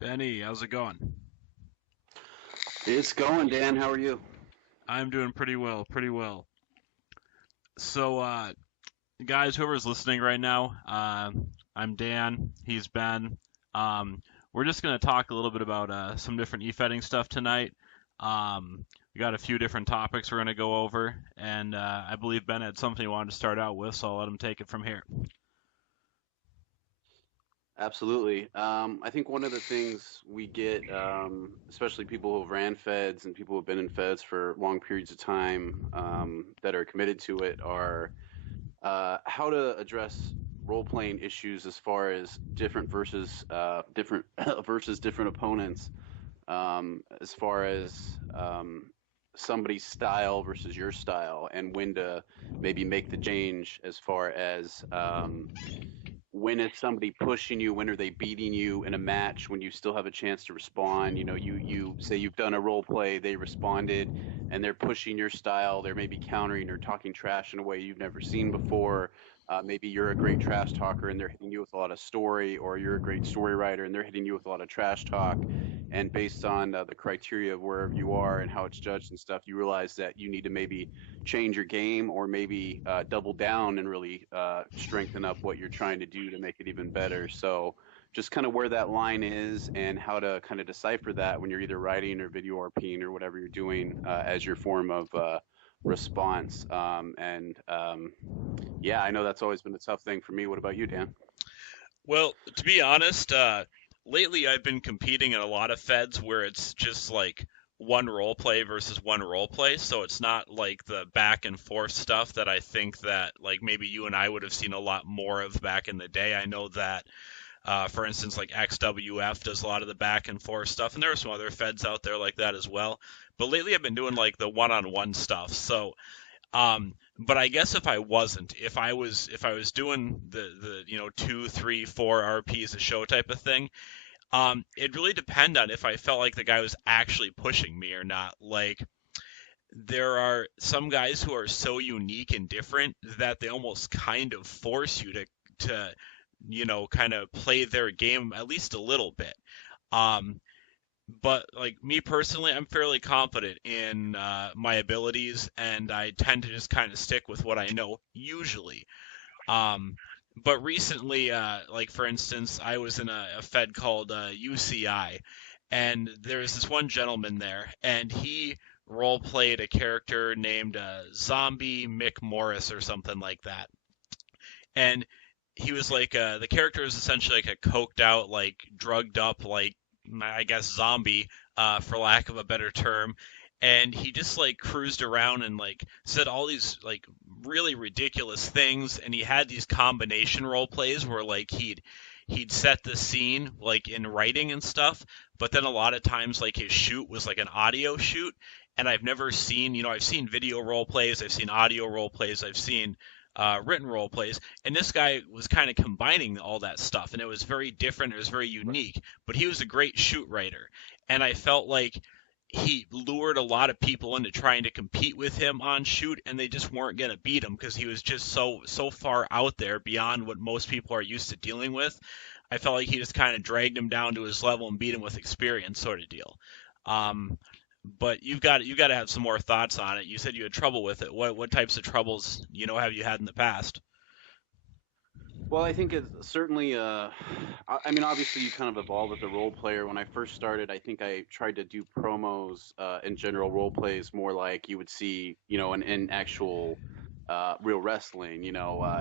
Benny, how's it going? It's going, Dan. How are you? I'm doing pretty well, pretty well. So, guys, whoever's listening right now, I'm Dan. He's Ben. Um, we're just gonna talk a little bit about some different e-fetting stuff tonight. We got a few different topics we're gonna go over, and I believe Ben had something he wanted to start out with, so I'll let him take it from here. Absolutely. I think one of the things we get, especially people who have ran feds and people who have been in feds for long periods of time that are committed to it, are how to address role playing issues as far as different versus different versus different opponents, as far as somebody's style versus your style, and when to maybe make the change as far as when is somebody pushing you, when are they beating you in a match when you still have a chance to respond. You say you've done a role play, they responded, and they're pushing your style, they're maybe countering or talking trash in a way you've never seen before. Maybe you're a great trash talker and they're hitting you with a lot of story, or you're a great story writer and they're hitting you with a lot of trash talk. And based on the criteria of wherever you are and how it's judged and stuff, you realize that you need to maybe change your game, or maybe double down and really strengthen up what you're trying to do to make it even better. So just kind of where that line is and how to kind of decipher that when you're either writing or video RPing or whatever you're doing as your form of response. Yeah, I know that's always been a tough thing for me. What about you, Dan? Well, to be honest, lately I've been competing in a lot of feds where it's just like one role play versus one role play, so it's not like the back and forth stuff that I think that like maybe you and I would have seen a lot more of back in the day. I know that for instance, like XWF does a lot of the back and forth stuff, and there are some other feds out there like that as well. But lately I've been doing like the one-on-one stuff. But I guess if I was doing the two, three, four RPs a show type of thing, it really depend on if I felt like the guy was actually pushing me or not. Like there are some guys who are so unique and different that they almost kind of force you to kind of play their game at least a little bit. Um, but like me personally, I'm fairly confident in my abilities, and I tend to just kind of stick with what I know usually. Um, but recently, like for instance, I was in a Fed called UCI, and there's this one gentleman there, and he role played a character named Zombie Mick Morris or something like that. And he was like the character is essentially like a coked out, like drugged up, like I guess zombie, for lack of a better term. And he just like cruised around and like said all these like really ridiculous things. And he had these combination role plays where like he'd set the scene like in writing and stuff, but then a lot of times like his shoot was like an audio shoot. And I've never seen, I've seen video role plays, I've seen audio role plays, I've seen written role plays, and this guy was kind of combining all that stuff, and it was very different. It was very unique, but he was a great shoot writer, and I felt like he lured a lot of people into trying to compete with him on shoot, and they just weren't going to beat him because he was just so far out there beyond what most people are used to dealing with. I felt like he just kind of dragged him down to his level and beat him with experience, sort of deal. Um, but you've got to have some more thoughts on it. You said you had trouble with it. What types of troubles have you had in the past? Well, I think it's certainly, I mean, obviously you kind of evolve as a role player. When I first started, I think I tried to do promos in general role plays more like you would see, in actual real wrestling,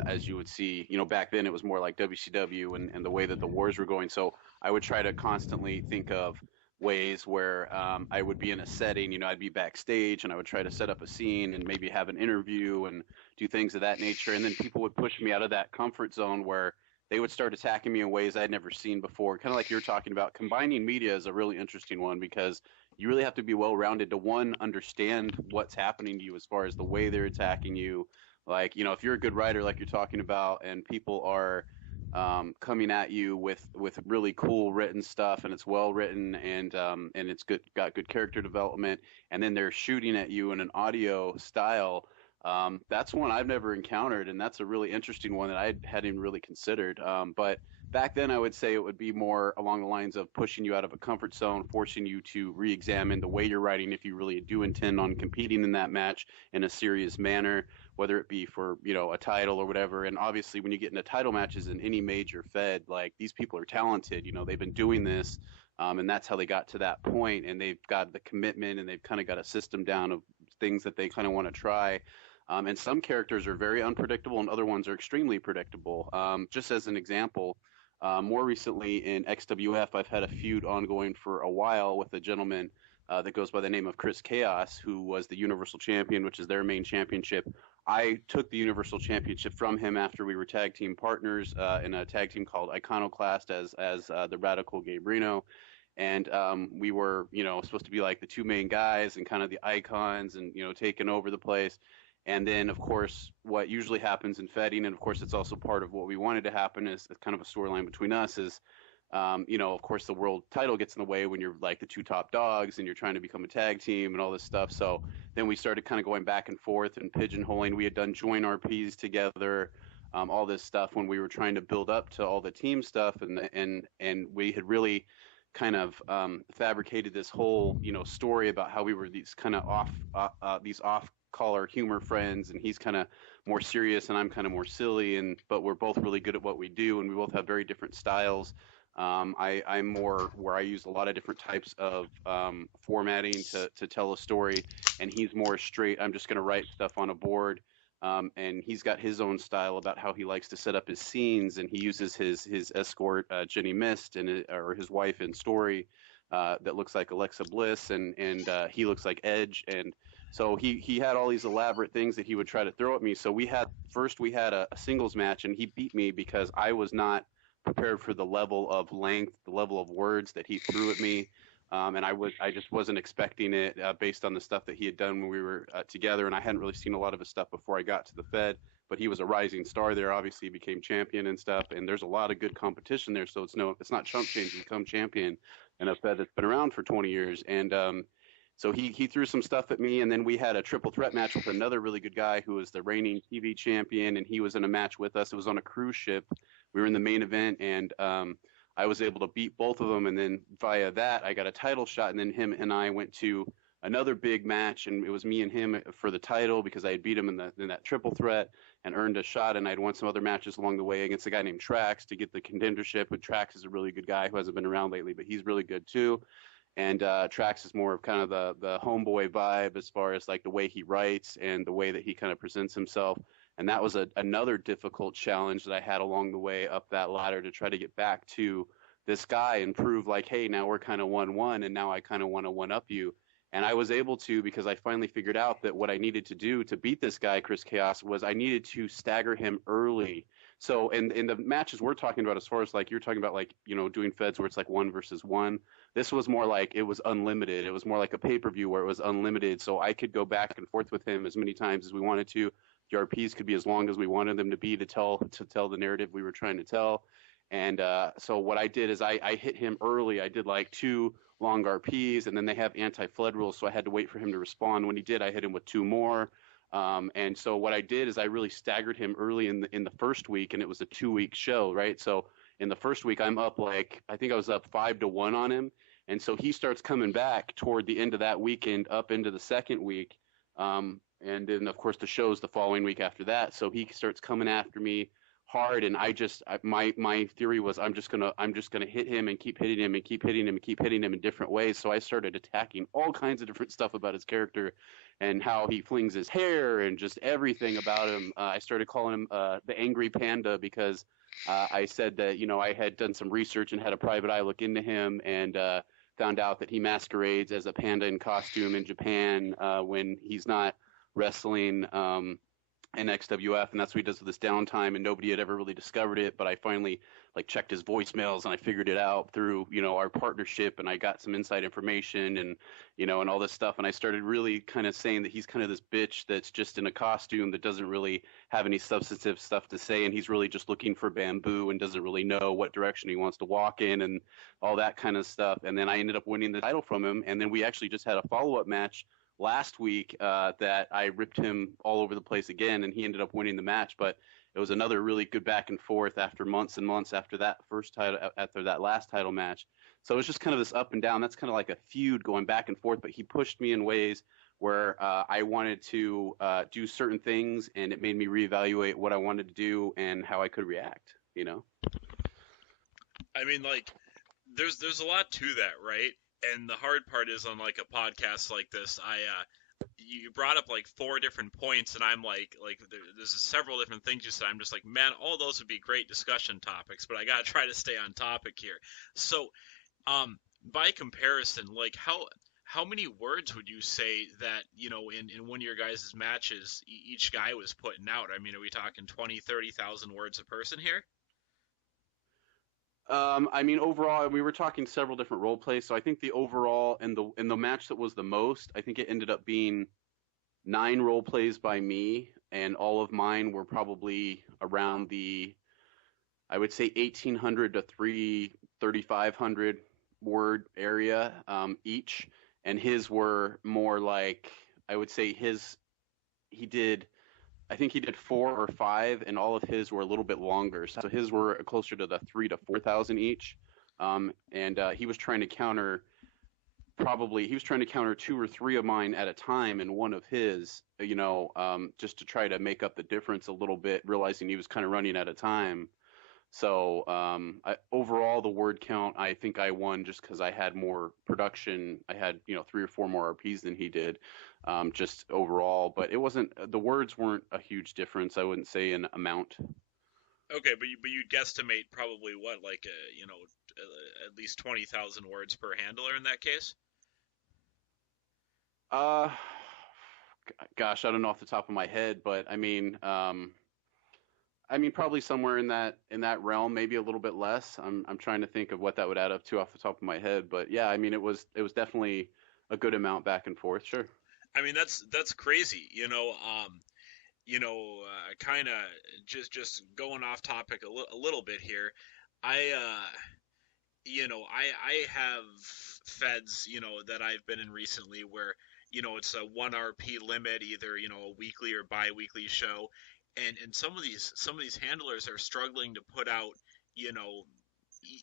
as you would see, back then it was more like WCW and the way that the wars were going. So I would try to constantly think of ways where I would be in a setting, I'd be backstage and I would try to set up a scene and maybe have an interview and do things of that nature. And then people would push me out of that comfort zone where they would start attacking me in ways I'd never seen before. Kind of like you're talking about, combining media is a really interesting one because you really have to be well rounded to, one, understand what's happening to you as far as the way they're attacking you. Like, if you're a good writer, like you're talking about, and people are coming at you with really cool written stuff, and it's well written, and it's got good character development, and then they're shooting at you in an audio style. That's one I've never encountered, and that's a really interesting one that I hadn't even really considered. But back then I would say it would be more along the lines of pushing you out of a comfort zone, forcing you to re-examine the way you're writing if you really do intend on competing in that match in a serious manner, whether it be for, a title or whatever. And obviously when you get into title matches in any major Fed, like these people are talented, they've been doing this. And that's how they got to that point, and they've got the commitment, and they've kind of got a system down of things that they kind of want to try. And some characters are very unpredictable, and other ones are extremely predictable. Just as an example, more recently in XWF, I've had a feud ongoing for a while with a gentleman that goes by the name of Chris Chaos, who was the Universal Champion, which is their main championship. I took the Universal Championship from him after we were tag team partners in a tag team called Iconoclast as the Radical Gabrino. And we were, supposed to be like the two main guys and kind of the icons and, taking over the place. And then, of course, what usually happens in Fetting, and of course, it's also part of what we wanted to happen, is kind of a storyline between us is, of course, the world title gets in the way when you're like the two top dogs and you're trying to become a tag team and all this stuff. So then we started kind of going back and forth and pigeonholing. We had done joint RPs together, all this stuff when we were trying to build up to all the team stuff, and we had really kind of fabricated this whole story about how we were these kind of these off collar humor friends, and he's kind of more serious and I'm kind of more silly, but we're both really good at what we do, and we both have very different styles. I'm more where I use a lot of different types of formatting to tell a story, and he's more straight. I'm just going to write stuff on a board. And he's got his own style about how he likes to set up his scenes, and he uses his escort Jenny Mist or his wife in story that looks like Alexa Bliss, and he looks like Edge, and so he had all these elaborate things that he would try to throw at me. So we had a singles match, and he beat me because I was not prepared for the level of length, the level of words that he threw at me. And I just wasn't expecting it based on the stuff that he had done when we were together, and I hadn't really seen a lot of his stuff before I got to the Fed. But he was a rising star there. Obviously, he became champion and stuff, and there's a lot of good competition there. So it's not chump change to become champion in a Fed that's been around for 20 years. And so he threw some stuff at me, and then we had a triple threat match with another really good guy who was the reigning TV champion, and he was in a match with us. It was on a cruise ship. We were in the main event, and I was able to beat both of them, and then via that, I got a title shot, and then him and I went to another big match, and it was me and him for the title because I had beat him in that triple threat and earned a shot, and I'd won some other matches along the way against a guy named Trax to get the contendership, and Trax is a really good guy who hasn't been around lately, but he's really good too. And Trax is more of kind of the homeboy vibe as far as like the way he writes and the way that he kind of presents himself. And that was another difficult challenge that I had along the way up that ladder to try to get back to this guy and prove like, hey, now we're kind of 1-1, and now I kind of want to one up you. And I was able to because I finally figured out that what I needed to do to beat this guy, Chris Chaos, was I needed to stagger him early. So in the matches we're talking about, as far as like you're talking about like, doing Feds where it's like 1 versus 1, this was more like it was unlimited. It was more like a pay-per-view where it was unlimited. So I could go back and forth with him as many times as we wanted to. The RPs could be as long as we wanted them to be to tell the narrative we were trying to tell. And so what I did is I hit him early. I did like 2 long RPs, and then they have anti-flood rules, so I had to wait for him to respond. When he did, I hit him with 2 more. And so what I did is I really staggered him early in the first week, and it was a 2-week show, right? So in the first week, I'm up I think I was up 5-1 on him. And so he starts coming back toward the end of that weekend up into the second week. And then, of course, the show's the following week after that. So he starts coming after me hard, and my theory was I'm just gonna hit him and keep hitting him and keep hitting him and keep hitting him in different ways. So I started attacking all kinds of different stuff about his character and how he flings his hair and just everything about him. I started calling him the Angry Panda because I said that I had done some research and had a private eye look into him and found out that he masquerades as a panda in costume in Japan when he's not wrestling in XWF, and that's what he does with his downtime, and nobody had ever really discovered it, but I finally checked his voicemails and I figured it out through our partnership, and I got some inside information and and all this stuff, and I started really kind of saying that he's kind of this bitch that's just in a costume that doesn't really have any substantive stuff to say, and he's really just looking for bamboo and doesn't really know what direction he wants to walk in and all that kind of stuff. And then I ended up winning the title from him, and then we actually just had a follow-up match last week that I ripped him all over the place again, and he ended up winning the match. But it was another really good back and forth after months and months after that first title, after that last title match. So it was just kind of this up and down. That's kind of like a feud going back and forth, but he pushed me in ways where I wanted to do certain things, and it made me reevaluate what I wanted to do and how I could react, you know? I mean, like, there's a lot to that, right? And the hard part is on like a podcast like this, you brought up like four different points, and I'm like there's several different things you said. I'm just like, man, all those would be great discussion topics, but I gotta try to stay on topic here. So, by comparison, like how many words would you say that, in one of your guys' matches each guy was putting out? I mean, are we talking 20, 30,000 words a person here? I mean, overall, we were talking several different role plays, so I think the overall and the match that was the most, I think it ended up being 9 role plays by me, and all of mine were probably around the, I would say, 1,800 to 3,500 word area each, and his were more like, I would say he did, I think he did 4 or 5, and all of his were a little bit longer. So his were closer to the 3 to 4,000 each, and he was trying to counter. Probably he was trying to counter 2 or 3 of mine at a time in one of his, just to try to make up the difference a little bit, realizing he was kind of running out of time. So overall, the word count, I think I won just because I had more production. I had 3 or 4 more RPs than he did, just overall. But it wasn't, the words weren't a huge difference. I wouldn't say in amount. Okay, but you'd guesstimate probably what, like, at least 20,000 words per handler in that case. Uh, Gosh, I don't know off the top of my head, but I mean, probably somewhere in that realm, maybe a little bit less. I'm trying to think of what that would add up to off the top of my head, but yeah, I mean, it was definitely a good amount back and forth. Sure. I mean, that's crazy, kind of just going off topic a little bit here. I I have feds, that I've been in recently where, it's a 1 RP limit, either, a weekly or bi-weekly show. And some of these handlers are struggling to put out, you know,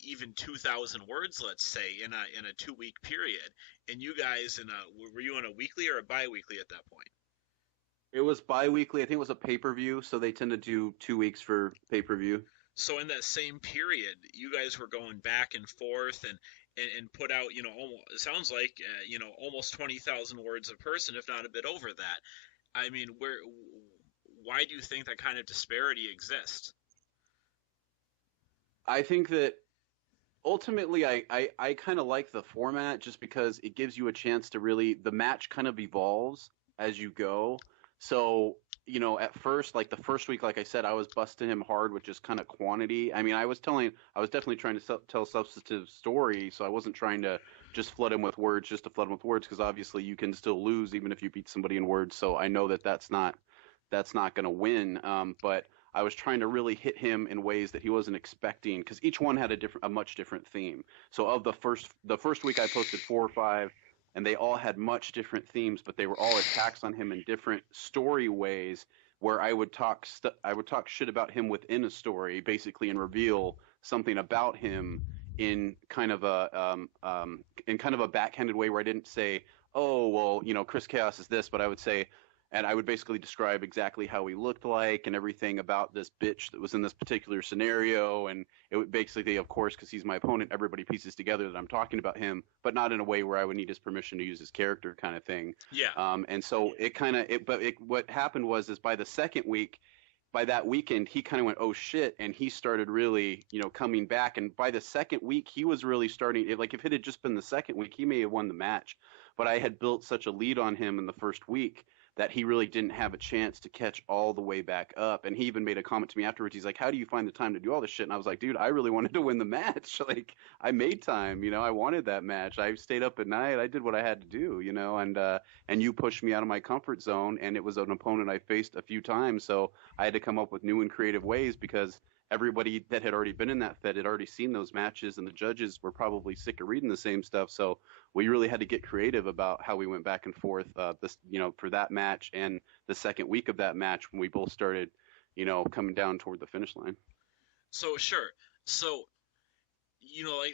even 2,000 words, let's say, in a 2 week period. And you guys were you in a weekly or a bi-weekly at that point? It was bi-weekly. I think it was a pay-per-view, so they tend to do 2 weeks for pay-per-view. So in that same period, you guys were going back and forth and put out, almost, it sounds like, almost 20,000 words a person, if not a bit over that. I mean, why do you think that kind of disparity exists? I think that ultimately I kind of like the format just because it gives you a chance to really, the match kind of evolves as you go. So, at first, like the first week, like I said, I was busting him hard with just kind of quantity. I mean, I was definitely trying to tell a substantive story, so I wasn't trying to just flood him with words just to flood him with words, because obviously you can still lose even if you beat somebody in words. So I know that that's not going to win. But I was trying to really hit him in ways that he wasn't expecting, because each one had a much different theme. So of the first week, I posted 4 or 5, and they all had much different themes, but they were all attacks on him in different story ways, where I would talk shit about him within a story, basically, and reveal something about him in kind of a backhanded way, where I didn't say, oh well, Chris Chaos is this, but I would say, and I would basically describe exactly how he looked like and everything about this bitch that was in this particular scenario. And it would basically, of course, because he's my opponent, everybody pieces together that I'm talking about him, but not in a way where I would need his permission to use his character, kind of thing. Yeah. And so what happened is by the second week, by that weekend, he kind of went, oh shit, and he started really, coming back. And by the second week, he was really starting. Like, if it had just been the second week, he may have won the match. But I had built such a lead on him in the first week that he really didn't have a chance to catch all the way back up. And he even made a comment to me afterwards. He's like, how do you find the time to do all this shit? And I was like, dude, I really wanted to win the match. Like, I made time, I wanted that match. I stayed up at night. I did what I had to do, and you pushed me out of my comfort zone. And it was an opponent I faced a few times. So I had to come up with new and creative ways, because everybody that had already been in that Fed had already seen those matches, and the judges were probably sick of reading the same stuff. So we really had to get creative about how we went back and forth, for that match and the second week of that match, when we both started, coming down toward the finish line. So sure. So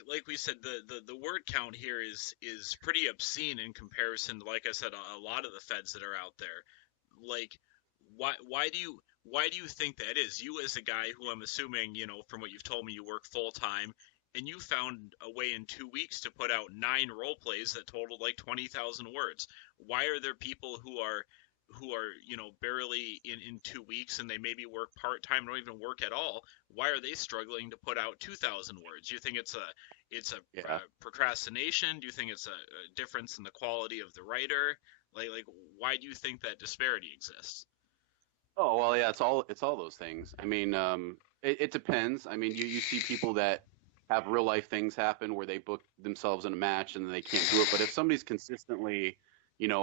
like we said, the word count here is pretty obscene in comparison to, like I said, a lot of the feds that are out there. Like, why do you think that is? You, as a guy who I'm assuming, from what you've told me, you work full time, and you found a way in 2 weeks to put out 9 role plays that totaled like 20,000 words. Why are there people who are barely in 2 weeks, and they maybe work part-time, don't even work at all? Why are they struggling to put out 2,000 words? Do you think it's a Yeah. procrastination? Do you think it's a difference in the quality of the writer? Like why do you think that disparity exists? Oh well, yeah, it's all those things. I mean, it depends. I mean, you see people that have real life things happen where they book themselves in a match and then they can't do it. But if somebody's consistently,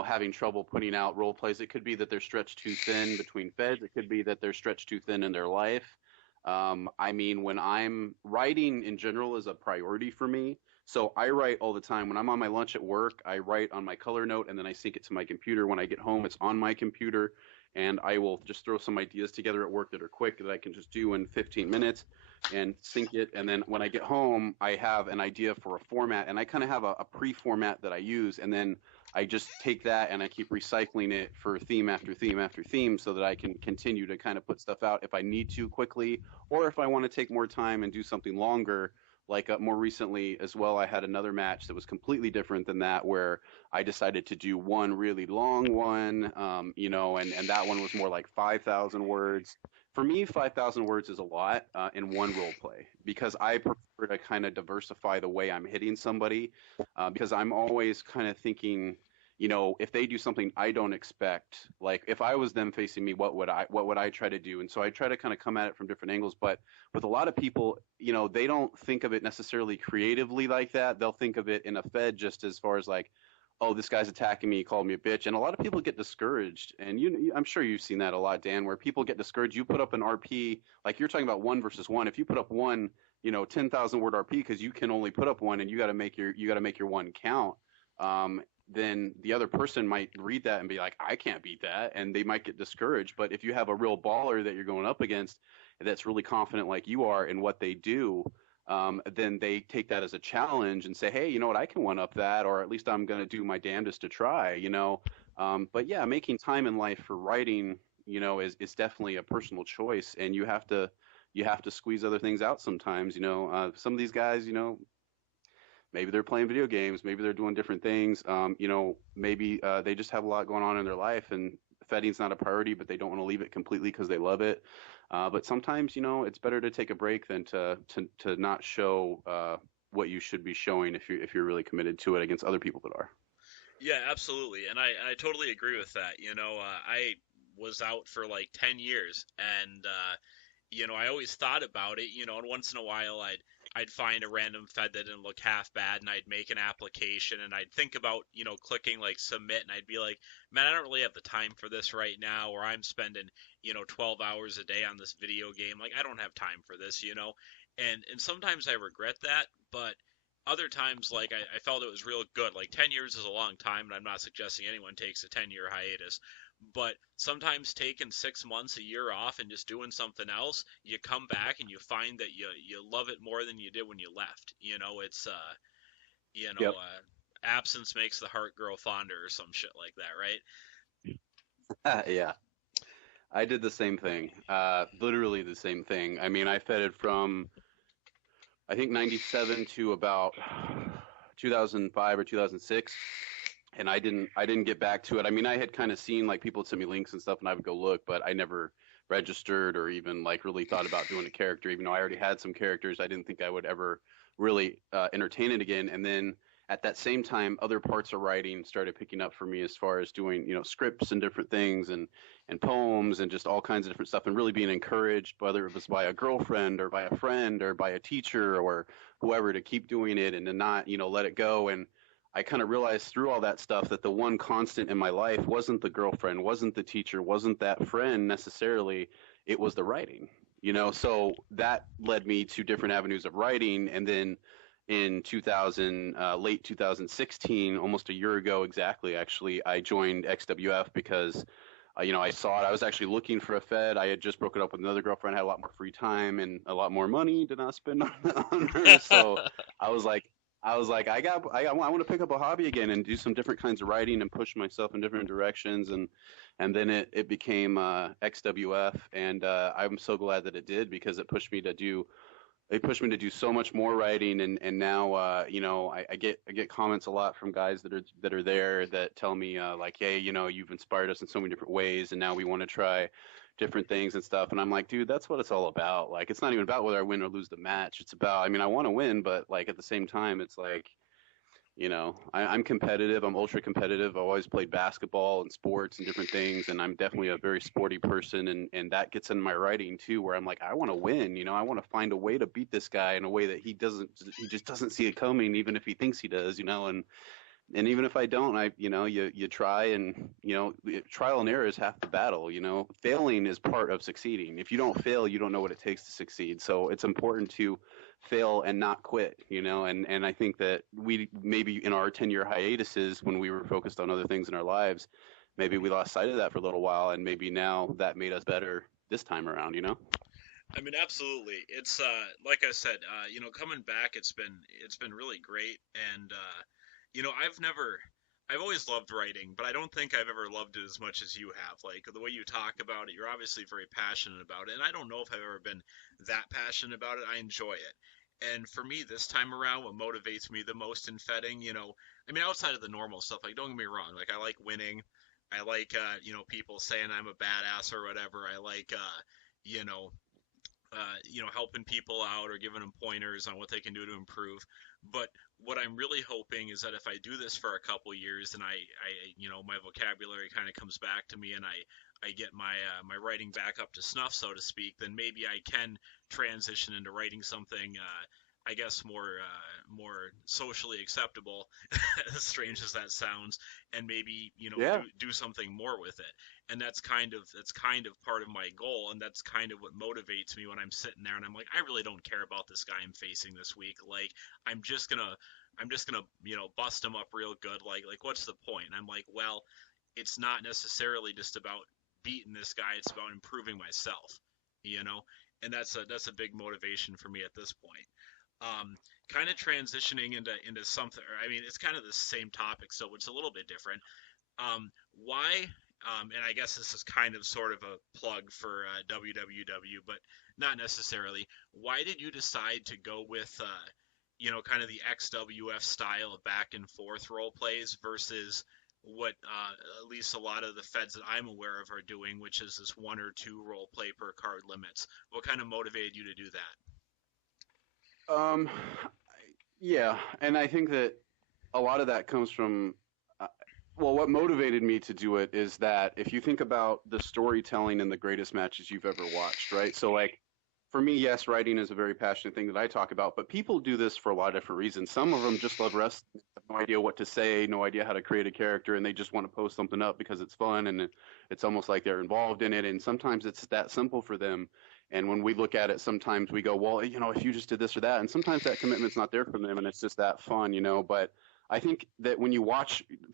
having trouble putting out role plays, it could be that they're stretched too thin between feds. It could be that they're stretched too thin in their life. I mean, when I'm writing in general is a priority for me. So I write all the time. When I'm on my lunch at work, I write on my color note and then I sync it to my computer. When I get home, it's on my computer and I will just throw some ideas together at work that are quick that I can just do in 15 minutes and sync it. And then when I get home, I have an idea for a format and I kind of have a pre-format that I use. And then I just take that and I keep recycling it for theme after theme after theme so that I can continue to kind of put stuff out if I need to quickly, or if I want to take more time and do something longer. Like more recently as well, I had another match that was completely different than that, where I decided to do one really long one, and that one was more like 5,000 words. For me, 5,000 words is a lot in one role play because I prefer to kind of diversify the way I'm hitting somebody because I'm always kind of thinking, if they do something I don't expect, like if I was them facing me, what would I try to do? And so I try to kind of come at it from different angles. But with a lot of people, they don't think of it necessarily creatively like that. They'll think of it in a fed just as far as like, oh, this guy's attacking me, he called me a bitch. And a lot of people get discouraged. And I'm sure you've seen that a lot, Dan, where people get discouraged. You put up an RP, like you're talking about one versus one. If you put up one, 10,000 word RP because you can only put up one and you got to make your one count. Then the other person might read that and be like, I can't beat that. And they might get discouraged. But if you have a real baller that you're going up against that's really confident like you are in what they do, then they take that as a challenge and say, hey, you know what, I can one up that, or at least I'm going to do my damnedest to try. But yeah, making time in life for writing, is definitely a personal choice, and you have to squeeze other things out sometimes. Some of these guys, maybe they're playing video games, maybe they're doing different things. Maybe they just have a lot going on in their life, and fetting's not a priority, but they don't want to leave it completely because they love it. But sometimes, it's better to take a break than to not show what you should be showing if you're really committed to it against other people that are. Yeah, absolutely, and I totally agree with that. I was out for like 10 years, and I always thought about it. And once in a while, I'd find a random fed that didn't look half bad, and I'd make an application, and I'd think about clicking like submit, and I'd be like, man, I don't really have the time for this right now, or I'm spending 12 hours a day on this video game. Like, I don't have time for this. And sometimes I regret that, but other times, like, I felt it was real good. Like, 10 years is a long time, and I'm not suggesting anyone takes a 10-year hiatus. But sometimes taking 6 months, a year off, and just doing something else, you come back and you find that you love it more than you did when you left. It's Yep. absence makes the heart grow fonder or some shit like that, right? Yeah. I did the same thing. Literally the same thing. I mean, I fed from I think 97 to about 2005 or 2006, and I didn't get back to it. I mean, I had kind of seen like people send me links and stuff and I would go look, but I never registered or even like really thought about doing a character, even though I already had some characters. I didn't think I would ever really entertain it again. And then at that same time, other parts of writing started picking up for me as far as doing, scripts and different things and poems and just all kinds of different stuff, and really being encouraged, whether it was by a girlfriend or by a friend or by a teacher or whoever, to keep doing it and to not, let it go. And I kind of realized through all that stuff that the one constant in my life wasn't the girlfriend, wasn't the teacher, wasn't that friend necessarily. It was the writing. So that led me to different avenues of writing. And then in 2000, late 2016, almost a year ago exactly, actually, I joined XWF because I saw it. I was actually looking for a Fed. I had just broken up with another girlfriend, had a lot more free time and a lot more money to not spend on her. So I was like, I want to pick up a hobby again and do some different kinds of writing and push myself in different directions. And then it became XWF, and I'm so glad that it did because it pushed me to do so much more writing, and now I get comments a lot from guys that are there that tell me like, hey, you've inspired us in so many different ways, and now we want to try different things and stuff. And I'm like, dude, that's what it's all about. Like, it's not even about whether I win or lose the match. It's about, I mean, I want to win, but like at the same time, it's like, I'm competitive. I'm ultra competitive. I've always played basketball and sports and different things, and I'm definitely a very sporty person, and that gets in my writing too, where I'm like, I want to win. I want to find a way to beat this guy in a way that he just doesn't see it coming, even if he thinks he does. And even if I don't, you try, and trial and error is half the battle. Failing is part of succeeding. If you don't fail, you don't know what it takes to succeed. So it's important to fail and not quit. And I think that we maybe in our 10-year hiatuses when we were focused on other things in our lives, maybe we lost sight of that for a little while, and maybe now that made us better this time around. I mean, absolutely. It's like I said, coming back, it's been really great, and I've always loved writing, but I don't think I've ever loved it as much as you have. Like the way you talk about it, you're obviously very passionate about it, and I don't know if I've ever been that passionate about it. I enjoy it. And for me, this time around, what motivates me the most in fetting, I mean, outside of the normal stuff, like don't get me wrong, like I like winning, I like people saying I'm a badass or whatever. I like you know helping people out or giving them pointers on what they can do to improve. But what I'm really hoping is that if I do this for a couple years and my vocabulary kind of comes back to me and I get my writing back up to snuff, so to speak, then maybe I can transition into writing something, I guess more socially acceptable, as strange as that sounds, and maybe Yeah. do something more with it. And that's kind of part of my goal, and that's kind of what motivates me when I'm sitting there and I'm like, I really don't care about this guy I'm facing this week. Like I'm just gonna I'm just gonna bust him up real good. Like what's the point? And I'm like, well, it's not necessarily just about beating this guy. It's about improving myself. You know, and that's a big motivation for me at this point. Kind of transitioning into something. I mean, it's kind of the same topic, so it's a little bit different. Why? And I guess this is kind of sort of a plug for WWW, but not necessarily. Why did you decide to go with, kind of the XWF style of back and forth role plays versus what at least a lot of the feds that I'm aware of are doing, which is this one or two role play per card limits? What kind of motivated you to do that? Um, yeah, and I think that a lot of that comes from, uh, well, what motivated me to do it is that if you think about the storytelling in the greatest matches you've ever watched, right? So, like, for me, yes, writing is a very passionate thing that I talk about, but people do this for a lot of different reasons. Some of them just love wrestling, have no idea what to say, no idea how to create a character, and they just want to post something up because it's fun and it's almost like they're involved in it. And sometimes it's that simple for them. And when we look at it, sometimes we go, well, if you just did this or that, and sometimes that commitment's not there for them, and it's just that fun. But I think that when you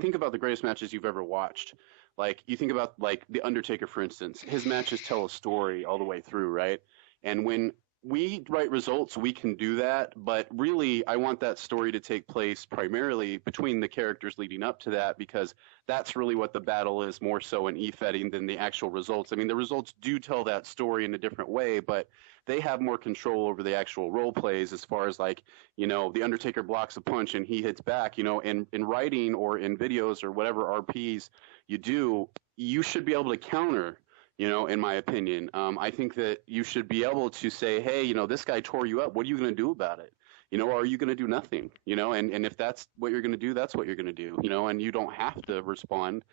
think about the greatest matches you've ever watched. Like you think about like the Undertaker, for instance, his matches tell a story all the way through, right? And when we write results, we can do that. But really, I want that story to take place primarily between the characters leading up to that, because that's really what the battle is more so in e-fetting than the actual results. I mean, the results do tell that story in a different way, but they have more control over the actual role plays as far as like, the Undertaker blocks a punch and he hits back, in writing or in videos or whatever RPs you do, you should be able to counter, in my opinion. I think that you should be able to say, hey, this guy tore you up. What are you going to do about it? Or are you going to do nothing? And if that's what you're going to do, that's what you're going to do, and you don't have to respond,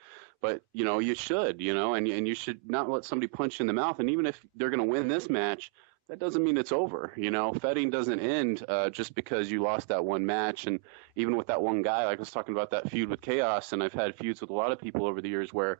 but, you should, and you should not let somebody punch you in the mouth. And even if they're going to win this match, that doesn't mean it's over. Fetting doesn't end just because you lost that one match. And even with that one guy, like I was talking about that feud with Chaos, and I've had feuds with a lot of people over the years where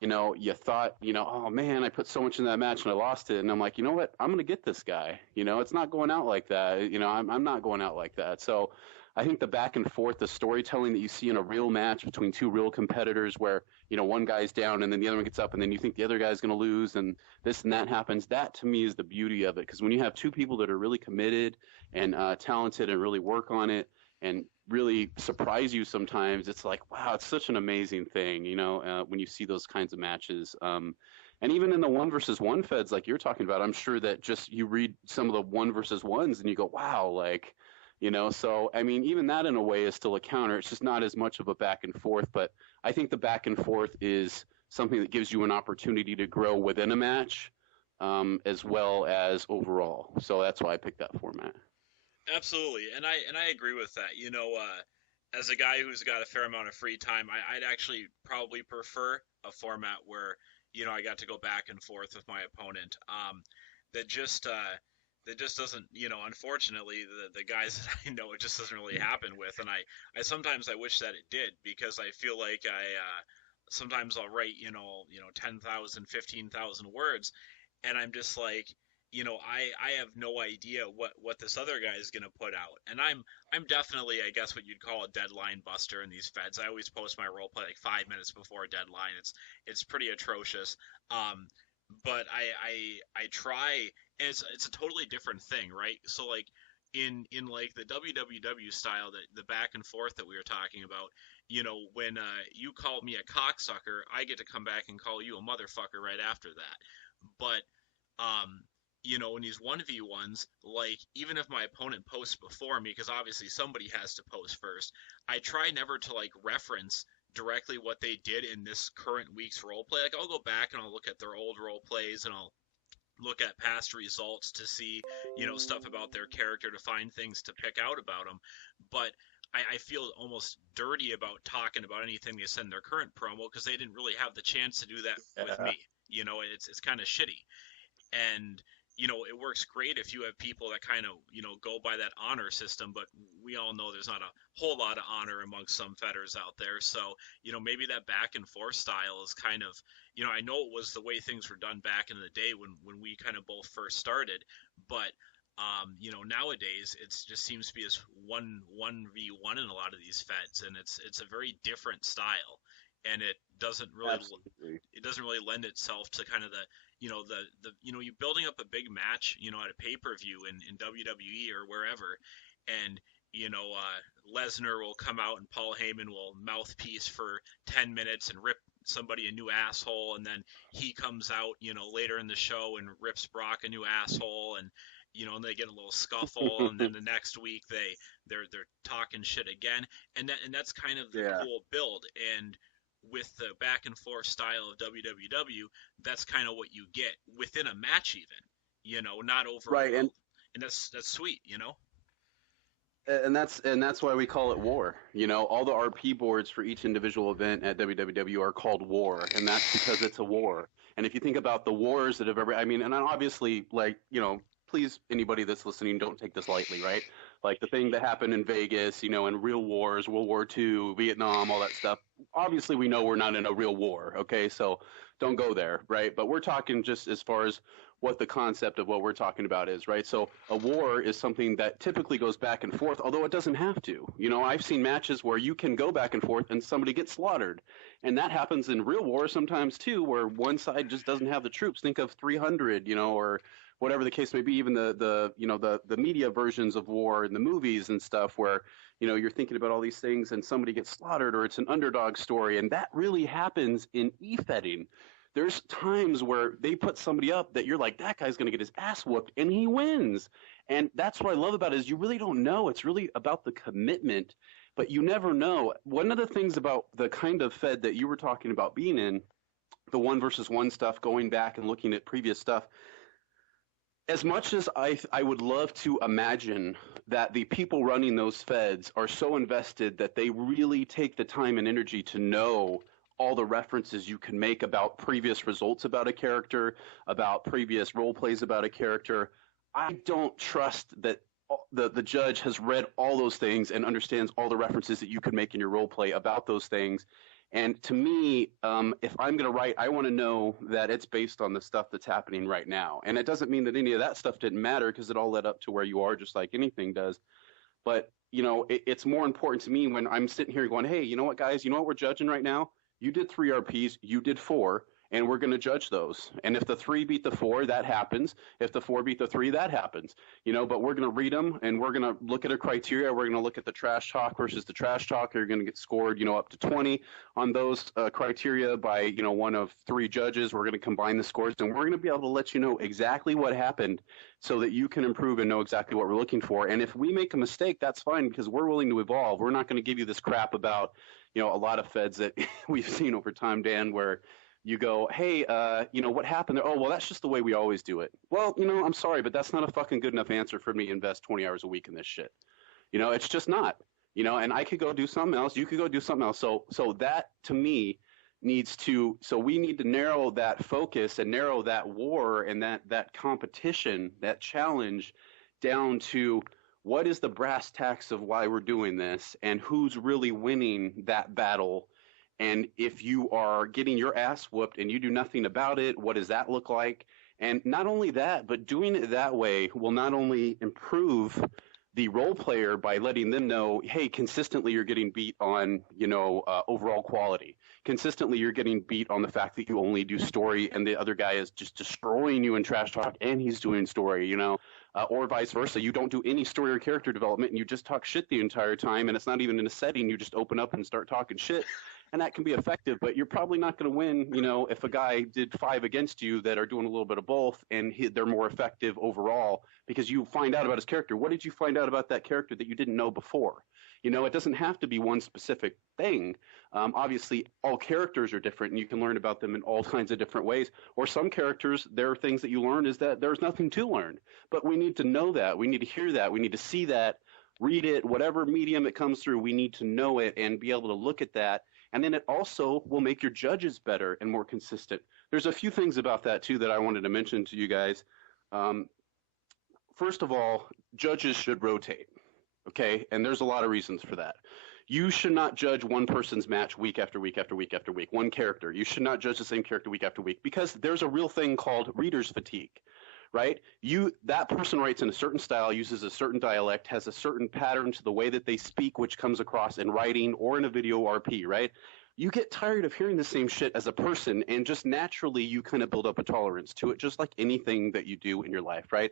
you thought, oh man, I put so much in that match and I lost it. And I'm like, you know what? I'm going to get this guy. It's not going out like that. I'm not going out like that. So I think the back and forth, the storytelling that you see in a real match between two real competitors where, one guy's down and then the other one gets up and then you think the other guy's going to lose and this and that happens, that to me is the beauty of it. Because when you have two people that are really committed and talented and really work on it and really surprise you sometimes, it's like, wow, it's such an amazing thing, when you see those kinds of matches. And even in the 1-versus-1 feds like you're talking about, I'm sure that just you read some of the 1-versus-1s and you go, wow, like, so I mean, even that in a way is still a counter. It's just not as much of a back and forth, but I think the back and forth is something that gives you an opportunity to grow within a match, as well as overall. So that's why I picked that format. Absolutely, and I agree with that. As a guy who's got a fair amount of free time, I'd actually probably prefer a format where I got to go back and forth with my opponent. That just doesn't, unfortunately, the guys that I know, it just doesn't really happen with. And I sometimes I wish that it did, because I feel like sometimes I'll write 10,000, 15,000 words, and I'm just like, I have no idea what this other guy is gonna put out. And I'm definitely, I guess, what you'd call a deadline buster in these feds. I always post my role play like 5 minutes before a deadline. It's pretty atrocious. But I try, and it's a totally different thing, right? So like in like the WWW style, the back and forth that we were talking about, when you call me a cocksucker, I get to come back and call you a motherfucker right after that. But in these 1v1s, like, even if my opponent posts before me, because obviously somebody has to post first, I try never to like reference directly what they did in this current week's role play. Like, I'll go back and I'll look at their old role plays and I'll look at past results to see, stuff about their character, to find things to pick out about them. But I feel almost dirty about talking about anything they said in their current promo, because they didn't really have the chance to do that with me. It's kind of shitty. And it works great if you have people that kind of, go by that honor system, but we all know there's not a whole lot of honor amongst some fedders out there. So, maybe that back and forth style is kind of, I know it was the way things were done back in the day when we kind of both first started, but, nowadays it just seems to be this 1v1 in a lot of these feds, and it's a very different style. And it doesn't really lend itself to kind of the you building up a big match at a pay-per-view in WWE or wherever, and Lesnar will come out and Paul Heyman will mouthpiece for 10 minutes and rip somebody a new asshole, and then he comes out later in the show and rips Brock a new asshole, and and they get a little scuffle, and then the next week they're talking shit again, and that's kind of the cool build. And with the back and forth style of WWW, that's kind of what you get within a match, even, not over right, and that's sweet, And that's why we call it war. All the RP boards for each individual event at WWW are called war, and that's because it's a war. And if you think about the wars that have ever, and obviously, like, please, anybody that's listening, don't take this lightly, right? Like the thing that happened in Vegas, in real wars, World War II, Vietnam, all that stuff. Obviously, we know we're not in a real war, okay? So don't go there, right? But we're talking just as far as what the concept of what we're talking about is, right? So a war is something that typically goes back and forth, although it doesn't have to. I've seen matches where you can go back and forth and somebody gets slaughtered. And that happens in real war sometimes too, where one side just doesn't have the troops. Think of 300, or whatever the case may be, even the media versions of war in the movies and stuff where, you're thinking about all these things and somebody gets slaughtered, or it's an underdog story. And that really happens in e-fetting. There's times where they put somebody up that you're like, that guy's going to get his ass whooped, and he wins. And that's what I love about it, is you really don't know. It's really about the commitment, but you never know. One of the things about the kind of fed that you were talking about being in, the 1-versus-1 stuff, going back and looking at previous stuff, as much as I would love to imagine that the people running those feds are so invested that they really take the time and energy to know all the references you can make about previous results about a character, about previous role plays about a character, I don't trust that the judge has read all those things and understands all the references that you could make in your role play about those things. And to me, if I'm going to write, I want to know that it's based on the stuff that's happening right now. And it doesn't mean that any of that stuff didn't matter, because it all led up to where you are, just like anything does. But it's more important to me when I'm sitting here going, hey, you know what, guys, you know what we're judging right now? You did three RPs, you did four, and we're going to judge those. And if the three beat the four, that happens. If the four beat the three, that happens. But we're going to read them and we're going to look at a criteria. We're going to look at the trash talk versus the trash talk. You're going to get scored, up to 20 on those criteria by, one of three judges. We're going to combine the scores and we're going to be able to let you know exactly what happened so that you can improve and know exactly what we're looking for. And if we make a mistake, that's fine because we're willing to evolve. We're not going to give you this crap about, a lot of feds that we've seen over time, Dan, where you go, hey, what happened there? Oh, well, that's just the way we always do it. Well, I'm sorry, but that's not a fucking good enough answer for me to invest 20 hours a week in this shit. It's just not. And I could go do something else. You could go do something else. So that to me so we need to narrow that focus and narrow that war and that competition, that challenge down to what is the brass tacks of why we're doing this and who's really winning that battle. And if you are getting your ass whooped and you do nothing about it, what does that look like? And not only that, but doing it that way will not only improve the role player by letting them know, hey, consistently you're getting beat on, overall quality. Consistently you're getting beat on the fact that you only do story and the other guy is just destroying you in trash talk and he's doing story, or vice versa. You don't do any story or character development and you just talk shit the entire time and it's not even in a setting. You just open up and start talking shit. And that can be effective, but you're probably not going to win, if a guy did five against you that are doing a little bit of both and they're more effective overall because you find out about his character. What did you find out about that character that you didn't know before? It doesn't have to be one specific thing. Obviously, all characters are different and you can learn about them in all kinds of different ways. Or some characters, there are things that you learn is that there's nothing to learn. But we need to know that. We need to hear that. We need to see that, read it, whatever medium it comes through. We need to know it and be able to look at that. And then it also will make your judges better and more consistent. There's a few things about that, too, that I wanted to mention to you guys. First of all, judges should rotate, okay? And there's a lot of reasons for that. You should not judge one person's match week after week after week after week, one character. You should not judge the same character week after week because there's a real thing called reader's fatigue. Right? That person writes in a certain style, uses a certain dialect, has a certain pattern to the way that they speak, which comes across in writing or in a video RP, right? You get tired of hearing the same shit as a person, and just naturally you kind of build up a tolerance to it, just like anything that you do in your life, right?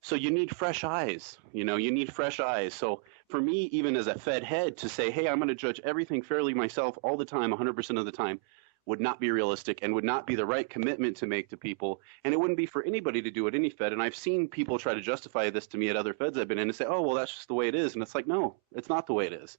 So you need fresh eyes, you need fresh eyes. So for me, even as a Fedhead, to say, hey, I'm going to judge everything fairly myself all the time, 100% of the time, would not be realistic and would not be the right commitment to make to people. And it wouldn't be for anybody to do at any Fed. And I've seen people try to justify this to me at other Feds I've been in and say, oh, well, that's just the way it is. And it's like, no, it's not the way it is.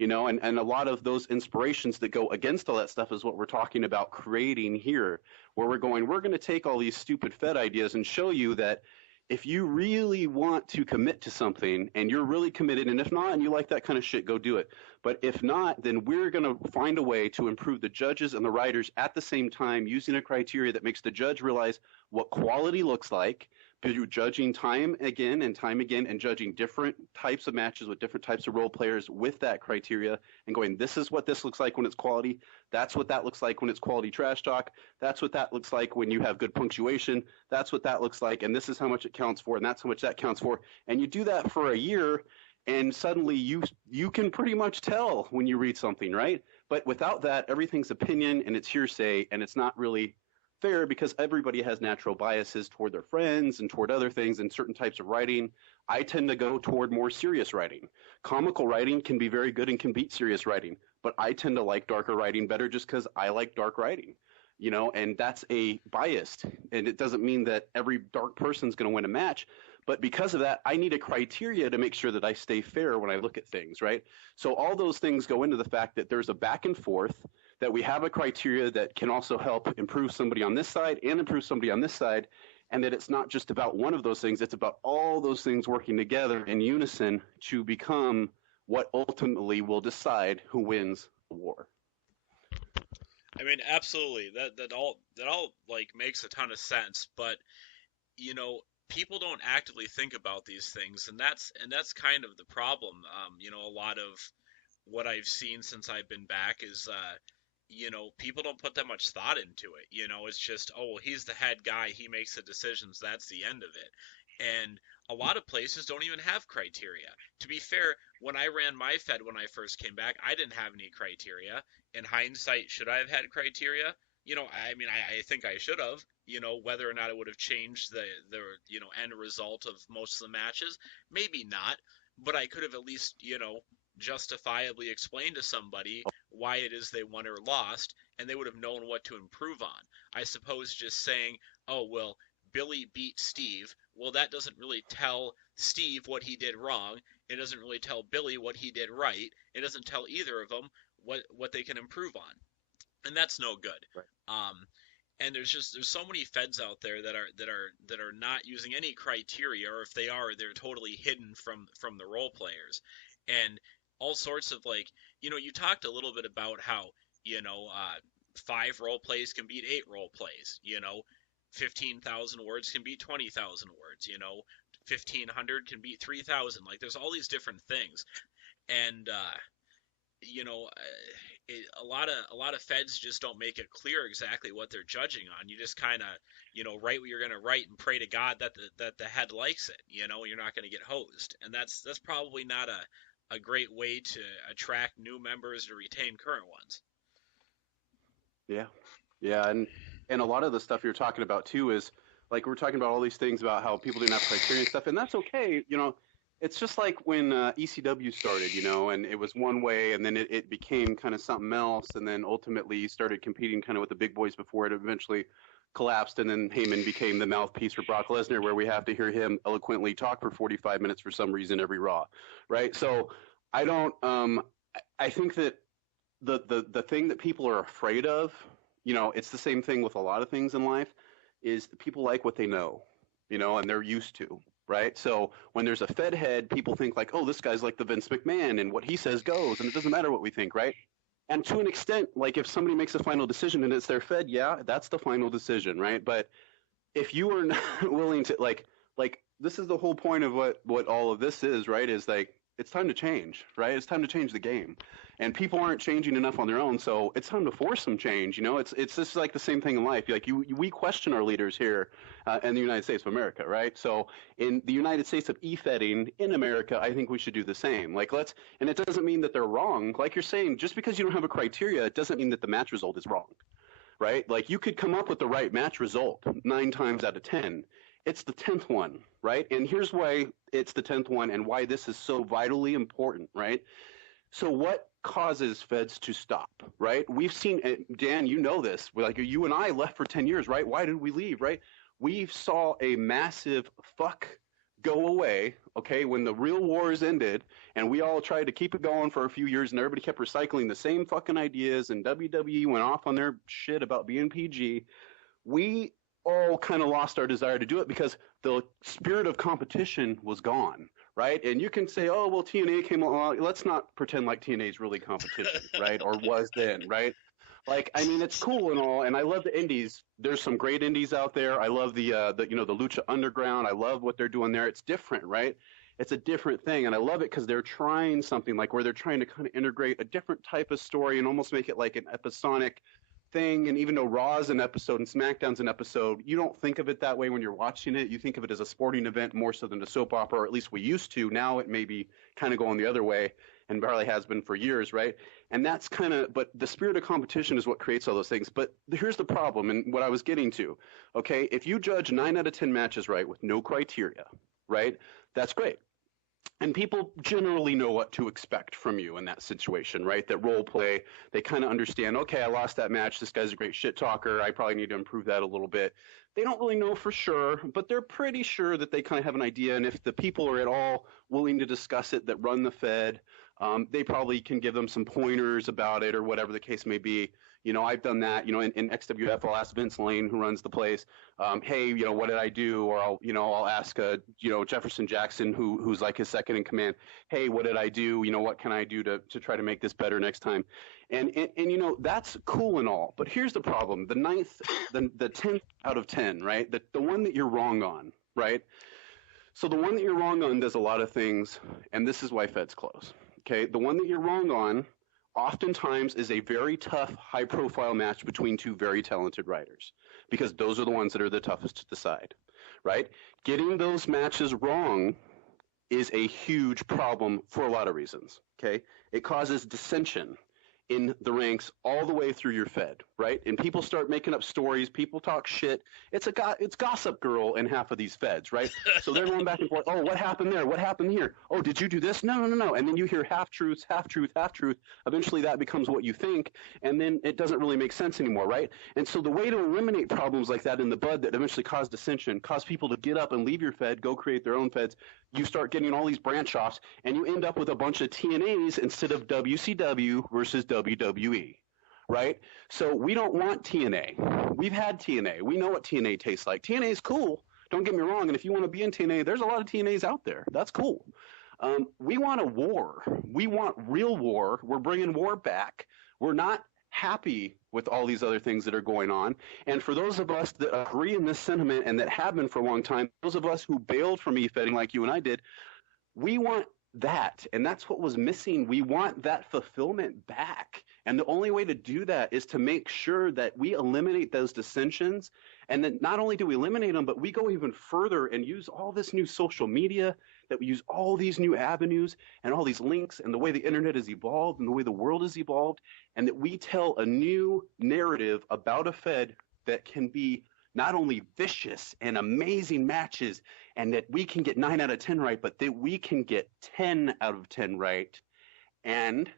And a lot of those inspirations that go against all that stuff is what we're talking about creating here, where we're going to take all these stupid Fed ideas and show you that if you really want to commit to something and you're really committed, and if not, and you like that kind of shit, go do it. But if not, then we're going to find a way to improve the judges and the writers at the same time using a criteria that makes the judge realize what quality looks like through judging time again and judging different types of matches with different types of role players with that criteria and going, this is what this looks like when it's quality. That's what that looks like when it's quality trash talk. That's what that looks like when you have good punctuation. That's what that looks like. And this is how much it counts for. And that's how much that counts for. And you do that for a year and suddenly you can pretty much tell when you read something, right? But without that, everything's opinion and it's hearsay and it's not really fair because everybody has natural biases toward their friends and toward other things and certain types of writing. I tend to go toward more serious writing. Comical writing can be very good and can beat serious writing, but I tend to like darker writing better just because I like dark writing, and that's a biased. And it doesn't mean that every dark person's going to win a match, but because of that, I need a criteria to make sure that I stay fair when I look at things, right? So all those things go into the fact that there's a back and forth, that we have a criteria that can also help improve somebody on this side and improve somebody on this side, and that it's not just about one of those things, it's about all those things working together in unison to become what ultimately will decide who wins the war. I mean, absolutely. That all like makes a ton of sense, but people don't actively think about these things, and that's kind of the problem. A lot of what I've seen since I've been back is people don't put that much thought into it. It's just, oh, well, he's the head guy, he makes the decisions, that's the end of it. And a lot of places don't even have criteria. To be fair, when I ran my Fed when I first came back, I didn't have any criteria. In hindsight, should I have had criteria? I mean, I think I should have. Whether or not it would have changed the end result of most of the matches, maybe not. But I could have at least justifiably explained to somebody why it is they won or lost, and they would have known what to improve on. I suppose just saying, oh well, Billy beat Steve. Well, that doesn't really tell Steve what he did wrong. It doesn't really tell Billy what he did right. It doesn't tell either of them what they can improve on, and that's no good. Right. And there's so many feds out there that are not using any criteria, or if they are, they're totally hidden from the role players, and all sorts of you talked a little bit about how 5 role plays can beat 8 role plays. 15,000 words can beat 20,000 words. 1,500 can beat 3,000. Like there's all these different things, and you know, a lot of feds just don't make it clear exactly what they're judging on. You just kind of, write what you're going to write and pray to God that the head likes it. You're not going to get hosed, and that's probably not a great way to attract new members to retain current ones. Yeah, yeah, and a lot of the stuff you're talking about too is like we're talking about all these things about how people didn't have criteria and stuff, and that's okay. It's just like when ECW started, and it was one way, and then it became kind of something else, and then ultimately you started competing kind of with the big boys before it eventually collapsed, and then Heyman became the mouthpiece for Brock Lesnar, where we have to hear him eloquently talk for 45 minutes for some reason every Raw, right? So I don't, I think that the thing that people are afraid of, it's the same thing with a lot of things in life, is people like what they know, and they're used to. Right. So when there's a Fedhead, people think like, oh, this guy's like the Vince McMahon and what he says goes. And it doesn't matter what we think. Right. And to an extent, like if somebody makes a final decision and it's their Fed, yeah, that's the final decision. Right. But if you are not willing to like this is the whole point of what all of this is. Right. Is like it's time to change. Right. It's time to change the game. And people aren't changing enough on their own. So it's time to force some change. It's just like the same thing in life. Like we question our leaders here in the United States of America, right? So in the United States of e-fedding in America, I think we should do the same. And it doesn't mean that they're wrong. Like you're saying, just because you don't have a criteria, it doesn't mean that the match result is wrong, right? Like you could come up with the right match result 9 times out of 10. It's the 10th one, right? And here's why it's the 10th one and why this is so vitally important, right? So what causes feds to stop, right? We've seen, Dan, you know this, like you and I left for 10 years, right? Why did we leave, right? We saw a massive fuck go away, okay, when the real wars ended, and we all tried to keep it going for a few years, and everybody kept recycling the same fucking ideas, and WWE went off on their shit about being PG. We all kind of lost our desire to do it because the spirit of competition was gone. Right? And you can say, oh, well, TNA came along. Let's not pretend like TNA is really competition, right? Or was then, right? Like, I mean, it's cool and all, and I love the indies. There's some great indies out there. I love the Lucha Underground. I love what they're doing there. It's different, right? It's a different thing, and I love it because they're trying something like where they're trying to kind of integrate a different type of story and almost make it like an episodic thing. And even though Raw's an episode and SmackDown's an episode, you don't think of it that way when you're watching it. You think of it as a sporting event more so than a soap opera, or at least we used to. Now it may be kind of going the other way, and probably has been for years, right? And that's kind of, but the spirit of competition is what creates all those things. But here's the problem, and what I was getting to, okay? If you judge 9 out of 10 matches right with no criteria, right, that's great. And people generally know what to expect from you in that situation, right? That role play, they kind of understand, okay, I lost that match. This guy's a great shit talker. I probably need to improve that a little bit. They don't really know for sure, but they're pretty sure that they kind of have an idea. And if the people are at all willing to discuss it that run the Fed, they probably can give them some pointers about it or whatever the case may be. I've done that, in XWF, I'll ask Vince Lane, who runs the place, hey, what did I do? Or I'll ask, Jefferson Jackson, who's like his second in command, hey, what did I do? What can I do to try to make this better next time? And that's cool and all, but here's the problem. The 10th out of 10, right? The one that you're wrong on, right? So the one that you're wrong on does a lot of things, and this is why Fed's close, okay? The one that you're wrong on oftentimes is a very tough, high-profile match between 2 very talented writers, because those are the ones that are the toughest to decide, right? Getting those matches wrong is a huge problem for a lot of reasons. Okay, it causes dissension in the ranks all the way through your Fed, right? And people start making up stories. People talk shit. It's Gossip Girl in half of these Feds, right? So they're going back and forth. Oh, what happened there? What happened here? Oh, did you do this? No, no, no, no. And then you hear half truths, half truth, half truth. Eventually, that becomes what you think, and then it doesn't really make sense anymore, right? And so the way to eliminate problems like that in the bud that eventually cause dissension, cause people to get up and leave your Fed, go create their own Feds, you start getting all these branch offs, and you end up with a bunch of TNAs instead of WCW versus WWE, right? So we don't want TNA. We've had TNA. We know what TNA tastes like. TNA is cool. Don't get me wrong. And if you want to be in TNA, there's a lot of TNAs out there. That's cool. We want a war. We want real war. We're bringing war back. We're not happy with all these other things that are going on. And for those of us that agree in this sentiment and that have been for a long time, those of us who bailed from e-fetting like you and I did, we want that. And that's what was missing. We want that fulfillment back. And the only way to do that is to make sure that we eliminate those dissensions. And then not only do we eliminate them, but we go even further and use all this new social media, that we use all these new avenues and all these links and the way the internet has evolved and the way the world has evolved, and that we tell a new narrative about a Fed that can be not only vicious and amazing matches and that we can get 9 out of 10 right, but that we can get 10 out of 10 right, and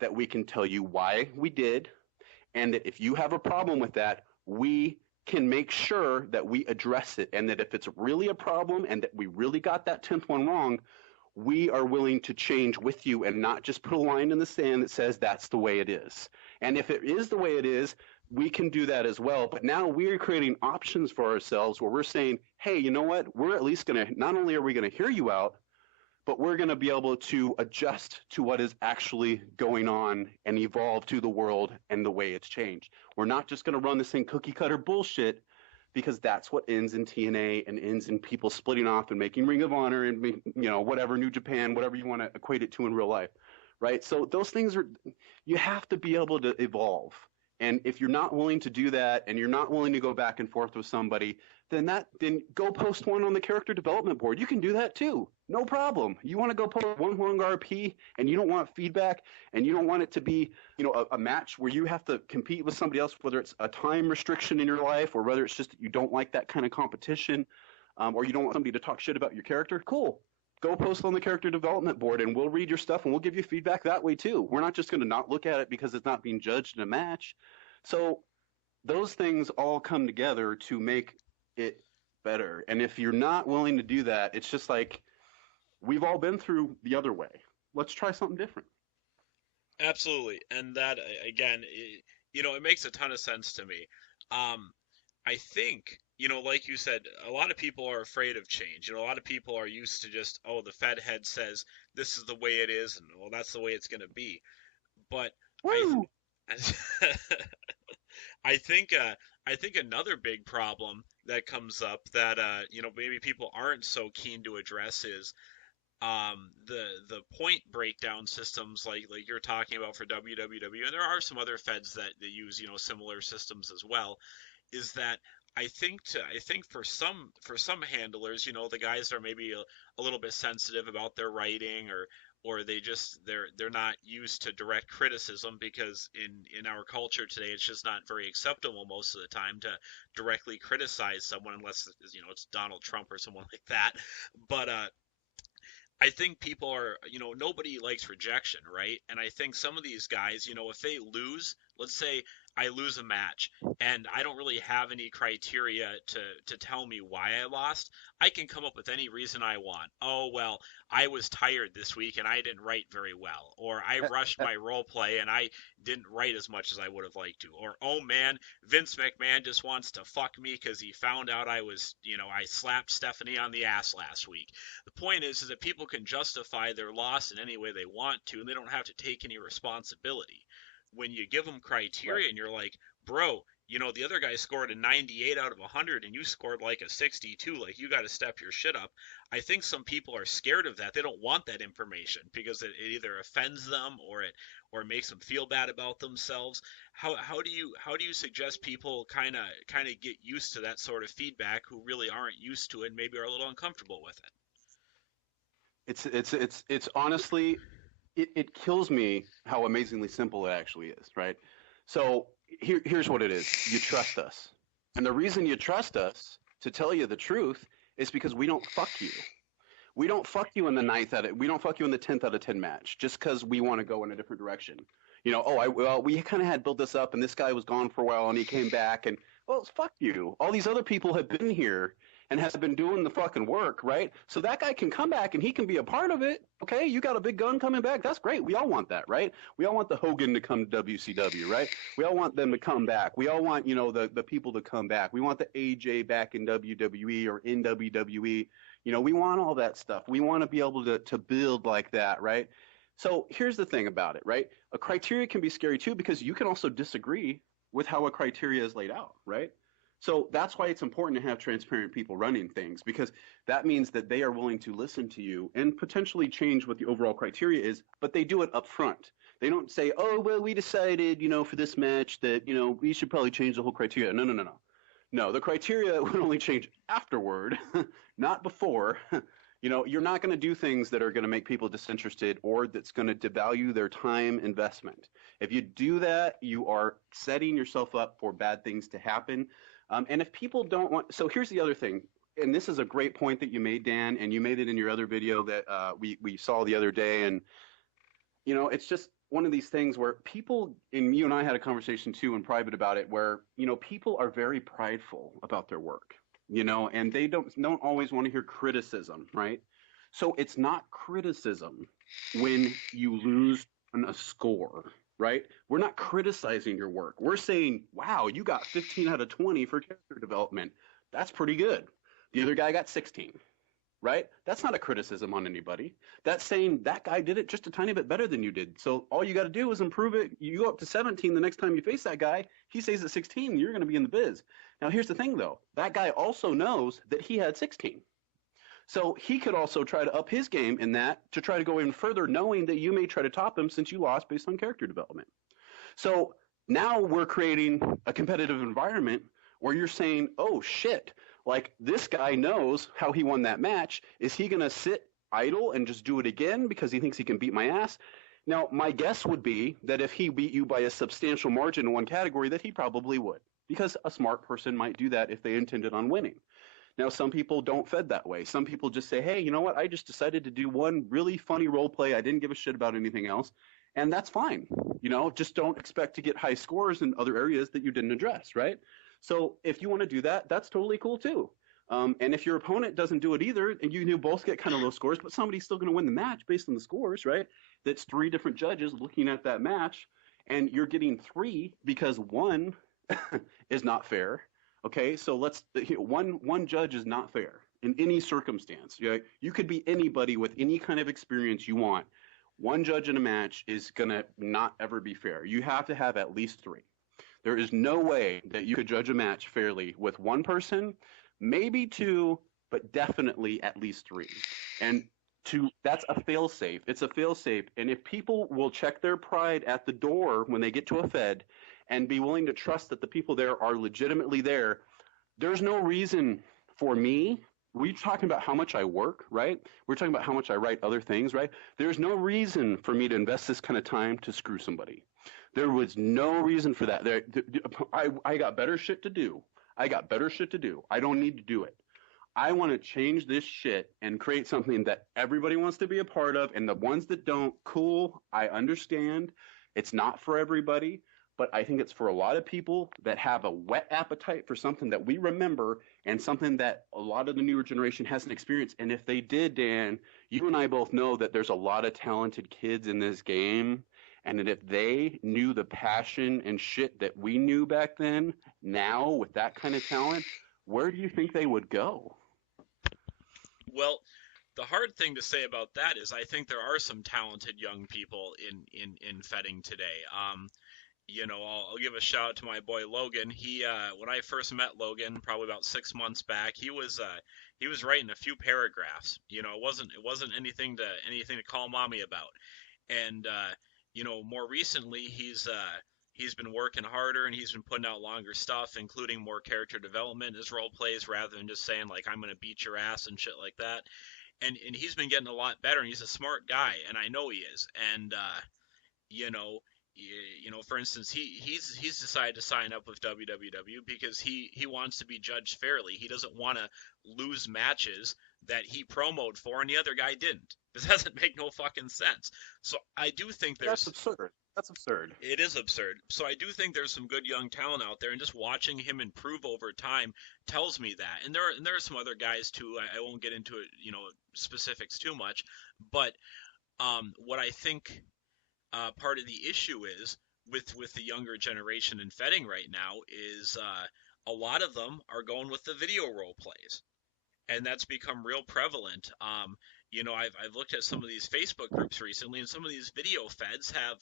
that we can tell you why we did, and that if you have a problem with that, we can make sure that we address it, and that if it's really a problem and that we really got that 10th one wrong, we are willing to change with you and not just put a line in the sand that says that's the way it is. And if it is the way it is, we can do that as well. But now we're creating options for ourselves where we're saying, hey, you know what? We're at least going to, not only are we going to hear you out, but we're going to be able to adjust to what is actually going on and evolve to the world and the way it's changed. We're not just going to run the same cookie cutter bullshit, because that's what ends in TNA and ends in people splitting off and making Ring of Honor and, you know, whatever, New Japan, whatever you want to equate it to in real life, right? So those things are, you have to be able to evolve. And if you're not willing to do that and you're not willing to go back and forth with somebody, then go post one on the character development board. You can do that too. No problem. You want to go post one long RP and you don't want feedback and you don't want it to be, you know, a match where you have to compete with somebody else, whether it's a time restriction in your life or whether it's just that you don't like that kind of competition, or you don't want somebody to talk shit about your character. Cool. Go post on the character development board and we'll read your stuff and we'll give you feedback that way too. We're not just going to not look at it because it's not being judged in a match. So those things all come together to make it better. And if you're not willing to do that, it's just like we've all been through the other way. Let's try something different. Absolutely, and that again, you know, it makes a ton of sense to me. I think, you know, like you said, a lot of people are afraid of change. You know, a lot of people are used to just, oh, the Fedhead says this is the way it is, and well, that's the way it's going to be. But Woo! I, I think, uh, I think another big problem that comes up that you know, maybe people aren't so keen to address is the point breakdown systems like you're talking about for WWW, and there are some other feds that use, you know, similar systems as well, is that I think for some handlers, you know, the guys are maybe a little bit sensitive about their writing, or they're not used to direct criticism, because in our culture today it's just not very acceptable most of the time to directly criticize someone unless, you know, it's Donald Trump or someone like that. But I think people are, you know, nobody likes rejection, right? And I think some of these guys, you know, if they lose, let's say I lose a match and I don't really have any criteria to tell me why I lost, I can come up with any reason I want. Oh, well, I was tired this week and I didn't write very well, or I rushed my role play and I didn't write as much as I would have liked to, or oh man, Vince McMahon just wants to fuck me because he found out I was, you know, I slapped Stephanie on the ass last week. The point is that people can justify their loss in any way they want to, and they don't have to take any responsibility. When you give them Right. criteria and you're like, bro, you know, the other guy scored a 98 out of 100 and you scored like a 62, like you got to step your shit up. I think some people are scared of that. They don't want that information because it either offends them, or it makes them feel bad about themselves. How do you suggest people kind of get used to that sort of feedback, who really aren't used to it and maybe are a little uncomfortable with it? It's honestly, it kills me how amazingly simple it actually is, right? So here's what it is. You trust us. And the reason you trust us to tell you the truth is because we don't fuck you. We don't fuck you in the we don't fuck you in the 10th out of 10 match just because we want to go in a different direction. Well, we kind of had built this up and this guy was gone for a while and he came back and, well, fuck you. All these other people have been here and has been doing the fucking work, right? So that guy can come back and he can be a part of it. Okay, you got a big gun coming back. That's great. We all want that, right? We all want the Hogan to come to WCW, right? We all want them to come back. We all want, the people to come back. We want the AJ back in WWE or in WWE. We want all that stuff. We want to be able to build like that, right? So here's the thing about it, right? A criteria can be scary too because you can also disagree with how a criteria is laid out, right? So that's why it's important to have transparent people running things because that means that they are willing to listen to you and potentially change what the overall criteria is, but they do it up front. They don't say, oh, well, we decided, for this match that, we should probably change the whole criteria. No, no, no, no. No, the criteria would only change afterward, not before. You're not going to do things that are going to make people disinterested or that's going to devalue their time investment. If you do that, you are setting yourself up for bad things to happen. And if people don't want, so here's the other thing, and this is a great point that you made, Dan, and you made it in your other video that we saw the other day, and it's just one of these things where people, and you and I had a conversation too in private about it, where people are very prideful about their work, and they don't always want to hear criticism, right? So it's not criticism when you lose a score, right? We're not criticizing your work. We're saying, wow, you got 15 out of 20 for character development. That's pretty good. The other guy got 16, right? That's not a criticism on anybody. That's saying that guy did it just a tiny bit better than you did. So all you got to do is improve it. You go up to 17 the next time you face that guy. He stays at 16. You're going to be in the biz. Now, here's the thing, though. That guy also knows that he had 16. So he could also try to up his game in that to try to go even further, knowing that you may try to top him since you lost based on character development. So now we're creating a competitive environment where you're saying, oh, shit, like this guy knows how he won that match. Is he going to sit idle and just do it again because he thinks he can beat my ass? Now, my guess would be that if he beat you by a substantial margin in one category, that he probably would, because a smart person might do that if they intended on winning. Now, some people don't fed that way. Some people just say, hey, you know what? I just decided to do one really funny role play. I didn't give a shit about anything else. And that's fine. Just don't expect to get high scores in other areas that you didn't address, right? So if you want to do that, that's totally cool too. And if your opponent doesn't do it either, and you both get kind of low scores, but somebody's still going to win the match based on the scores, right? That's 3 different judges looking at that match, and you're getting 3 because 1 is not fair. Okay, so one judge is not fair in any circumstance. You could be anybody with any kind of experience you want. One judge in a match is gonna not ever be fair. You have to have at least 3. There is no way that you could judge a match fairly with one person, maybe 2, but definitely at least 3. And that's a fail-safe. It's a fail-safe. And if people will check their pride at the door when they get to a Fed and be willing to trust that the people there are legitimately there, there's no reason for me. We're talking about how much I work, right? We're talking about how much I write other things, right? There's no reason for me to invest this kind of time to screw somebody. There was no reason for that. I got better shit to do. I don't need to do it. I want to change this shit and create something that everybody wants to be a part of, and the ones that don't, cool, I understand. It's not for everybody, but I think it's for a lot of people that have a whet appetite for something that we remember and something that a lot of the newer generation hasn't experienced. And if they did, Dan, you and I both know that there's a lot of talented kids in this game, and that if they knew the passion and shit that we knew back then, now with that kind of talent, where do you think they would go? Well, the hard thing to say about that is I think there are some talented young people in Fetting today. I'll give a shout out to my boy Logan. He when I first met Logan, probably about 6 months back, he was writing a few paragraphs. It wasn't anything to call mommy about. And more recently he's been working harder and he's been putting out longer stuff, including more character development as role plays rather than just saying like I'm gonna beat your ass and shit like that. and he's been getting a lot better, and he's a smart guy, and I know he is. And you know, for instance, he's decided to sign up with WWW because he wants to be judged fairly. He doesn't want to lose matches that he promoted for and the other guy didn't. This doesn't make no fucking sense. So I do think That's there's absurd. That's absurd. it is absurd. So I do think there's some good young talent out there, and just watching him improve over time tells me that. And there are some other guys too. I won't get into it, specifics too much, but what I think part of the issue is with the younger generation in Fetting right now is a lot of them are going with the video role plays, and that's become real prevalent. I've looked at some of these Facebook groups recently, and some of these video feds have,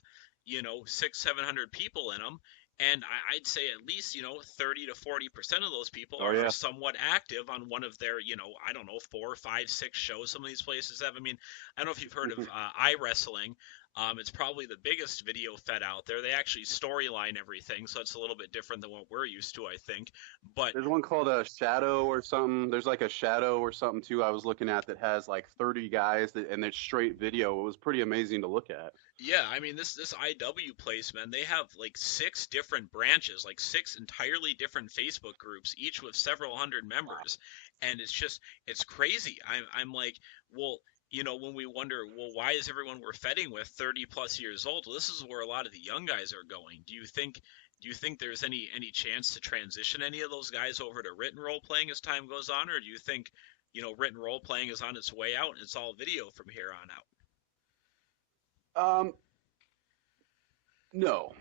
600-700 people in them, and I'd say at least 30 to 40% of those people Oh are yeah. somewhat active on one of their, I don't know, 4, 5, 6 shows. Some of these places have. I mean, I don't know if you've heard of iWrestling. It's probably the biggest video fed out there. They actually storyline everything, so it's a little bit different than what we're used to, I think. But There's one called a Shadow or something. There's like a Shadow or something too. I was looking at that has like 30 guys and it's straight video. It was pretty amazing to look at. yeah, I mean this IW place, man, they have like 6 different branches, like 6 entirely different Facebook groups, each with several hundred members, and it's crazy. I'm like, well, when we wonder, well, why is everyone we're feting with 30 plus years old? Well, this is where a lot of the young guys are going. Do you think there's any chance to transition any of those guys over to written role playing as time goes on, or do you think, written role playing is on its way out and it's all video from here on out? Um, no,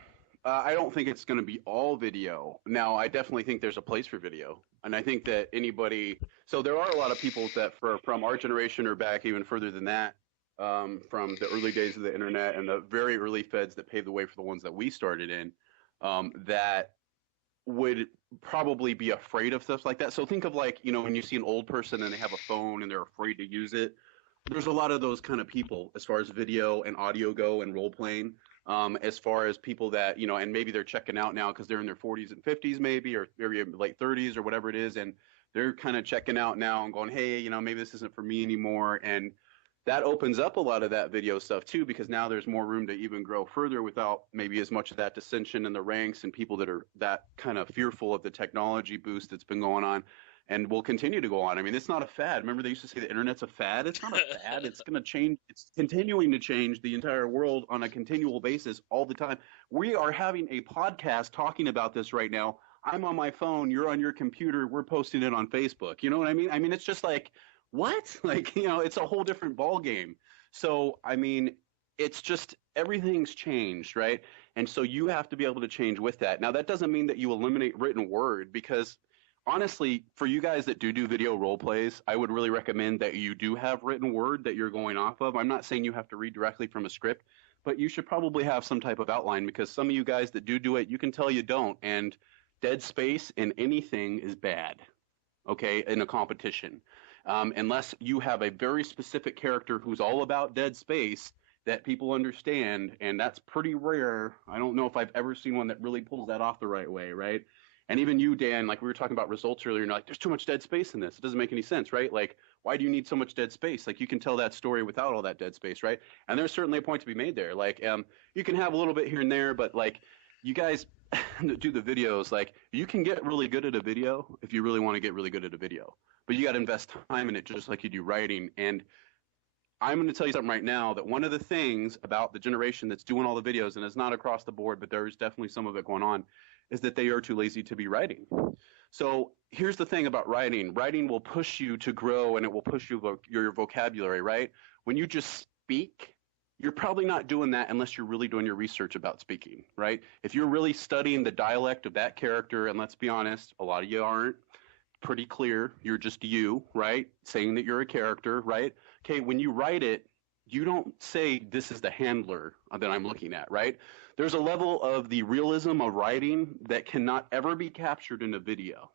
I don't think it's going to be all video. Now, I definitely think there's a place for video, and I think that anybody. So there are a lot of people that from our generation or back even further than that, from the early days of the internet and the very early feds that paved the way for the ones that we started in, that would probably be afraid of stuff like that. So think of like, when you see an old person and they have a phone and they're afraid to use it. There's a lot of those kind of people as far as video and audio go and role playing. As far as people that, and maybe they're checking out now because they're in their 40s and 50s maybe, or maybe late 30s or whatever it is. And they're kind of checking out now and going, hey, maybe this isn't for me anymore. And that opens up a lot of that video stuff too, because now there's more room to even grow further without maybe as much of that dissension in the ranks and people that are that kind of fearful of the technology boost that's been going on and will continue to go on. I mean, it's not a fad. Remember they used to say the internet's a fad? It's not a fad. It's going to change. It's continuing to change the entire world on a continual basis all the time. We are having a podcast talking about this right now. I'm on my phone, you're on your computer, we're posting it on Facebook. You know what I mean? I mean, it's just like, what? Like, it's a whole different ball game. So, I mean, it's just everything's changed, right? And so you have to be able to change with that. Now, that doesn't mean that you eliminate written word because honestly, for you guys that do video role plays, I would really recommend that you do have written word that you're going off of. I'm not saying you have to read directly from a script, but you should probably have some type of outline because some of you guys that do it, you can tell you don't. And dead space in anything is bad, okay, in a competition. Unless you have a very specific character who's all about dead space that people understand, and that's pretty rare. I don't know if I've ever seen one that really pulls that off the right way, right? And even you, Dan, like we were talking about results earlier, and you're like, there's too much dead space in this. It doesn't make any sense, right? Like, why do you need so much dead space? Like, you can tell that story without all that dead space, right? And there's certainly a point to be made there. Like, you can have a little bit here and there, but like, you guys that do the videos, like, you can get really good at a video if you really want to get really good at a video. But you got to invest time in it just like you do writing. And I'm going to tell you something right now that one of the things about the generation that's doing all the videos, and it's not across the board, but there's definitely some of it going on, is that they are too lazy to be writing. So here's the thing about writing. Writing will push you to grow and it will push your vocabulary, right? When you just speak, you're probably not doing that unless you're really doing your research about speaking, right? If you're really studying the dialect of that character, and let's be honest, a lot of you aren't, pretty clear, you're just you, right? Saying that you're a character, right? Okay, when you write it, you don't say this is the handler that I'm looking at, right? There's a level of the realism of writing that cannot ever be captured in a video,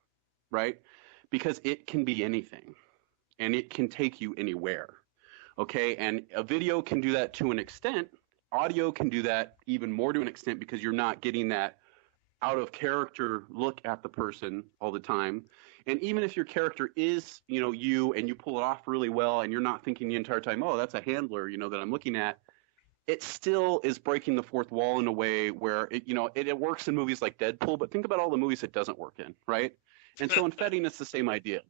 right? Because it can be anything and it can take you anywhere, okay? And a video can do that to an extent. Audio can do that even more to an extent because you're not getting that out of character look at the person all the time. And even if your character is, you and you pull it off really well and you're not thinking the entire time, oh, that's a handler, that I'm looking at, it still is breaking the fourth wall in a way where it works in movies like Deadpool, but think about all the movies it doesn't work in, right? And so in Fetting, it's the same idea.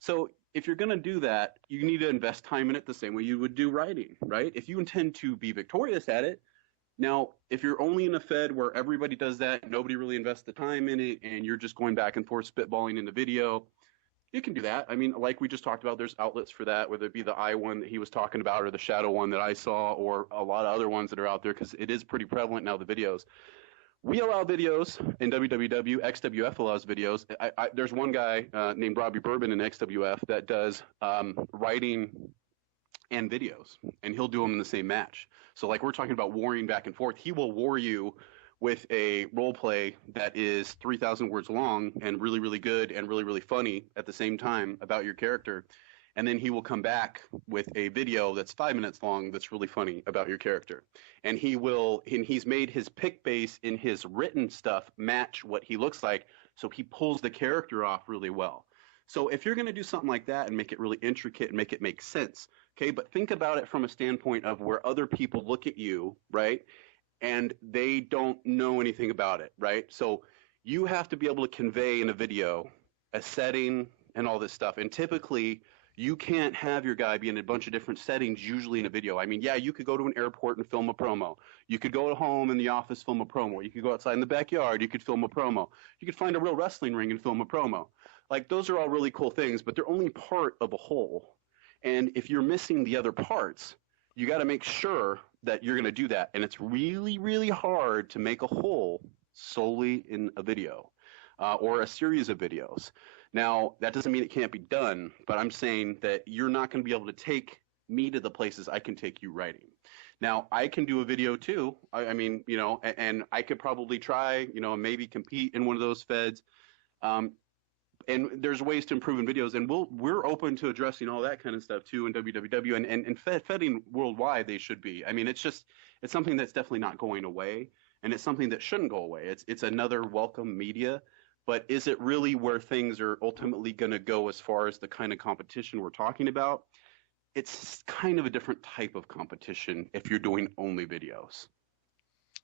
So if you're going to do that, you need to invest time in it the same way you would do writing, right? If you intend to be victorious at it, now, if you're only in a Fed where everybody does that, nobody really invests the time in it, and you're just going back and forth spitballing in the video, you can do that. I mean, like we just talked about, there's outlets for that, whether it be the eye one that he was talking about or the shadow one that I saw or a lot of other ones that are out there because it is pretty prevalent now, the videos. We allow videos in WWW. XWF allows videos. There's one guy named Robbie Bourbon in XWF that does writing and videos, and he'll do them in the same match. So like we're talking about warring back and forth, he will war you with a role play that is 3,000 words long and really, really good and really, really funny at the same time about your character. And then he will come back with a video that's 5 minutes long that's really funny about your character. And he's made his pick base in his written stuff match what he looks like, so he pulls the character off really well. So if you're going to do something like that and make it really intricate and make it make sense, okay, but think about it from a standpoint of where other people look at you, right? And they don't know anything about it, right? So you have to be able to convey in a video a setting and all this stuff. And typically, you can't have your guy be in a bunch of different settings usually in a video. I mean, yeah, you could go to an airport and film a promo. You could go at home in the office, film a promo. You could go outside in the backyard, you could film a promo. You could find a real wrestling ring and film a promo. Like, those are all really cool things, but they're only part of a whole. And if you're missing the other parts, you got to make sure that you're going to do that. And it's really, really hard to make a whole solely in a video or a series of videos. Now, that doesn't mean it can't be done, but I'm saying that you're not going to be able to take me to the places I can take you writing. Now, I can do a video too. I mean, and I could probably try, maybe compete in one of those feds. And there's ways to improve in videos, and we're open to addressing all that kind of stuff too in WWW and Feding worldwide. They should be. I mean, it's something that's definitely not going away, and it's something that shouldn't go away. It's another welcome media, but is it really where things are ultimately going to go as far as the kind of competition we're talking about? It's kind of a different type of competition if you're doing only videos,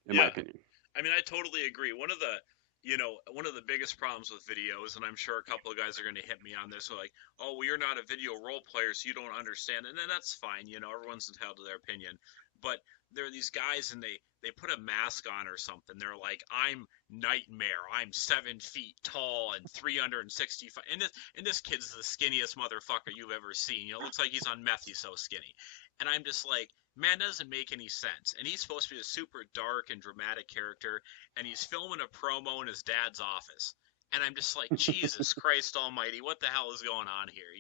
in my opinion. I mean, I totally agree. One of the biggest problems with videos, and I'm sure a couple of guys are going to hit me on this, are like, oh, well, you're not a video role player, so you don't understand. And then that's fine, everyone's entitled to their opinion. But there are these guys, and they put a mask on or something. They're like, I'm Nightmare. I'm 7 feet tall and 365. And this kid's the skinniest motherfucker you've ever seen. It looks like he's on meth. He's so skinny. And I'm just like, man, doesn't make any sense. And he's supposed to be a super dark and dramatic character, and he's filming a promo in his dad's office. And I'm just like, Jesus Christ Almighty, what the hell is going on here?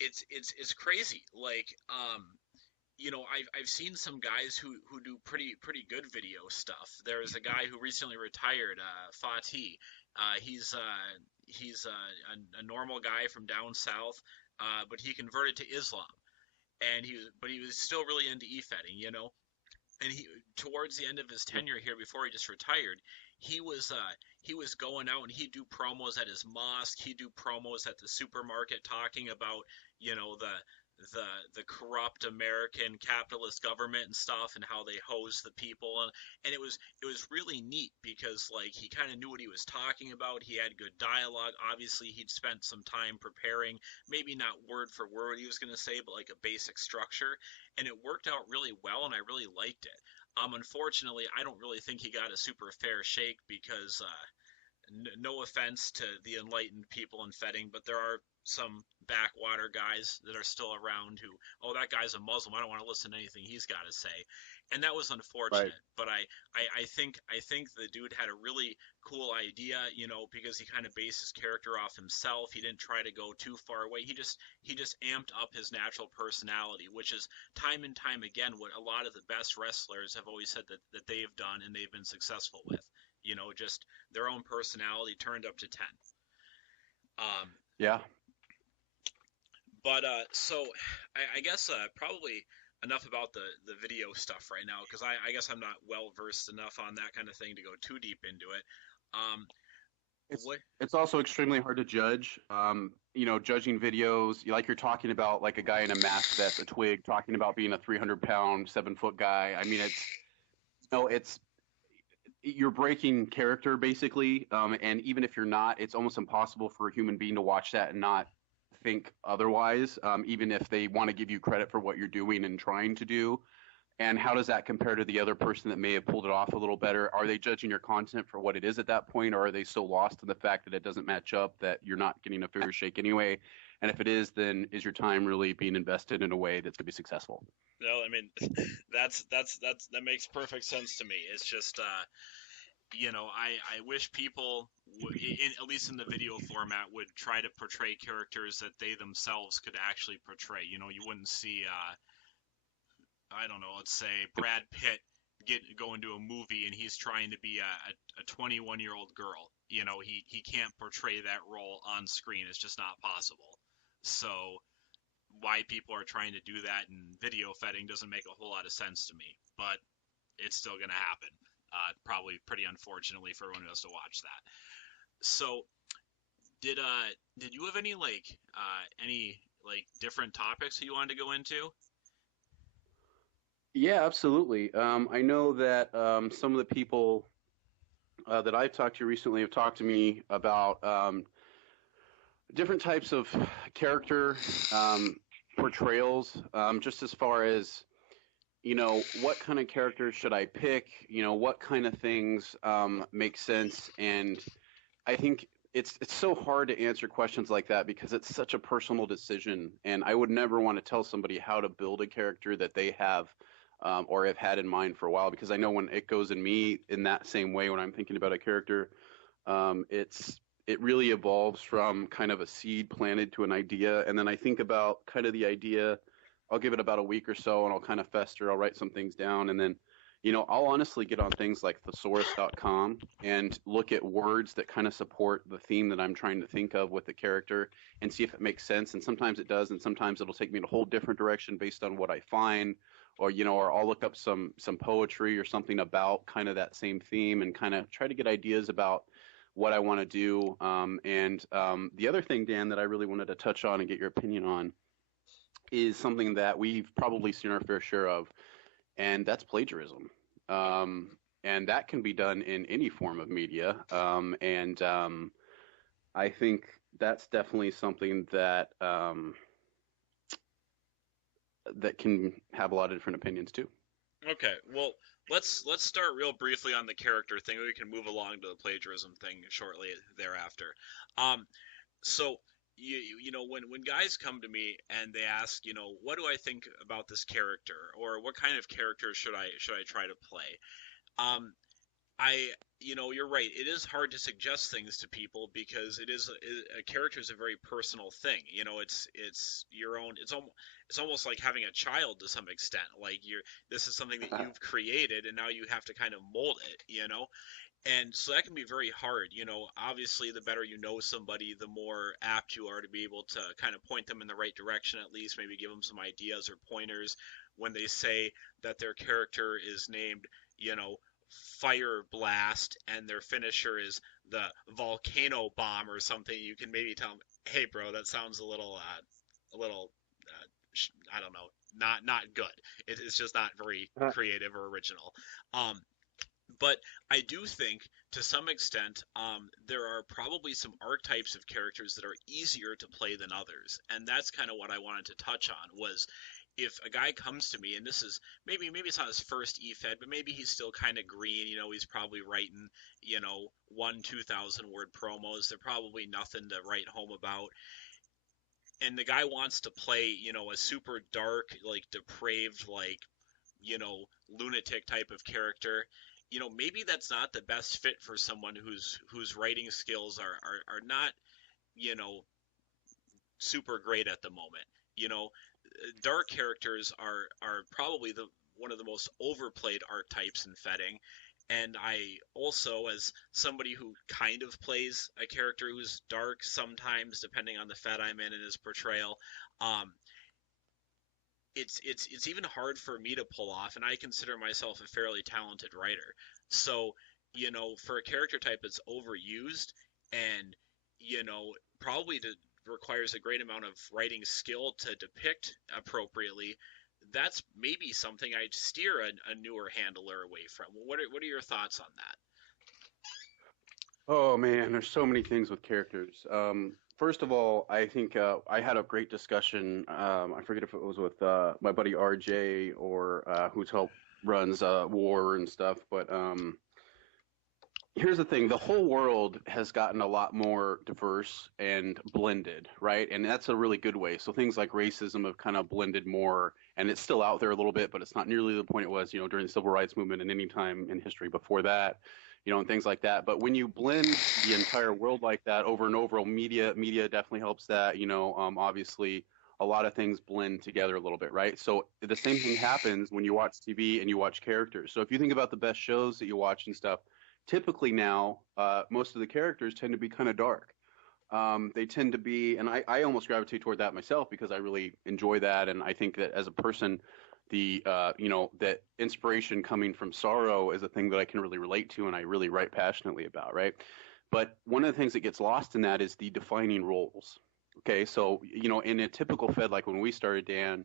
It's crazy. Like, I've seen some guys who do pretty good video stuff. There's a guy who recently retired, Fatih. He's a normal guy from down south, but he converted to Islam. And he was still really into e-fetting, And towards the end of his tenure here, before he just retired, he was going out and he'd do promos at his mosque. He'd do promos at the supermarket talking about, the corrupt American capitalist government and stuff, and how they hose the people, and it was really neat because like he kind of knew what he was talking about. He had good dialogue. Obviously, he'd spent some time preparing, maybe not word for word he was going to say, but like a basic structure, and it worked out really well, and I really liked it. Unfortunately, I don't really think he got a super fair shake because no offense to the enlightened people in Fetting, but there are some backwater guys that are still around who, oh, that guy's a Muslim, I don't want to listen to anything he's got to say. And that was unfortunate. Right. But I think the dude had a really cool idea, because he kind of based his character off himself. He didn't try to go too far away. He just amped up his natural personality, which is time and time again what a lot of the best wrestlers have always said that they've done and they've been successful with. Just their own personality turned up to 10. Yeah. But so I guess probably enough about the video stuff right now, because I guess I'm not well versed enough on that kind of thing to go too deep into it. It's what it's also extremely hard to judge. Judging videos, like you're talking about like a guy in a mask vest, a twig, talking about being a 300-pound, 7-foot guy. I mean, it's you're breaking character basically, and even if you're not, it's almost impossible for a human being to watch that and not think otherwise, even if they want to give you credit for what you're doing and trying to do. And how does that compare to the other person that may have pulled it off a little better? Are they judging your content for what it is at that point, or are they so lost in the fact that it doesn't match up that you're not getting a fair shake anyway? And if it is, then is your time really being invested in a way that's going to be successful? no, I mean, that makes perfect sense to me. It's just I wish people, at least in the video format, would try to portray characters that they themselves could actually portray. You wouldn't see, I don't know, let's say Brad Pitt go into a movie and he's trying to be a 21-year-old girl. He can't portray that role on screen. It's just not possible. So why people are trying to do that in video fetting doesn't make a whole lot of sense to me, but it's still going to happen. Probably pretty unfortunately for everyone who has to watch that. So did you have any different topics that you wanted to go into? Yeah, absolutely. I know that some of the people that I've talked to recently have talked to me about different types of character portrayals, just as far as what kind of characters should I pick? What kind of things make sense? And I think it's so hard to answer questions like that because it's such a personal decision, and I would never want to tell somebody how to build a character that they have or have had in mind for a while, because I know when it goes in me in that same way when I'm thinking about a character, it really evolves from kind of a seed planted to an idea, and then I think about kind of the idea. I'll give it about a week or so, and I'll kind of fester. I'll write some things down, and then I'll honestly get on things like thesaurus.com and look at words that kind of support the theme that I'm trying to think of with the character and see if it makes sense. And sometimes it does, and sometimes it'll take me in a whole different direction based on what I find, or I'll look up some poetry or something about kind of that same theme and kind of try to get ideas about what I want to do. And the other thing, Dan, that I really wanted to touch on and get your opinion on is something that we've probably seen our fair share of, and that's plagiarism. And that can be done in any form of media. And I think that's definitely something that can have a lot of different opinions too. Okay, well, let's start real briefly on the character thing. We can move along to the plagiarism thing shortly thereafter. Um, so when guys come to me and they ask, what do I think about this character, or what kind of character should I try to play? Um, you're right. It is hard to suggest things to people because a character is a very personal thing. It's your own. It's almost like having a child to some extent. Like this is something that you've created, and now you have to kind of mold it. And so that can be very hard. Obviously, the better you know somebody, the more apt you are to be able to kind of point them in the right direction, at least maybe give them some ideas or pointers when they say that their character is named, you know, Fire Blast and their finisher is the Volcano Bomb or something. You can maybe tell them, hey, bro, that sounds I don't know, not good. It's just not very creative or original. Um, but I do think, to some extent, there are probably some archetypes of characters that are easier to play than others, and that's kind of what I wanted to touch on. Was if a guy comes to me, and this is maybe it's not his first EFED, but maybe he's still kind of green. He's probably writing 1-2,000 word promos. They're probably nothing to write home about, and the guy wants to play a super dark, like depraved, like you know, lunatic type of character, maybe that's not the best fit for someone whose writing skills are not, you know, super great at the moment. You know, dark characters are probably the one of the most overplayed archetypes in Fetting. And I also, as somebody who kind of plays a character who's dark sometimes, depending on the Fed I'm in and his portrayal, um, it's even hard for me to pull off, and I consider myself a fairly talented writer. So, for a character type that's overused, and probably requires a great amount of writing skill to depict appropriately, that's maybe something I'd steer a newer handler away from. What are your thoughts on that? Oh man, there's so many things with characters. First of all, I think I had a great discussion. I forget if it was with my buddy RJ or who's helped runs War and stuff. But here's the thing: the whole world has gotten a lot more diverse and blended, right? And that's a really good way. So things like racism have kind of blended more, and it's still out there a little bit, but it's not nearly the point it was, during the civil rights movement and any time in history before that, and things like that. But when you blend the entire world like that over and over, media definitely helps that. Obviously a lot of things blend together a little bit, right? So the same thing happens when you watch TV and you watch characters. So if you think about the best shows that you watch and stuff, typically now most of the characters tend to be kind of dark. They tend to be, and I almost gravitate toward that myself because I really enjoy that, and I think that as a person, that inspiration coming from sorrow is a thing that I can really relate to and I really write passionately about, right? But one of the things that gets lost in that is the defining roles. Okay, so in a typical Fed, like when we started, Dan,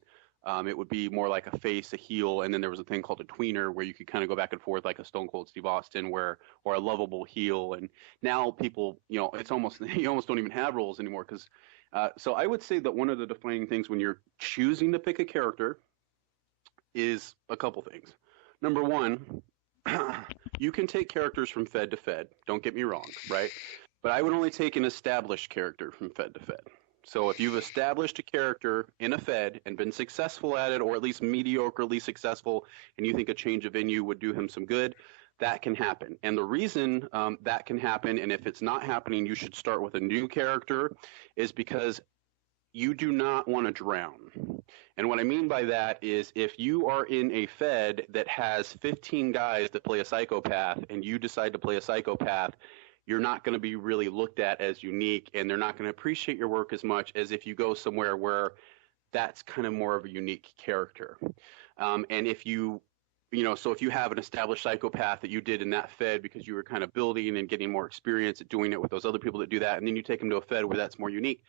it would be more like a face, a heel, and then there was a thing called a tweener where you could kind of go back and forth like a Stone Cold Steve Austin, or a lovable heel. And now people, it's almost you almost don't even have roles anymore because. So I would say that one of the defining things when you're choosing to pick a character is a couple things. Number one, you can take characters from Fed to Fed. Don't get me wrong, right? But I would only take an established character from Fed to Fed. So if you've established a character in a Fed and been successful at it, or at least mediocrely successful, and you think a change of venue would do him some good, that can happen. And the reason that can happen, and if it's not happening, you should start with a new character, is because you do not want to drown. And what I mean by that is if you are in a Fed that has 15 guys that play a psychopath and you decide to play a psychopath, you're not going to be really looked at as unique, and they're not going to appreciate your work as much as if you go somewhere where that's kind of more of a unique character. And if so if you have an established psychopath that you did in that Fed because you were kind of building and getting more experience at doing it with those other people that do that, and then you take them to a Fed where that's more unique,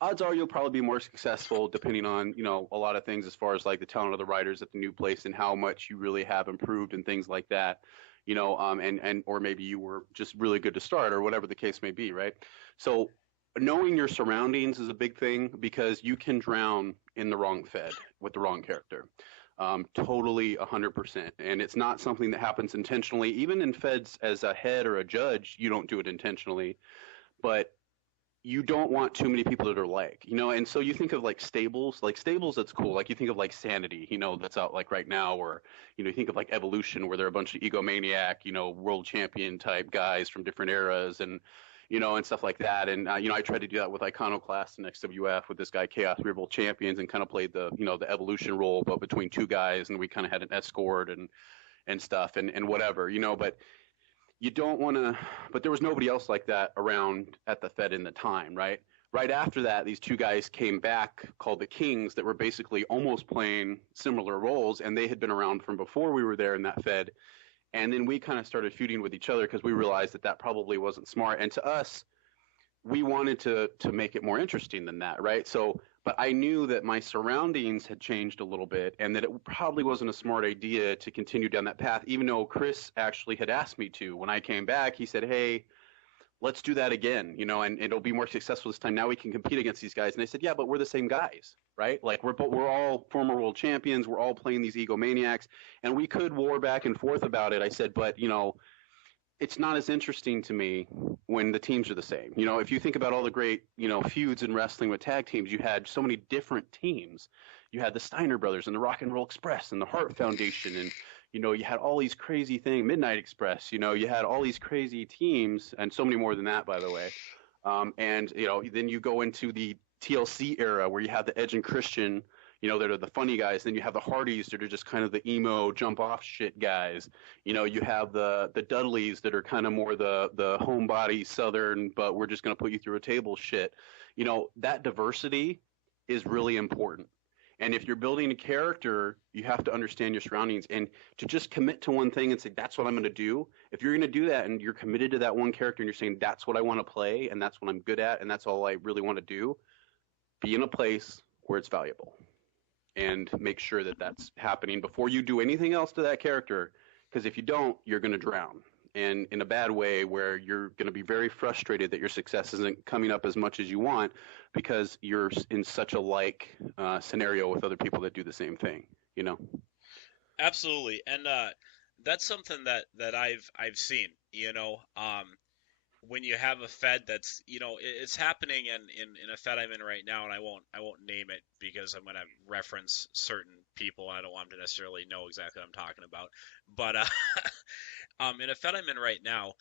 odds are you'll probably be more successful depending on, a lot of things as far as like the talent of the writers at the new place and how much you really have improved and things like that. And or maybe you were just really good to start or whatever the case may be, right? So knowing your surroundings is a big thing because you can drown in the wrong Fed with the wrong character. Totally 100%. And it's not something that happens intentionally. Even in Feds as a head or a judge, you don't do it intentionally. But you don't want too many people that are and so you think of like stables, that's cool. Like you think of like Sanity, that's out like right now, or, you think of like Evolution where they're a bunch of egomaniac, world champion type guys from different eras and, and stuff like that. And, I tried to do that with Iconoclast and XWF with this guy Chaos. We were both champions and kind of played the, the Evolution role, but between two guys, and we kind of had an escort and stuff and whatever, but you don't want to, but there was nobody else like that around at the Fed in the time, right? Right after that, these two guys came back called the Kings that were basically almost playing similar roles, and they had been around from before we were there in that Fed. And then we kind of started feuding with each other because we realized that probably wasn't smart. And to us, we wanted to make it more interesting than that, right? So, but I knew that my surroundings had changed a little bit and that it probably wasn't a smart idea to continue down that path, even though Chris actually had asked me to. When I came back, he said, hey, let's do that again, and it'll be more successful this time. Now we can compete against these guys. And I said, yeah, but we're the same guys, right? Like we're all former world champions. We're all playing these egomaniacs, and we could war back and forth about it. I said, but, it's not as interesting to me when the teams are the same. If you think about all the great, feuds in wrestling with tag teams, you had so many different teams. You had the Steiner Brothers and the Rock and Roll Express and the Hart Foundation, and you had all these crazy things, Midnight Express. You had all these crazy teams, and so many more than that, by the way. And then you go into the TLC era where you have the Edge and Christian, that are the funny guys. Then you have the Hardys that are just kind of the emo jump off shit guys. You have the Dudleys that are kind of more the homebody Southern, but we're just going to put you through a table shit. That diversity is really important. And if you're building a character, you have to understand your surroundings and to just commit to one thing and say, that's what I'm going to do. If you're going to do that and you're committed to that one character and you're saying, that's what I want to play and that's what I'm good at and that's all I really want to do, be in a place where it's valuable and make sure that that's happening before you do anything else to that character. Because if you don't, you're going to drown. And in a bad way, where you're going to be very frustrated that your success isn't coming up as much as you want because you're in such a scenario with other people that do the same thing, you know? Absolutely, and that's something that I've seen. When you have a Fed that's it's happening in a Fed I'm in right now, and I won't name it because I'm going to reference certain people. I don't want them to necessarily know exactly what I'm talking about, but in a Fed I'm in right now,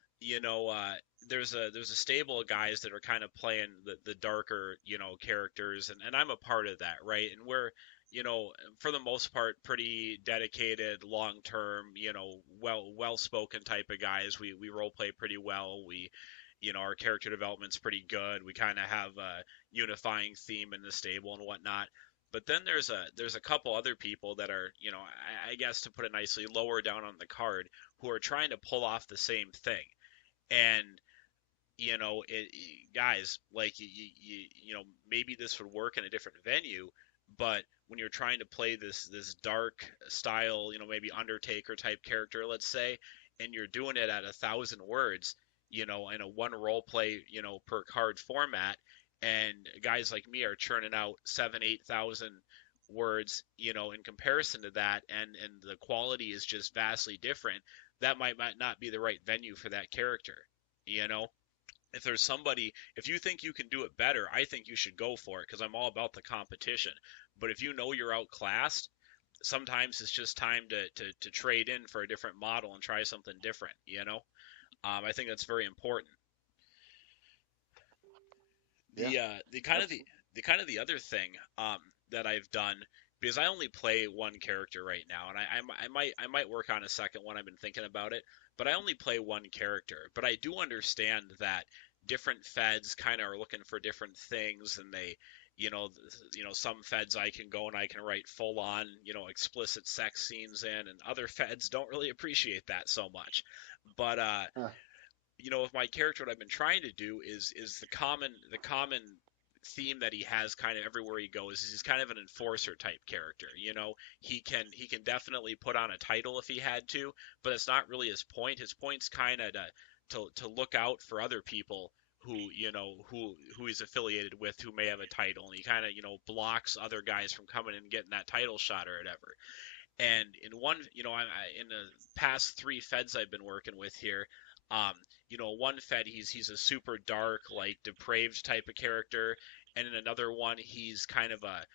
there's a stable of guys that are kind of playing the darker characters, and I'm a part of that, right? And we're for the most part pretty dedicated, long term, well spoken type of guys. We role play pretty well. Our character development's pretty good. We kind of have a unifying theme in the stable and whatnot. But then there's a couple other people that are, I guess to put it nicely, lower down on the card, who are trying to pull off the same thing. And guys, like maybe this would work in a different venue, but when you're trying to play this dark style, maybe Undertaker type character, let's say, and you're doing it at 1,000 words, in a one role play, per card format, and guys like me are churning out 7, 8,000 words, in comparison to that, and the quality is just vastly different. That might not be the right venue for that character. You know, if you think you can do it better, I think you should go for it because I'm all about the competition. But if you know you're outclassed, sometimes it's just time to trade in for a different model and try something different. I think that's very important. Yeah. The other thing that I've done, because I only play one character right now, and I might work on a second one. I've been thinking about it, but I only play one character. But I do understand that different feds kind of are looking for different things, and some feds I can go and I can write full on explicit sex scenes in, and other feds don't really appreciate that so much. But Huh. with my character, what I've been trying to do is the common theme that he has kind of everywhere he goes is he's kind of an enforcer type character. He can definitely put on a title if he had to, but it's not really his point. His point's kind of to look out for other people who he's affiliated with who may have a title, and he kind of blocks other guys from coming and getting that title shot or whatever. And in one, in the past three feds I've been working with here, one fed he's a super dark, like depraved type of character, and in another one he's kind of a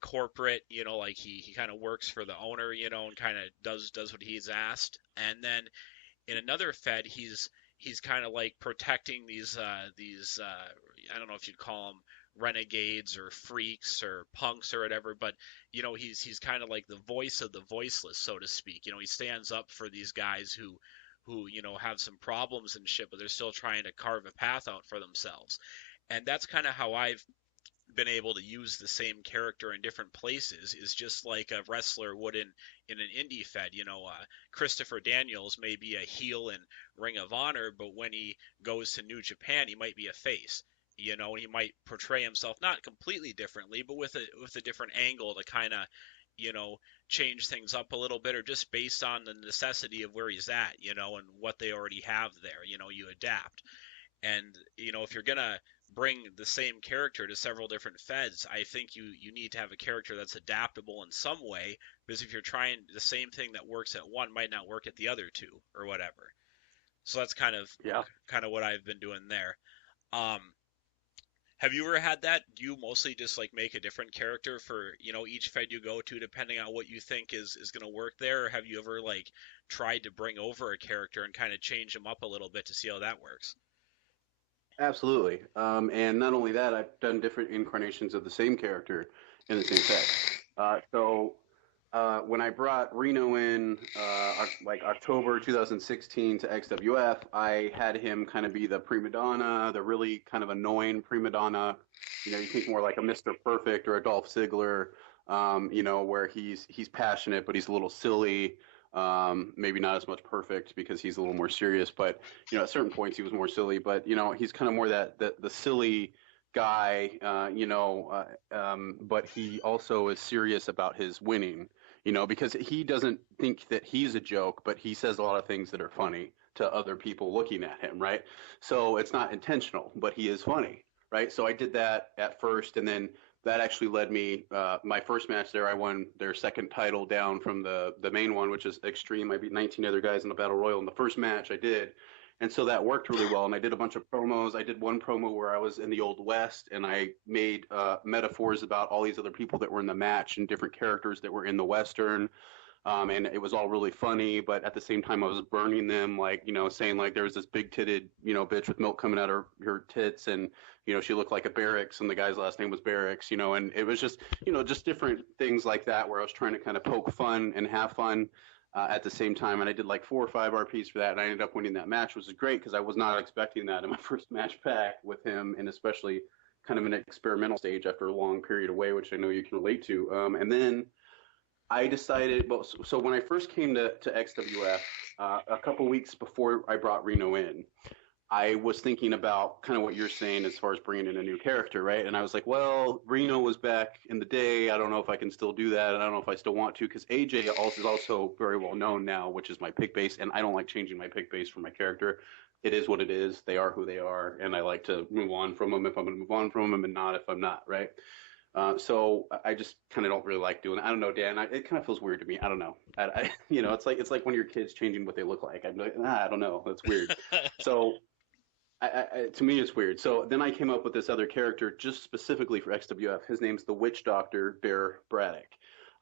corporate, like he kind of works for the owner, and kind of does what he's asked. And then in another fed he's kind of like protecting these I don't know if you'd call them renegades or freaks or punks or whatever, but he's kind of like the voice of the voiceless, so to speak. He stands up for these guys who have some problems and shit, but they're still trying to carve a path out for themselves. And that's kind of how I've been able to use the same character in different places, is just like a wrestler would in an indie fed. Christopher Daniels may be a heel in Ring of Honor, but when he goes to New Japan, he might be a face. And he might portray himself not completely differently, but with a different angle to kind of change things up a little bit, or just based on the necessity of where he's at, and what they already have there. You adapt. And if you're gonna bring the same character to several different feds, I think you need to have a character that's adaptable in some way, because if you're trying the same thing that works at one might not work at the other two or whatever. So that's kind of Yeah. what I've been doing there. Um, have you ever had that? Do you mostly just like make a different character for each fed you go to, depending on what you think is going to work there, or have you ever like tried to bring over a character and kind of change him up a little bit to see how that works? Absolutely. And not only that, I've done different incarnations of the same character in the same set. When I brought Reno in, like October 2016 to XWF, I had him kind of be the prima donna, the really kind of annoying prima donna. You think more like a Mr. Perfect or a Dolph Ziggler. You know, where he's passionate, but he's a little silly. Maybe not as much perfect because he's a little more serious, but you know, at certain points he was more silly. But you know, he's kind of more that the silly guy. But he also is serious about his winning. You know, because he doesn't think that he's a joke, but he says a lot of things that are funny to other people looking at him, right? So it's not intentional, but he is funny, right? So I did that at first, and then that actually led me. My first match there, I won their second title down from the main one, which is Extreme. I beat 19 other guys in the Battle Royal in the first match I did, and so that worked really well. And I did a bunch of promos. I did one promo where I was in the Old West, and I made metaphors about all these other people that were in the match and different characters that were in the Western. And it was all really funny, but at the same time, I was burning them, like, you know, saying like there was this big titted, you know, bitch with milk coming out of her tits, and you know, she looked like a Barracks, and the guy's last name was Barracks, you know, and it was just, you know, just different things like that where I was trying to kind of poke fun and have fun at the same time. And I did like 4 or 5 RPs for that, and I ended up winning that match, which was great because I was not expecting that in my first match back with him, and especially kind of an experimental stage after a long period away, which I know you can relate to. And then I decided, well, so when I first came to XWF, a couple weeks before I brought Reno in, I was thinking about kind of what you're saying as far as bringing in a new character, right? And I was like, well, Reno was back in the day. I don't know if I can still do that. And I don't know if I still want to, because AJ also is also very well known now, which is my pick base. And I don't like changing my pick base for my character. It is what it is. They are who they are. And I like to move on from them if I'm going to move on from them, and not if I'm not, right? So I just kind of don't really like doing it. I don't know, Dan. It kind of feels weird to me. I don't know. You know, it's like when your kids changing what they look like. I'm like, I don't know. That's weird. So to me, it's weird. So then I came up with this other character just specifically for XWF. His name's the Witch Doctor, Bear Braddock.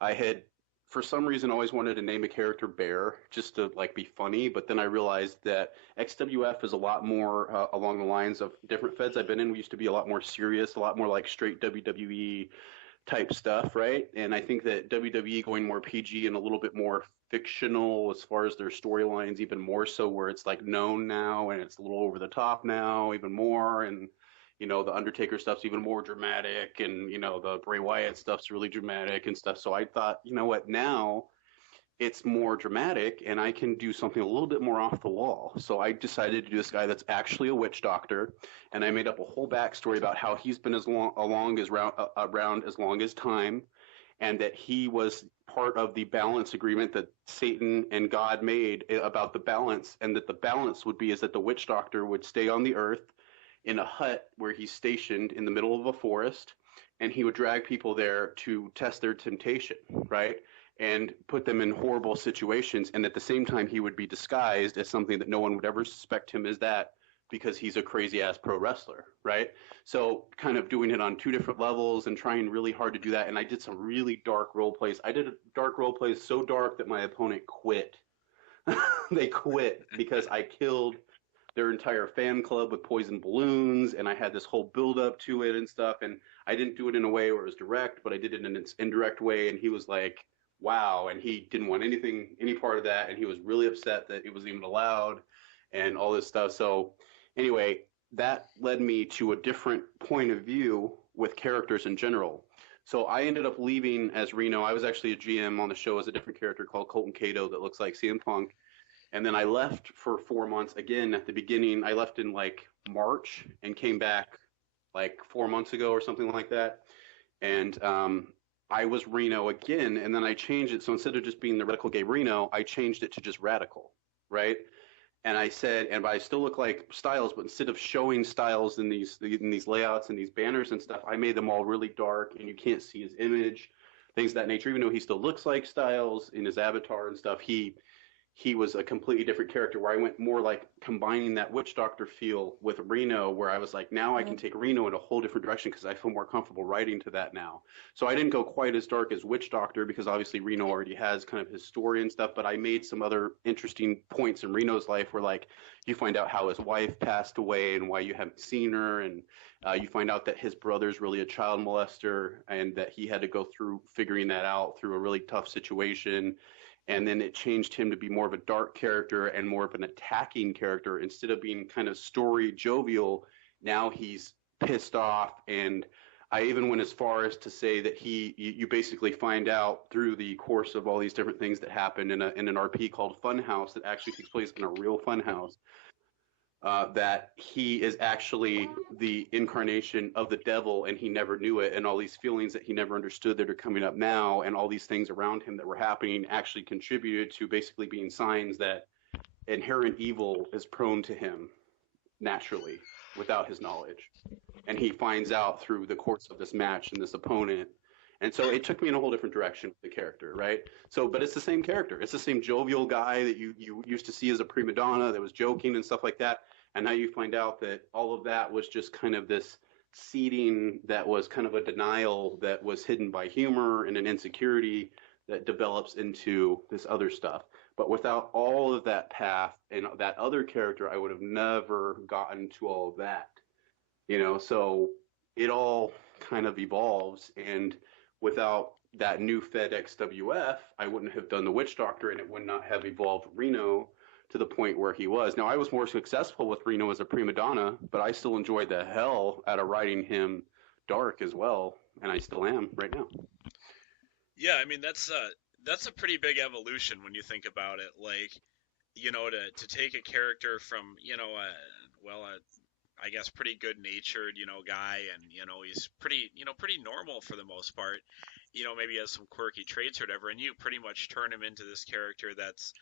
I had, for some reason, always wanted to name a character Bear just to like be funny, but then I realized that XWF is a lot more along the lines of different feds I've been in. We used to be a lot more serious, a lot more like straight WWE type stuff, right? And I think that WWE going more PG and a little bit more fictional as far as their storylines, even more so where it's like known now and it's a little over the top now, even more. And, you know, the Undertaker stuff's even more dramatic, and, you know, the Bray Wyatt stuff's really dramatic and stuff. So I thought, you know what, now it's more dramatic and I can do something a little bit more off the wall. So I decided to do this guy that's actually a witch doctor, and I made up a whole backstory about how he's been around as long as time, and that he was part of the balance agreement that Satan and God made about the balance, and that the balance would be is that the witch doctor would stay on the earth in a hut where he's stationed in the middle of a forest, and he would drag people there to test their temptation, right? And put them in horrible situations. And at the same time, he would be disguised as something that no one would ever suspect him as that, because he's a crazy ass pro wrestler, right? So kind of doing it on 2 different levels and trying really hard to do that. And I did some really dark role plays. I did dark role plays so dark that my opponent quit. They quit because I killed their entire fan club with poison balloons, and I had this whole build up to it and stuff. And I didn't do it in a way where it was direct, but I did it in an indirect way. And he was like, wow. And he didn't want any part of that. And he was really upset that it was even allowed and all this stuff. So anyway, that led me to a different point of view with characters in general. So I ended up leaving as Reno. I was actually a GM on the show as a different character called Colton Cato that looks like CM Punk. And then I left for 4 months. Again, at the beginning, I left in like March and came back like 4 months ago or something like that. And I was Reno again, and then I changed it. So instead of just being the Radical Gay Reno, I changed it to just Radical, right? And I said, and I still look like Styles, but instead of showing Styles in these layouts and these banners and stuff, I made them all really dark, and you can't see his image, things of that nature. Even though he still looks like Styles in his avatar and stuff, he was a completely different character, where I went more like combining that witch doctor feel with Reno, where I was like, now I can take Reno in a whole different direction because I feel more comfortable writing to that now. So I didn't go quite as dark as witch doctor because obviously Reno already has kind of his story and stuff, but I made some other interesting points in Reno's life where like you find out how his wife passed away and why you haven't seen her, and you find out that his brother's really a child molester and that he had to go through figuring that out through a really tough situation. And then it changed him to be more of a dark character and more of an attacking character. Instead of being kind of story jovial, now he's pissed off. And I even went as far as to say that you basically find out through the course of all these different things that happen in an RP called Funhouse that actually takes place in a real funhouse, that he is actually the incarnation of the devil and he never knew it, and all these feelings that he never understood that are coming up now, and all these things around him that were happening actually contributed to basically being signs that inherent evil is prone to him naturally without his knowledge. And he finds out through the course of this match and this opponent. And so it took me in a whole different direction with the character, right? So, but it's the same character. It's the same jovial guy that you used to see as a prima donna that was joking and stuff like that. And now you find out that all of that was just kind of this seeding that was kind of a denial that was hidden by humor and an insecurity that develops into this other stuff. But without all of that path and that other character, I would have never gotten to all of that. So it all kind of evolves, and without that new Fed XWF, I wouldn't have done the Witch Doctor, and it would not have evolved Reno to the point where he was. Now, I was more successful with Reno as a prima donna, but I still enjoyed the hell out of writing him dark as well, and I still am right now. Yeah, I mean that's a pretty big evolution when you think about it. Like, to take a character from I guess pretty good natured guy, and he's pretty normal for the most part. Maybe has some quirky traits or whatever, and you pretty much turn him into this character that's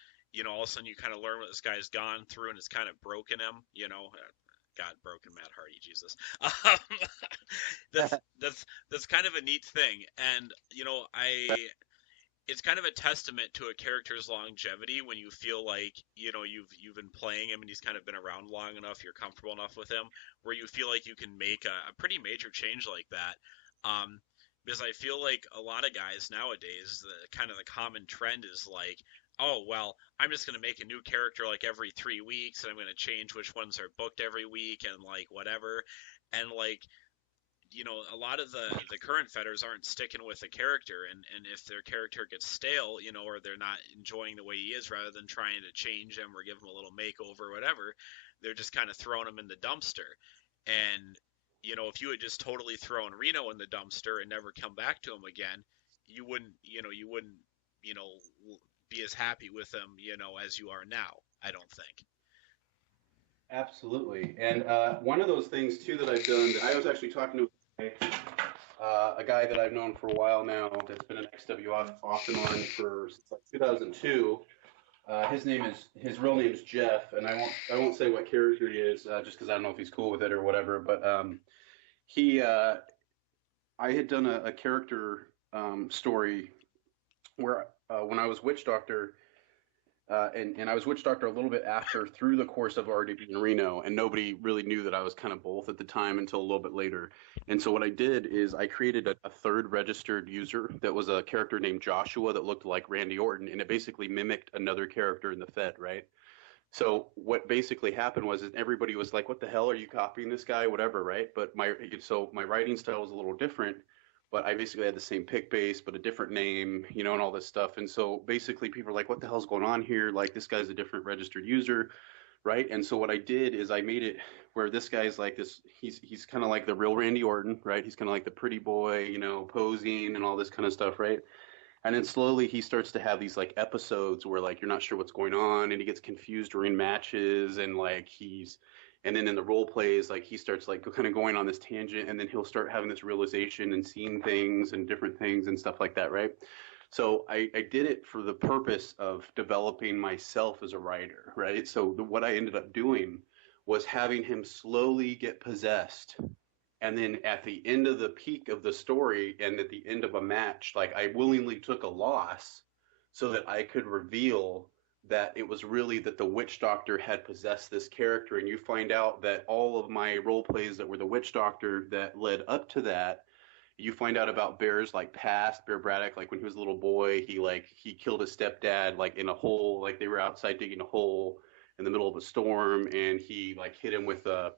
all of a sudden you kind of learn what this guy's gone through, and it's kind of broken him. God, broken Matt Hardy, Jesus. That's kind of a neat thing, and it's kind of a testament to a character's longevity when you feel like you've been playing him and he's kind of been around long enough, you're comfortable enough with him, where you feel like you can make a pretty major change like that. Because I feel like a lot of guys nowadays, the kind of the common trend is like, oh well, I'm just gonna make a new character like every 3 weeks, and I'm gonna change which ones are booked every week and like whatever, and like a lot of the current fedders aren't sticking with a character, and if their character gets stale, or they're not enjoying the way he is, rather than trying to change him or give him a little makeover or whatever, they're just kind of throwing him in the dumpster. And if you had just totally thrown Reno in the dumpster and never come back to him again, you wouldn't be as happy with him, as you are now, I don't think. Absolutely. And one of those things too that I've done, I was actually talking to a guy that I've known for a while now that's been an XW off and on for since like 2002. His real name is Jeff, and I won't say what character he is, just because I don't know if he's cool with it or whatever. But I had done a character story where when I was Witch Doctor. And I was Witch Doctor a little bit after, through the course of already being Reno, and nobody really knew that I was kind of both at the time until a little bit later. And so what I did is I created a third registered user that was a character named Joshua that looked like Randy Orton, and it basically mimicked another character in the Fed, right? So what basically happened was everybody was like, "What the hell are you copying this guy?" Whatever, right? But my writing style was a little different, but I basically had the same pick base, but a different name, and all this stuff. And so basically people are like, "What the hell's going on here? Like, this guy's a different registered user." Right. And so what I did is I made it where this guy's like this, he's kind of like the real Randy Orton, right? He's kind of like the pretty boy, posing and all this kind of stuff, right? And then slowly he starts to have these like episodes where like you're not sure what's going on, and he gets confused during matches, and like and then in the role plays, like he starts like kind of going on this tangent, and then he'll start having this realization and seeing things and different things and stuff like that, right? So I did it for the purpose of developing myself as a writer, right? So what I ended up doing was having him slowly get possessed, and then at the end of the peak of the story and at the end of a match, like I willingly took a loss so that I could reveal that it was really that the Witch Doctor had possessed this character. And you find out that all of my role plays that were the Witch Doctor that led up to that, you find out about Bear's like past, Bear Braddock, like when he was a little boy, he killed his stepdad like in a hole, like they were outside digging a hole in the middle of a storm, and he like hit him with the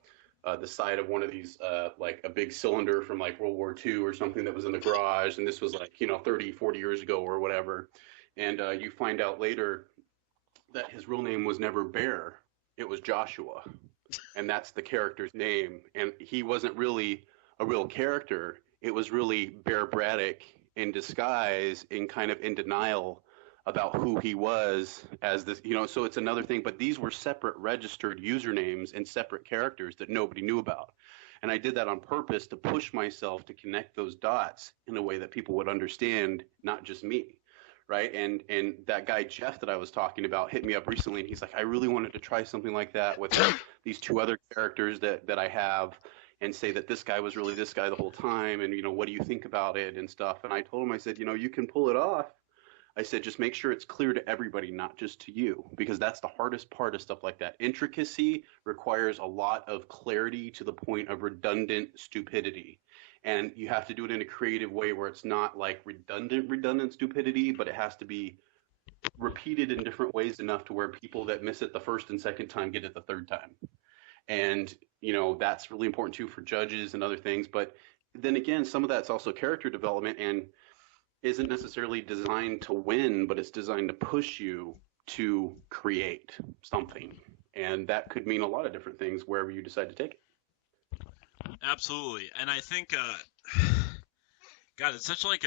side of one of these, like a big cylinder from like World War II or something that was in the garage. And this was like, 30, 40 years ago or whatever. And you find out later that his real name was never Bear. It was Joshua. And that's the character's name. And he wasn't really a real character. it was really Bear Braddock in disguise, in kind of in denial about who he was as this, so it's another thing. But these were separate registered usernames and separate characters that nobody knew about. And I did that on purpose to push myself to connect those dots in a way that people would understand, not just me. Right. And that guy, Jeff, that I was talking about hit me up recently, and he's like, I really wanted to try something like that with these two other characters that I have, and say that this guy was really this guy the whole time. And, what do you think about it and stuff? And I told him, I said, you can pull it off. I said, just make sure it's clear to everybody, not just to you, because that's the hardest part of stuff like that. Intricacy requires a lot of clarity to the point of redundant stupidity. And you have to do it in a creative way where it's not like redundant stupidity, but it has to be repeated in different ways enough to where people that miss it the first and second time get it the third time. And, that's really important too for judges and other things. But then again, some of that's also character development and isn't necessarily designed to win, but it's designed to push you to create something. And that could mean a lot of different things wherever you decide to take it. Absolutely. And I think, God, it's such like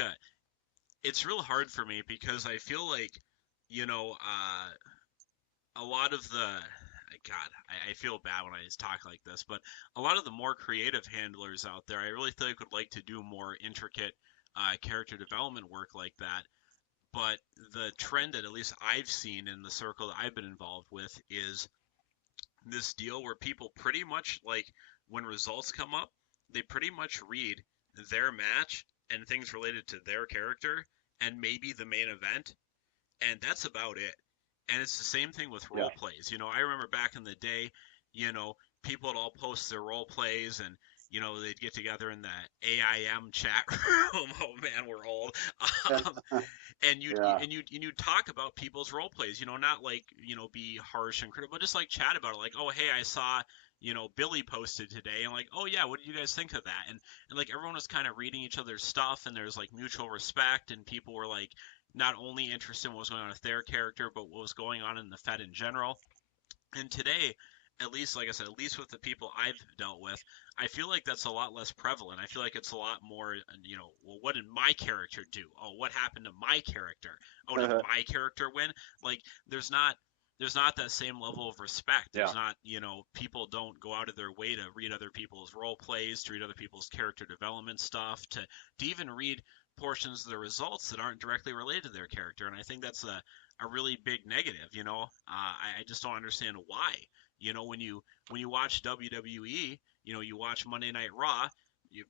it's real hard for me because I feel like, a lot of the, God, I feel bad when I just talk like this, but a lot of the more creative handlers out there, I really think would like to do more intricate character development work like that. But the trend that at least I've seen in the circle that I've been involved with is this deal where people pretty much, like, when results come up, they pretty much read their match and things related to their character and maybe the main event, and that's about it. And it's the same thing with role plays. I remember back in the day, people would all post their role plays, and they'd get together in the AIM chat room. Oh man, we're old. And you talk about people's role plays. Not like be harsh and critical, but just like chat about it. Like, oh hey, I saw Billy posted today, and like, oh yeah, what did you guys think of that? And like everyone was kind of reading each other's stuff, and there's like mutual respect, and people were like not only interested in what was going on with their character, but what was going on in the Fed in general. And today, at least, like I said, at least with the people I've dealt with, I feel like that's a lot less prevalent. I feel like it's a lot more, well, what did my character do? Oh, what happened to my character? Oh, did my character win? Like, there's not that same level of respect. There's not, people don't go out of their way to read other people's role plays, to read other people's character development stuff, to even read portions of the results that aren't directly related to their character. And I think that's a really big negative. I just don't understand why. When you watch WWE, you watch Monday Night Raw,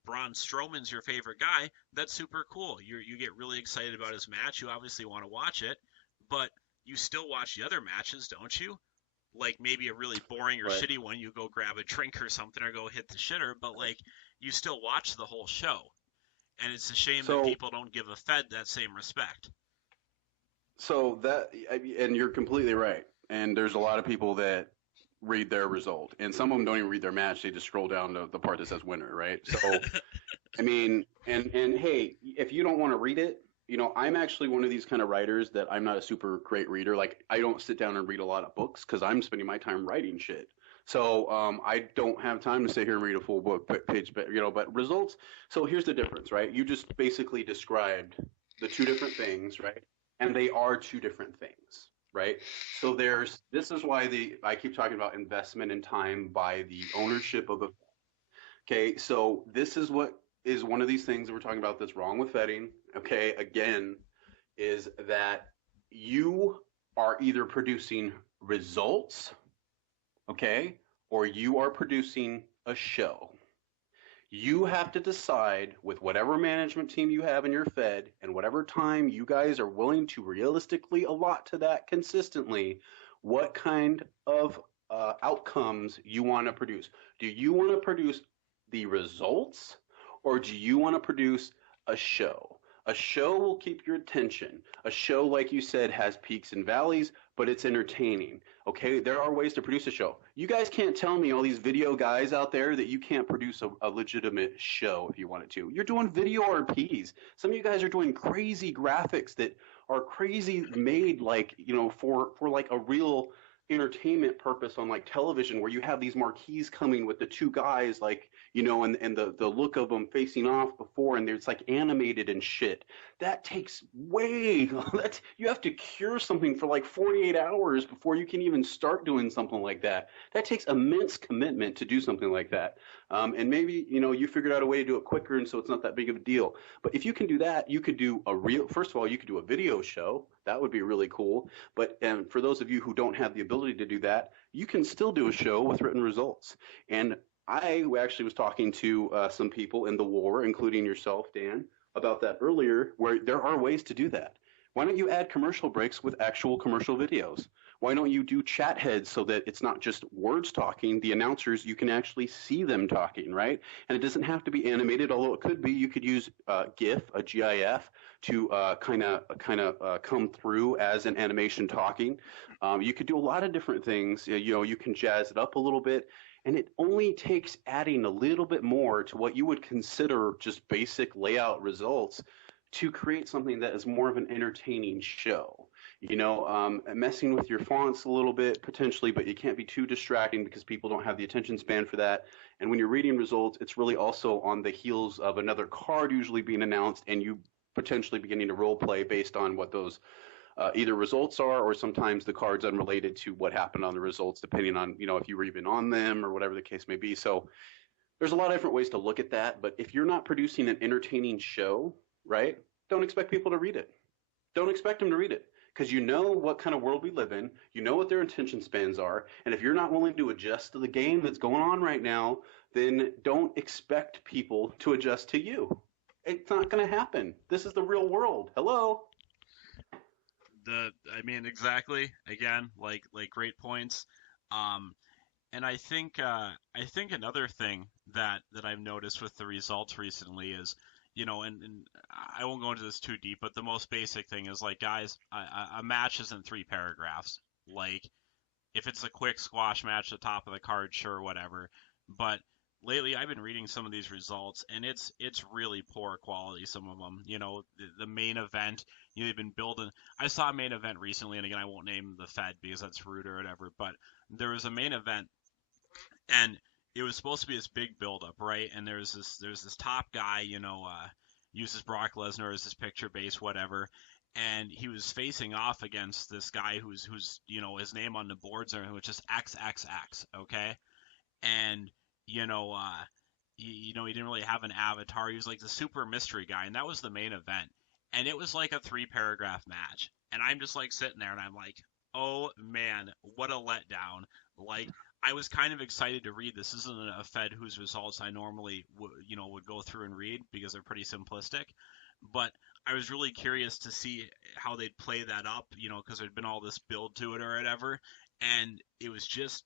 Braun Strowman's your favorite guy. That's super cool. You get really excited about his match. You obviously want to watch it, but you still watch the other matches, don't you? Like maybe a really boring or shitty one, you go grab a drink or something or go hit the shitter, but like you still watch the whole show. And it's a shame that people don't give a Fed that same respect. So and you're completely right. And there's a lot of people that read their result, and some of them don't even read their match. They just scroll down to the part that says winner, right? So, I mean, and hey, if you don't want to read it, I'm actually one of these kind of writers that I'm not a super great reader. Like, I don't sit down and read a lot of books because I'm spending my time writing shit. So I don't have time to sit here and read a full book page, but results. So here's the difference, right? You just basically described the two different things, right? And they are two different things, right? So this is why I keep talking about investment in time by the ownership of a. Okay, so this is what is one of these things that we're talking about that's wrong with vetting. Okay, again, is that you are either producing results, okay, or you are producing a show. You have to decide with whatever management team you have in your Fed and whatever time you guys are willing to realistically allot to that consistently, what kind of outcomes you want to produce. Do you want to produce the results, or do you want to produce a show? A show will keep your attention. A show, like you said, has peaks and valleys, but it's entertaining. Okay, there are ways to produce a show. You guys can't tell me, all these video guys out there, that you can't produce a legitimate show if you wanted to. You're doing video RPs. Some of you guys are doing crazy graphics that are crazy made, like, for like a real entertainment purpose on like television where you have these marquees coming with the two guys like and the look of them facing off before and it's like animated and shit. That takes way that you have to cure something for like 48 hours before you can even start doing something like that. That takes immense commitment to do something like that. And maybe you figured out a way to do it quicker and so it's not that big of a deal. But if you can do that, you could do a real first of all you could do a video show. That would be really cool. But for those of you who don't have the ability to do that, you can still do a show with written results. And I actually was talking to some people in the war, including yourself, Dan, about that earlier, where there are ways to do that. Why don't you add commercial breaks with actual commercial videos? Why don't you do chat heads so that it's not just words talking, the announcers, you can actually see them talking, right? And it doesn't have to be animated, although it could be. You could use GIF, a GIF, to kind of come through as an animation talking. You could do a lot of different things. You can jazz it up a little bit, and it only takes adding a little bit more to what you would consider just basic layout results to create something that is more of an entertaining show. Messing with your fonts a little bit potentially, but you can't be too distracting because people don't have the attention span for that. And when you're reading results, it's really also on the heels of another card usually being announced, and you potentially beginning to role play based on what those either results are, or sometimes the cards unrelated to what happened on the results, depending on if you were even on them or whatever the case may be. So there's a lot of different ways to look at that. But if you're not producing an entertaining show, right, don't expect people to read it. Don't expect them to read it because you know what kind of world we live in. You know what their attention spans are. And if you're not willing to adjust to the game that's going on right now, then don't expect people to adjust to you. It's not going to happen. This is the real world. Hello. I mean, exactly. Again, like great points. Um, and I think another thing that I've noticed with the results recently is, and I won't go into this too deep, but the most basic thing is like, guys, a match isn't 3 paragraphs. Like, if it's a quick squash match at the top of the card, sure, whatever. But lately, I've been reading some of these results, and it's really poor quality. Some of them, the main event, they've been building. I saw a main event recently, and again, I won't name the Fed because that's rude or whatever. But there was a main event, and it was supposed to be this big build-up, right? And there's this top guy, uses Brock Lesnar as his picture base, whatever, and he was facing off against this guy who's his name on the boards are which is XXX, okay? And you know, he didn't really have an avatar. He was like the super mystery guy, and that was the main event. And it was like a 3 paragraph match, and I'm just like sitting there, and I'm like, oh man, what a letdown! Like, I was kind of excited to read this. This isn't a Fed whose results I normally would go through and read because they're pretty simplistic, but I was really curious to see how they'd play that up, because there'd been all this build to it or whatever, and it was just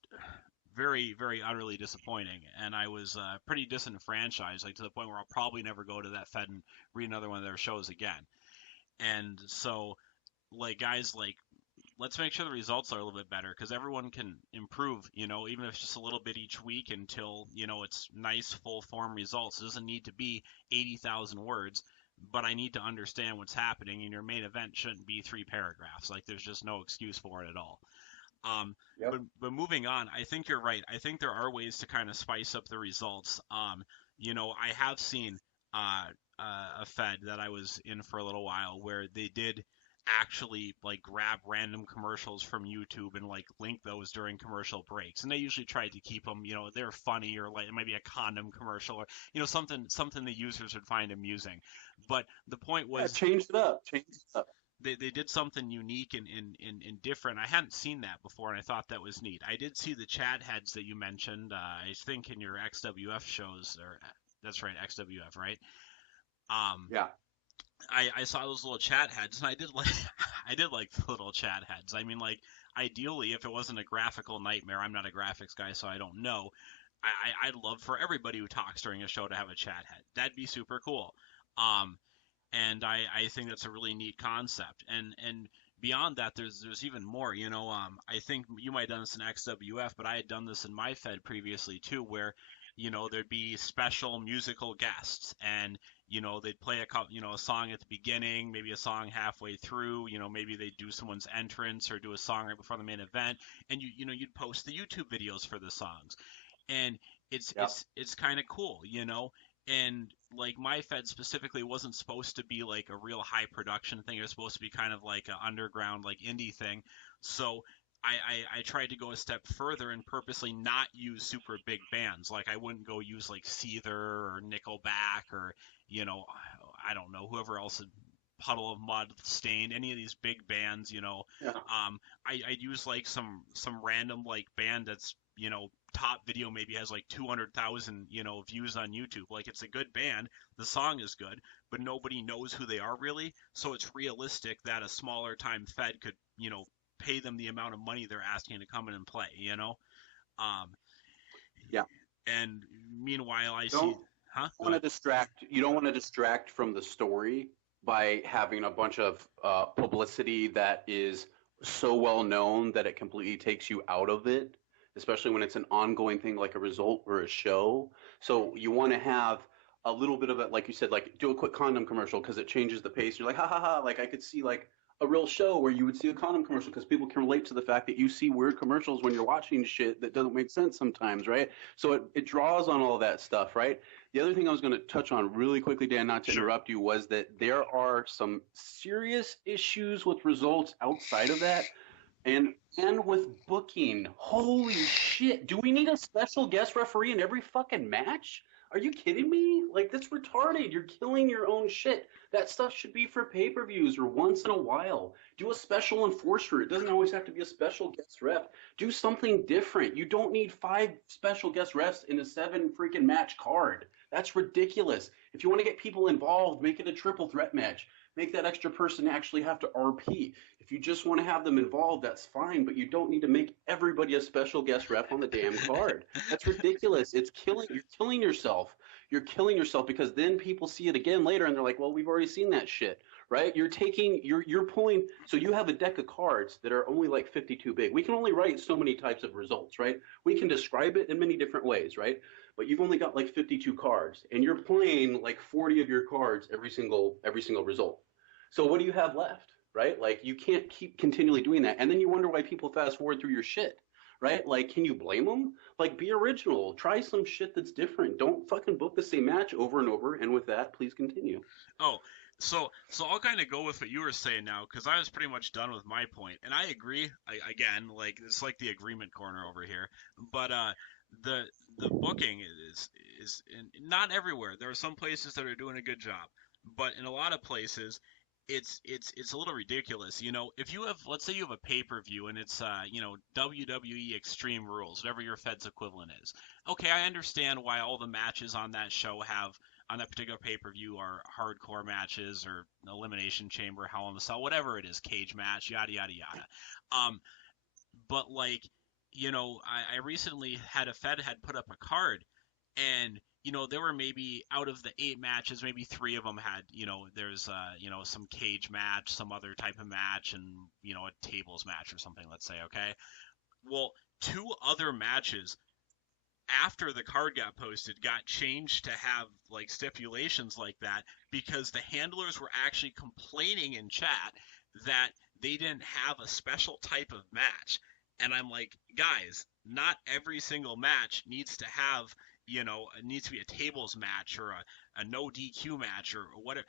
very, very utterly disappointing, and I was pretty disenfranchised, like to the point where I'll probably never go to that Fed and read another one of their shows again. And so, like, guys, like, let's make sure the results are a little bit better because everyone can improve, even if it's just a little bit each week until, it's nice full form results. It doesn't need to be 80,000 words, but I need to understand what's happening, and your main event shouldn't be 3 paragraphs. Like, there's just no excuse for it at all. Yep. But moving on, I think you're right. I think there are ways to kind of spice up the results. I have seen a Fed that I was in for a little while where they did actually like grab random commercials from YouTube and like link those during commercial breaks. And they usually tried to keep them, they're funny, or like it might be a condom commercial, or something the users would find amusing. But the point Yeah, was, change it up. Change it up. they did something unique and different. I hadn't seen that before, and I thought that was neat. I did see the chat heads that you mentioned. I think in your XWF shows, or that's right, XWF, right? Um, Yeah. I saw those little chat heads, and I did like I did like the little chat heads. I mean, like, ideally, if it wasn't a graphical nightmare, I'm not a graphics guy, so I don't know. I'd love for everybody who talks during a show to have a chat head. That'd be super cool. Um, and I think that's a really neat concept. And beyond that, there's even more. I think you might have done this in XWF, but I had done this in my Fed previously too, where there'd be special musical guests, and they'd play a song at the beginning, maybe a song halfway through, maybe they'd do someone's entrance or do a song right before the main event, and you'd post the YouTube videos for the songs, and it's Yeah. it's it's kind of cool, and like my Fed specifically wasn't supposed to be like a real high production thing. It was supposed to be kind of like an underground, like indie thing. So I tried to go a step further and purposely not use super big bands. Like I wouldn't go use like Seether or Nickelback or I don't know, whoever else had Puddle of Mud, Stained, any of these big bands. Yeah. I'd use like some random like band that's top video maybe has like 200,000 views on YouTube. Like it's a good band, the song is good, but nobody knows who they are really. So it's realistic that a smaller time Fed could pay them the amount of money they're asking to come in and play. Um, Yeah. and meanwhile I see, Don't huh? Go want to ahead. distract. You don't want to distract from the story by having a bunch of publicity that is so well known that it completely takes you out of it, especially when it's an ongoing thing like a result or a show. So you want to have a little bit of it, like you said, like do a quick condom commercial because it changes the pace. You're like, ha ha ha! Like I could see like a real show where you would see a condom commercial because people can relate to the fact that you see weird commercials when you're watching shit that doesn't make sense sometimes, right? So it draws on all that stuff, right? The other thing I was going to touch on really quickly, Dan, not to Sure. interrupt you, was that there are some serious issues with results outside of that. And with booking, holy shit, do we need a special guest referee in every fucking match? Are you kidding me? Like, that's retarded. You're killing your own shit. That stuff should be for pay-per-views or once in a while. Do a special enforcer. It doesn't always have to be a special guest ref. Do something different. You don't need 5 special guest refs in a 7 freaking match card. That's ridiculous. If you want to get people involved, make it a triple threat match. Make that extra person actually have to RP. If you just want to have them involved, that's fine, but you don't need to make everybody a special guest ref on the damn card. That's ridiculous. You're killing yourself. You're killing yourself because then people see it again later and they're like, well, we've already seen that shit, right? You're pulling, so you have a deck of cards that are only like 52 big. We can only write so many types of results, right? We can describe it in many different ways, right? But you've only got like 52 cards and you're playing like 40 of your cards every single result. So what do you have left, right? Like you can't keep continually doing that. And then you wonder why people fast forward through your shit, right? Like, can you blame them? Like, be original. Try some shit that's different. Don't fucking book the same match over and over. And with that, please continue. Oh, so I'll kind of go with what you were saying now because I was pretty much done with my point, and I agree. Again, like it's like the agreement corner over here, but the the booking is not everywhere. There are some places that are doing a good job, but in a lot of places, it's a little ridiculous. If you have, let's say you have a pay-per-view and it's WWE Extreme Rules, whatever your Fed's equivalent is. Okay, I understand why all the matches on that show have on that particular pay-per-view are hardcore matches or elimination chamber, Hell in the Cell, whatever it is, cage match, yada yada yada. But like, I recently had a Fed had put up a card, and there were maybe out of the 8 matches, maybe 3 of them had, there's some cage match, some other type of match, and a tables match or something. Let's say, okay. Well, 2 other matches after the card got posted got changed to have like stipulations like that because the handlers were actually complaining in chat that they didn't have a special type of match. And I'm like, guys, not every single match needs to have, it needs to be a tables match or a no DQ match or whatever.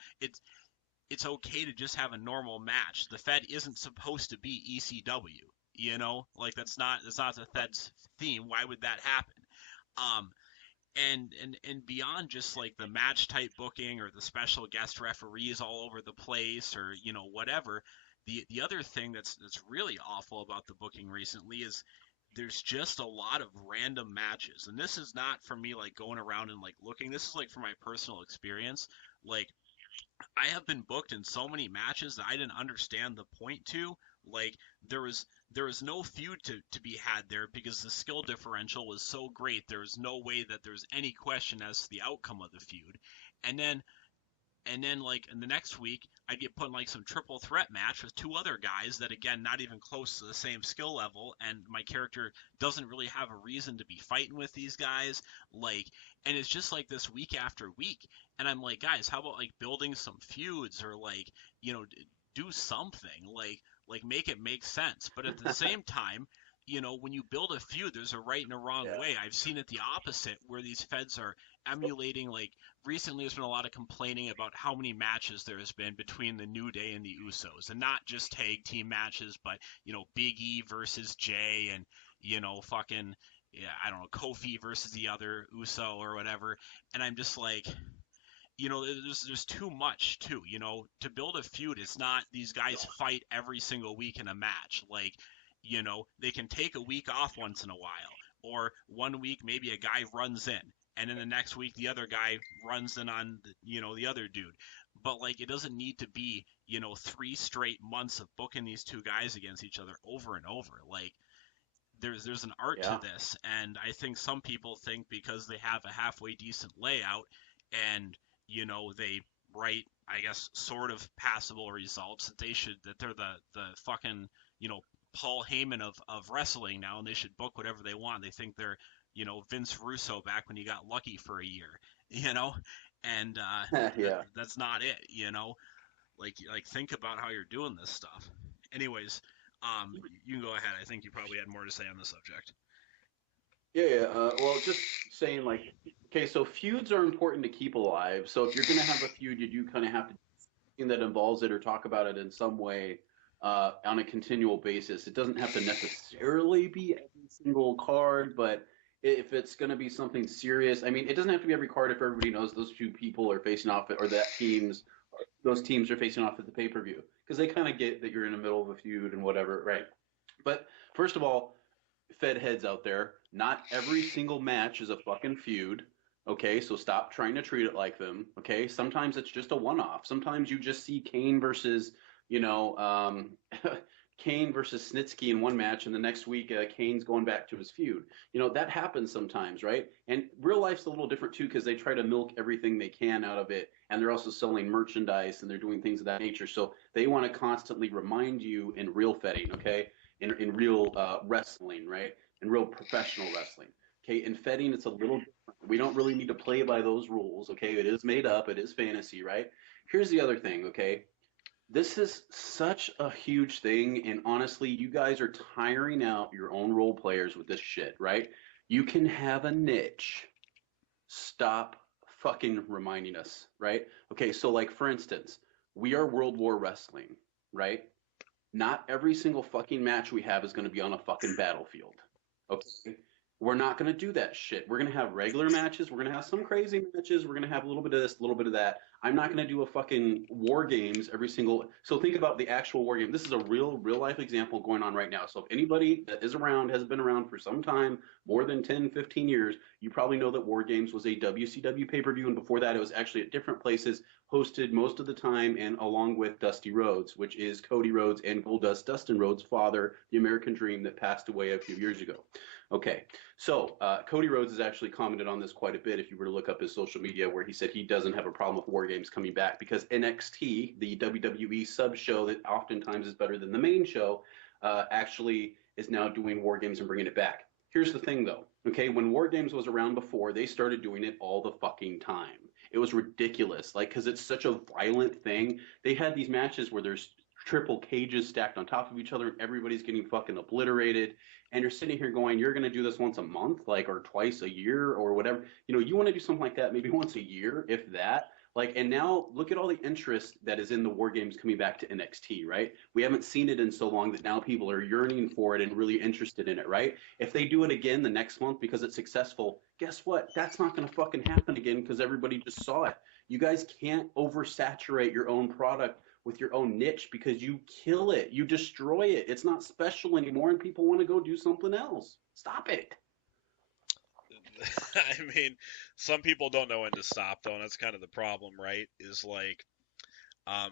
It's okay to just have a normal match. The Fed isn't supposed to be ECW, like that's not the Fed's theme. Why would that happen? Um, and beyond just like the match type booking or the special guest referees all over the place or whatever, the other thing that's really awful about the booking recently is there's just a lot of random matches. And this is not from me like going around and like looking. This is like from my personal experience. Like I have been booked in so many matches that I didn't understand the point to. Like there was no feud to be had there because the skill differential was so great. There was no way that there's any question as to the outcome of the feud. And then like in the next week, I'd get put in like some triple threat match with two other guys that, again, not even close to the same skill level, and my character doesn't really have a reason to be fighting with these guys. Like, and it's just like this week after week, and I'm like, guys, how about like building some feuds, or like, do something, like make it make sense. But at the same time, when you build a feud, there's a right and a wrong Yeah. way. I've seen it the opposite, where these feds are emulating, like, recently there's been a lot of complaining about how many matches there has been between the New Day and the Usos, and not just tag team matches, but Big E versus Jay, and fucking, yeah, I don't know, Kofi versus the other Uso or whatever. And I'm just like, there's too much too. To build a feud, it's not these guys fight every single week in a match. Like, they can take a week off once in a while, or one week maybe a guy runs in, and then the next week the other guy runs in on the other dude. But like, it doesn't need to be 3 straight months of booking these two guys against each other over and over. Like, there's an art to Yeah. this, and I think some people think because they have a halfway decent layout, and they write, I guess, sort of passable results, that they're the fucking Paul Heyman of wrestling now, and they should book whatever they want. They think they're Vince Russo back when he got lucky for a year, you know, and Yeah. that's not it, like think about how you're doing this stuff. Anyways, you can go ahead. I think you probably had more to say on the subject. Yeah, yeah. Well, just saying, like, okay, so feuds are important to keep alive. So if you're gonna have a feud, you do kind of have to do something that involves it or talk about it in some way on a continual basis. It doesn't have to necessarily be every single card, but if it's gonna be something serious, I mean, it doesn't have to be every card if everybody knows those two people are facing off, or those teams are facing off at the pay-per-view, because they kind of get that you're in the middle of a feud and whatever, right? But first of all, Fed heads out there. Not every single match is a fucking feud. Okay, so stop trying to treat it like them. Okay, sometimes it's just a one-off. Sometimes you just see Kane versus, you know, Kane versus Snitsky in one match, and the next week Kane's going back to his feud. That happens sometimes, right? And real life's a little different too, because they try to milk everything they can out of it, and they're also selling merchandise and they're doing things of that nature. So they want to constantly remind you in real fetting, okay? In real wrestling, right? In real professional wrestling. Okay, in fetting, it's a little different. We don't really need to play by those rules. Okay, it is made up, it is fantasy, right? Here's the other thing. Okay, this is such a huge thing, and honestly, you guys are tiring out your own role players with this shit, right? You can have a niche. Stop fucking reminding us, right? Okay, so like for instance, we are World War Wrestling, right? Not every single fucking match we have is going to be on a fucking battlefield. Okay? We're not going to do that shit. We're going to have regular matches. We're going to have some crazy matches. We're going to have a little bit of this, a little bit of that. I'm not going to do a fucking war games every single. So think about the actual war game. This is a real life example going on right now. So if anybody that is around, has been around for some time, more than 10, 15 years, you probably know that War Games was a WCW pay-per-view, and before that it was actually at different places, hosted most of the time, and along with Dusty Rhodes, which is Cody Rhodes and Goldust Dustin Rhodes' father, the American Dream, that passed away a few years ago. Okay, so Cody Rhodes has actually commented on this quite a bit if you were to look up his social media, where he said he doesn't have a problem with War Games coming back because NXT, the WWE sub show that oftentimes is better than the main show, actually is now doing War Games and bringing it back. Here's the thing though, okay, when War Games was around before, they started doing it all the fucking time. It was ridiculous, like, because it's such a violent thing. They had these matches where there's triple cages stacked on top of each other and everybody's getting fucking obliterated, and you're sitting here going, you're going to do this once a month, like, or twice a year or whatever. You want to do something like that maybe once a year, if that. Like, and now look at all the interest that is in the War Games coming back to NXT, right? We haven't seen it in so long that now people are yearning for it and really interested in it, right? If they do it again the next month because it's successful, guess what? That's not going to fucking happen again because everybody just saw it. You guys can't oversaturate your own product with your own niche, because you kill it, you destroy it. It's not special anymore, and people want to go do something else. Stop it. I mean, some people don't know when to stop, though, and that's kind of the problem, right? Is like, um,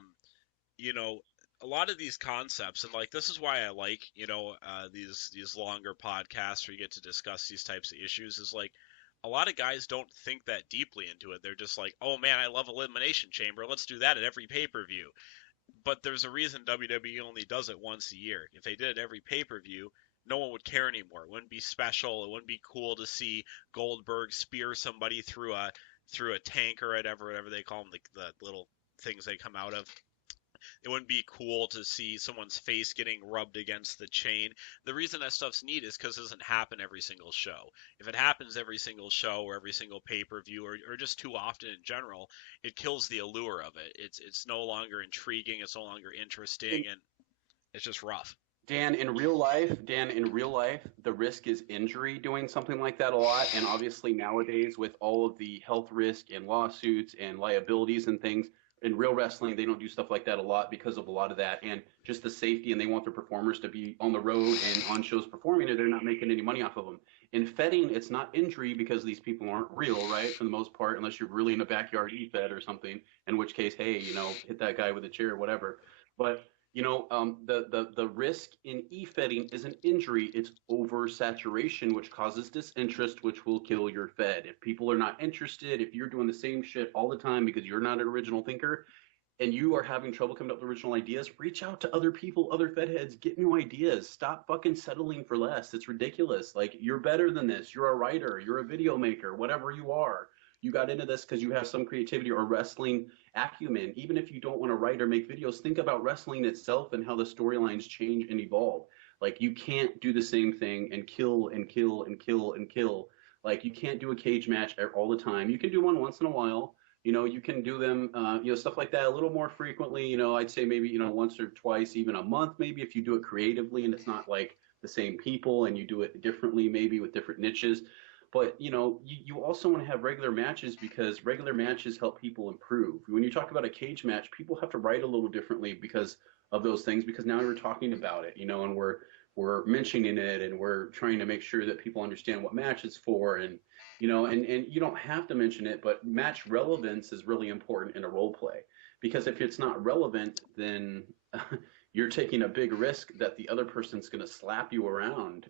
you know, a lot of these concepts, and like this is why I like, these longer podcasts where you get to discuss these types of issues. Is like, a lot of guys don't think that deeply into it. They're just like, oh man, I love Elimination Chamber. Let's do that at every pay per view. but there's a reason WWE only does it once a year. If they did it every pay-per-view, no one would care anymore. It wouldn't be special. It wouldn't be cool to see Goldberg spear somebody through a tank or whatever they call them, the little things they come out of. It wouldn't be cool to see someone's face getting rubbed against the chain. The reason that stuff's neat is because it doesn't happen every single show. If it happens every single show or every single pay-per-view or just too often in general, it kills the allure of it. It's no longer intriguing. It's no longer interesting, and it's just rough. Dan, in real life, the risk is injury doing something like that a lot. And obviously nowadays with all of the health risk and lawsuits and liabilities and things, in real wrestling, they don't do stuff like that a lot because of a lot of that and just the safety. And they want their performers to be on the road and on shows performing, or they're not making any money off of them. In Feding, it's not injury because these people aren't real, right? For the most part, unless you're really in a backyard e-fed or something, in which case, hey, hit that guy with a chair or whatever. But the risk in e-fetting isn't injury, it's oversaturation, which causes disinterest, which will kill your fed. If people are not interested, if you're doing the same shit all the time because you're not an original thinker and you are having trouble coming up with original ideas, reach out to other people, other fed heads, get new ideas. Stop fucking settling for less. It's ridiculous. Like, you're better than this. You're a writer, you're a video maker, whatever you are. You got into this because you have some creativity or wrestling acumen. Even if you don't want to write or make videos, think about wrestling itself and how the storylines change and evolve. Like, you can't do the same thing and kill and kill and kill and kill. Like, you can't do a cage match all the time. You can do one once in a while. You can do them, stuff like that a little more frequently. I'd say maybe, once or twice, even a month, maybe, if you do it creatively and it's not like the same people and you do it differently, maybe with different niches. But you also want to have regular matches because regular matches help people improve. When you talk about a cage match, people have to write a little differently because of those things. Because now we're talking about it, and we're mentioning it, and we're trying to make sure that people understand what match it's for, and and you don't have to mention it, but match relevance is really important in a role play because if it's not relevant, then you're taking a big risk that the other person's going to slap you around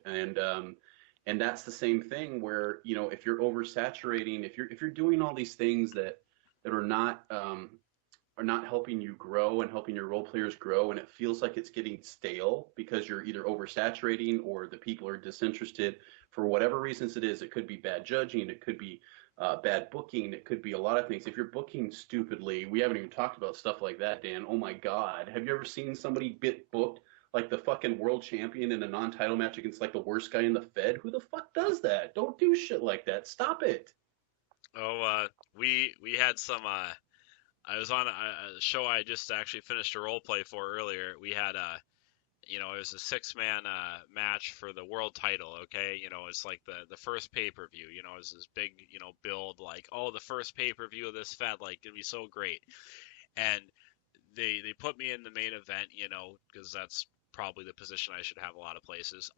and that's the same thing where if you're oversaturating, if you're doing all these things that are not helping you grow and helping your role players grow, and it feels like it's getting stale because you're either oversaturating or the people are disinterested for whatever reasons it is. It could be bad judging, it could be bad booking, it could be a lot of things. If you're booking stupidly, we haven't even talked about stuff like that, Dan. Oh my God, have you ever seen somebody get booked like the fucking world champion in a non-title match against like the worst guy in the Fed? Who the fuck does that? Don't do shit like that. Stop it. Oh, we had some. I was on a show I just actually finished a role play for earlier. We had it was a six-man match for the world title. Okay, it's like the first pay-per-view. It's this big build, like, oh, the first pay-per-view of this Fed, like, it'd be so great. And they put me in the main event, because that's probably the position I should have a lot of places.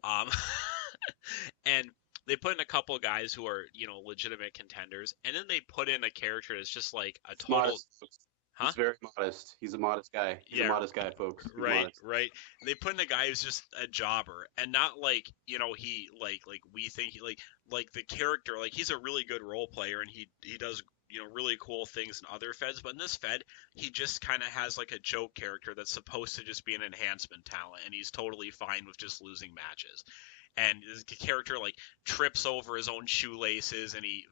And they put in a couple of guys who are, legitimate contenders, and then they put in a character that's just like a He's total, modest. huh? He's very modest. He's a modest guy. He's a Yeah, modest guy, folks. He's right, modest. right. They put in a guy who's just a jobber, and not like, he like we think he like the character, like he's a really good role player, and he does really cool things in other feds, but in this fed he just kind of has like a joke character that's supposed to just be an enhancement talent, and he's totally fine with just losing matches. And the character like trips over his own shoelaces, and he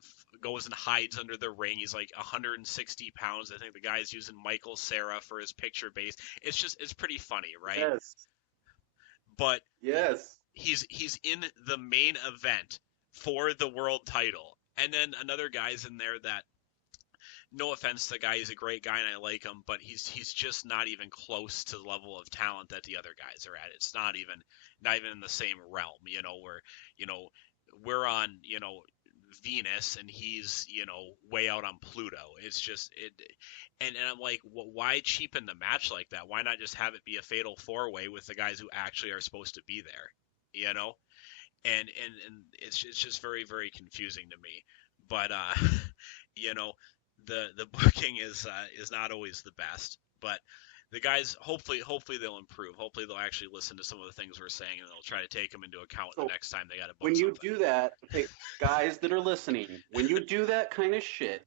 goes and hides under the ring. He's like 160 pounds. I think the guy's using Michael Cera for his picture base. It's pretty funny, right? Yes. But Yes. he's in the main event for the world title, and then another guy's in there that, no offense to the guy, he's a great guy and I like him, but he's just not even close to the level of talent that the other guys are at. It's not even in the same realm, where, you know, we're on, Venus, and he's, way out on Pluto. It's just it and I'm like, why cheapen the match like that? Why not just have it be a fatal four-way with the guys who actually are supposed to be there, you know? And it's just very, very confusing to me. But you know, the booking is not always the best, but the guys, hopefully they'll improve. Hopefully they'll actually listen to some of the things we're saying, and they'll try to take them into account the So next time they got to book when you something. do that, okay, guys that are listening, when you do that kind of shit,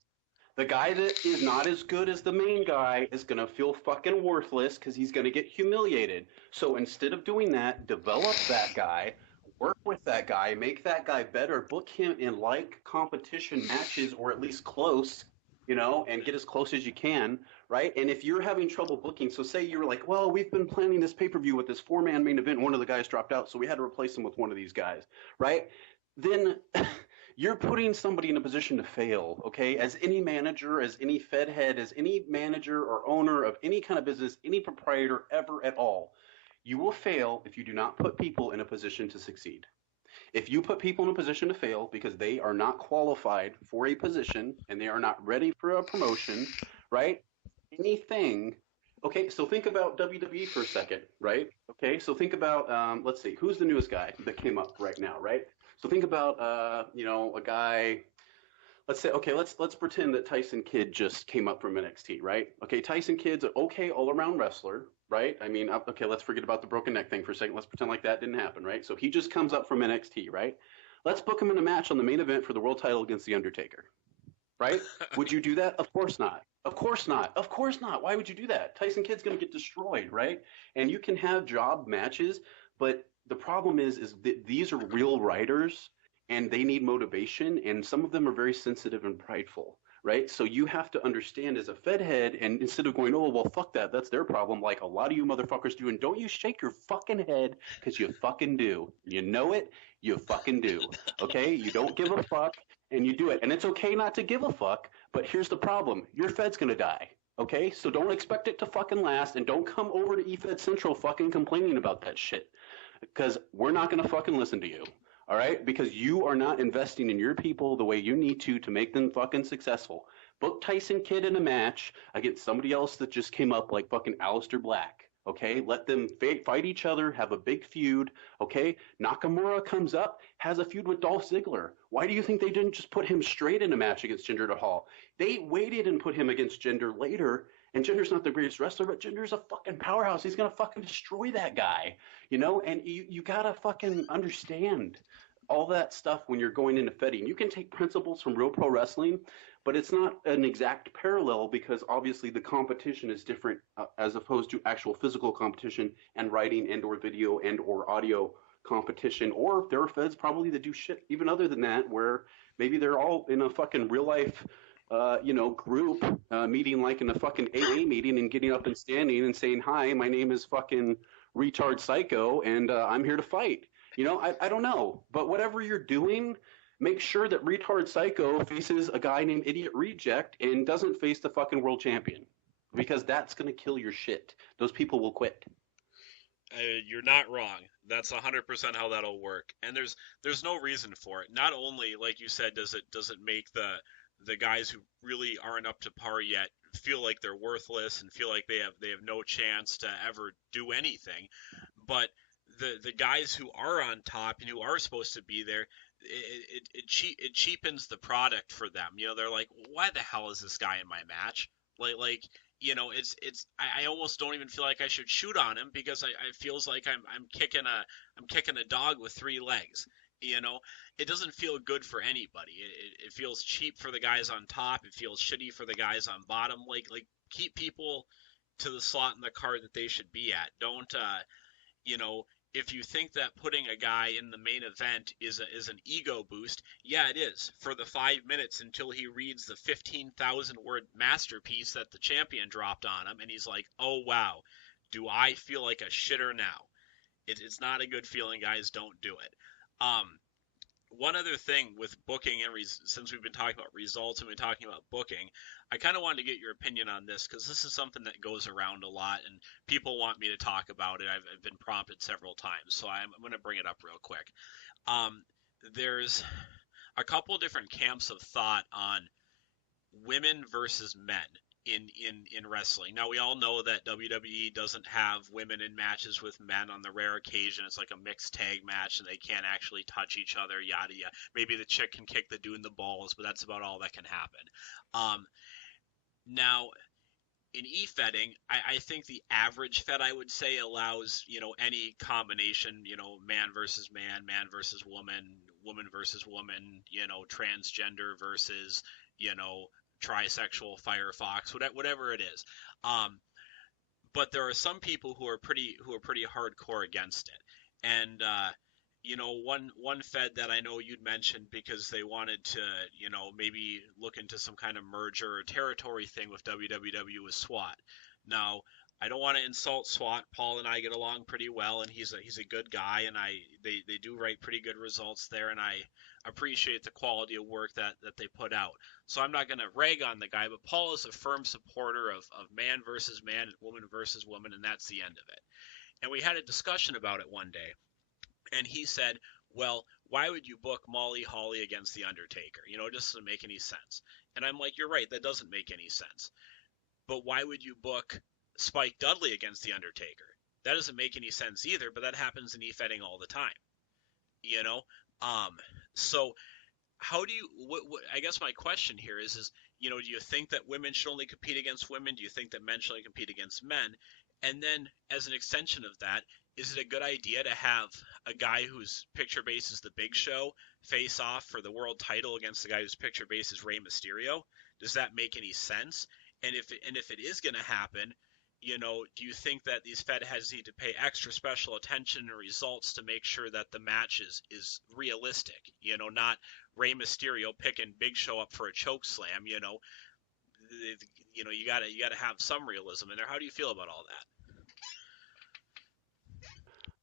The guy that is not as good as the main guy is going to feel fucking worthless because he's going to get humiliated. So instead of doing that, develop that guy, work with that guy, make that guy better, book him in like competition matches or at least close, and get as close as you can, right? And if you're having trouble booking, so say you're like, well, we've been planning this pay per view with this 4-man main event, and one of the guys dropped out, so we had to replace him with one of these guys, right? Then you're putting somebody in a position to fail, okay? As any manager, as any Fed head, as any manager or owner of any kind of business, any proprietor ever at all, you will fail if you do not put people in a position to succeed. If you put people in a position to fail because they are not qualified for a position and they are not ready for a promotion, right? Anything. Okay, so think about WWE for a second, right? Okay, so think about let's see, who's the newest guy that came up right now, right? So think about a guy. Let's say, okay, let's pretend that Tyson Kidd just came up from NXT, right? Okay, Tyson Kidd's an okay all-around wrestler, right? I mean, okay, let's forget about the broken neck thing for a second. Let's pretend like that didn't happen, right? So he just comes up from NXT, right? Let's book him in a match on the main event for the world title against The Undertaker, right? Would you do that? Of course not. Of course not. Of course not. Why would you do that? Tyson Kidd's going to get destroyed, right? And you can have job matches, but the problem is that these are real writers and they need motivation, and some of them are very sensitive and prideful, right? So you have to understand as a Fed head, and instead of going, oh, well, fuck that, that's their problem, like a lot of you motherfuckers do, and don't you shake your fucking head, because you fucking do. You know it, you fucking do, okay? You don't give a fuck, and you do it. And it's okay not to give a fuck, but here's the problem. Your Fed's gonna die. Okay? So don't expect it to fucking last, and don't come over to eFed Central fucking complaining about that shit. Because we're not gonna fucking listen to you. All right? Because you are not investing in your people the way you need to make them fucking successful. Book Tyson Kidd in a match against somebody else that just came up like fucking Aleister Black. Okay? Let them fight each other, have a big feud. Okay? Nakamura comes up, has a feud with Dolph Ziggler. Why do you think they didn't just put him straight in a match against Jinder Mahal? They waited and put him against Jinder later, and Jinder's not the greatest wrestler, but Jinder's a fucking powerhouse. He's gonna fucking destroy that guy, And you gotta fucking understand all that stuff when you're going into Fetting. You can take principles from real pro wrestling, but it's not an exact parallel because obviously the competition is different as opposed to actual physical competition and writing and or video and or audio competition. Or there are feds probably that do shit even other than that, where maybe they're all in a fucking real life group meeting like in a fucking AA meeting and getting up and standing and saying, hi, my name is fucking retard psycho and I'm here to fight. I don't know. But whatever you're doing, make sure that retard psycho faces a guy named Idiot Reject and doesn't face the fucking world champion. Because that's going to kill your shit. Those people will quit. You're not wrong. That's 100% how that'll work. And there's no reason for it. Not only, like you said, does it make the guys who really aren't up to par yet feel like they're worthless and feel like they have no chance to ever do anything, but the guys who are on top and who are supposed to be there, it cheapens the product for them. They're like, why the hell is this guy in my match? It's I almost don't even feel like I should shoot on him because I feels like I'm kicking a dog with 3 legs. It doesn't feel good for anybody. It feels cheap for the guys on top. It feels shitty for the guys on bottom. Like keep people to the slot in the card that they should be at. Don't you know, if you think that putting a guy in the main event is an ego boost, yeah, it is for the 5 minutes until he reads the 15,000 word masterpiece that the champion dropped on him, and he's like, oh wow, do I feel like a shitter now? It's not a good feeling, guys. Don't do it. One other thing with booking, and since we've been talking about results and we've been talking about booking, I kind of wanted to get your opinion on this because this is something that goes around a lot and people want me to talk about it. I've been prompted several times, so I'm going to bring it up real quick. There's a couple different camps of thought on women versus men in wrestling. Now we all know that WWE doesn't have women in matches with men on the rare occasion. It's like a mixed tag match and they can't actually touch each other, yada yada. Maybe the chick can kick the dude in the balls, but that's about all that can happen. Now in e-fetting, I think the average fed, I would say, allows, any combination, man versus man, man versus woman, woman versus woman, transgender versus, trisexual firefox, whatever it is. But there are some people who are pretty hardcore against it. And one Fed that I know you'd mentioned because they wanted to, maybe look into some kind of merger or territory thing with WWW was SWAT. Now, I don't want to insult SWAT. Paul and I get along pretty well, and he's a good guy, and they do write pretty good results there, and I appreciate the quality of work that they put out. So I'm not going to rag on the guy, but Paul is a firm supporter of man versus man and woman versus woman, and that's the end of it. And we had a discussion about it one day, and he said, well, why would you book Molly Holly against The Undertaker? It just doesn't make any sense. And I'm like, you're right, that doesn't make any sense. But why would you book Spike Dudley against The Undertaker? That doesn't make any sense either, but that happens in e-fetting all the time. So how do you, I guess my question here is, do you think that women should only compete against women? Do you think that men should only compete against men? And then as an extension of that, is it a good idea to have a guy whose picture base is the Big Show face off for the world title against the guy whose picture base is Rey Mysterio? Does that make any sense? And if it is going to happen, do you think that these Fedheads need to pay extra special attention and results to make sure that the match is realistic? Not Rey Mysterio picking Big Show up for a choke slam. You gotta have some realism in there. How do you feel about all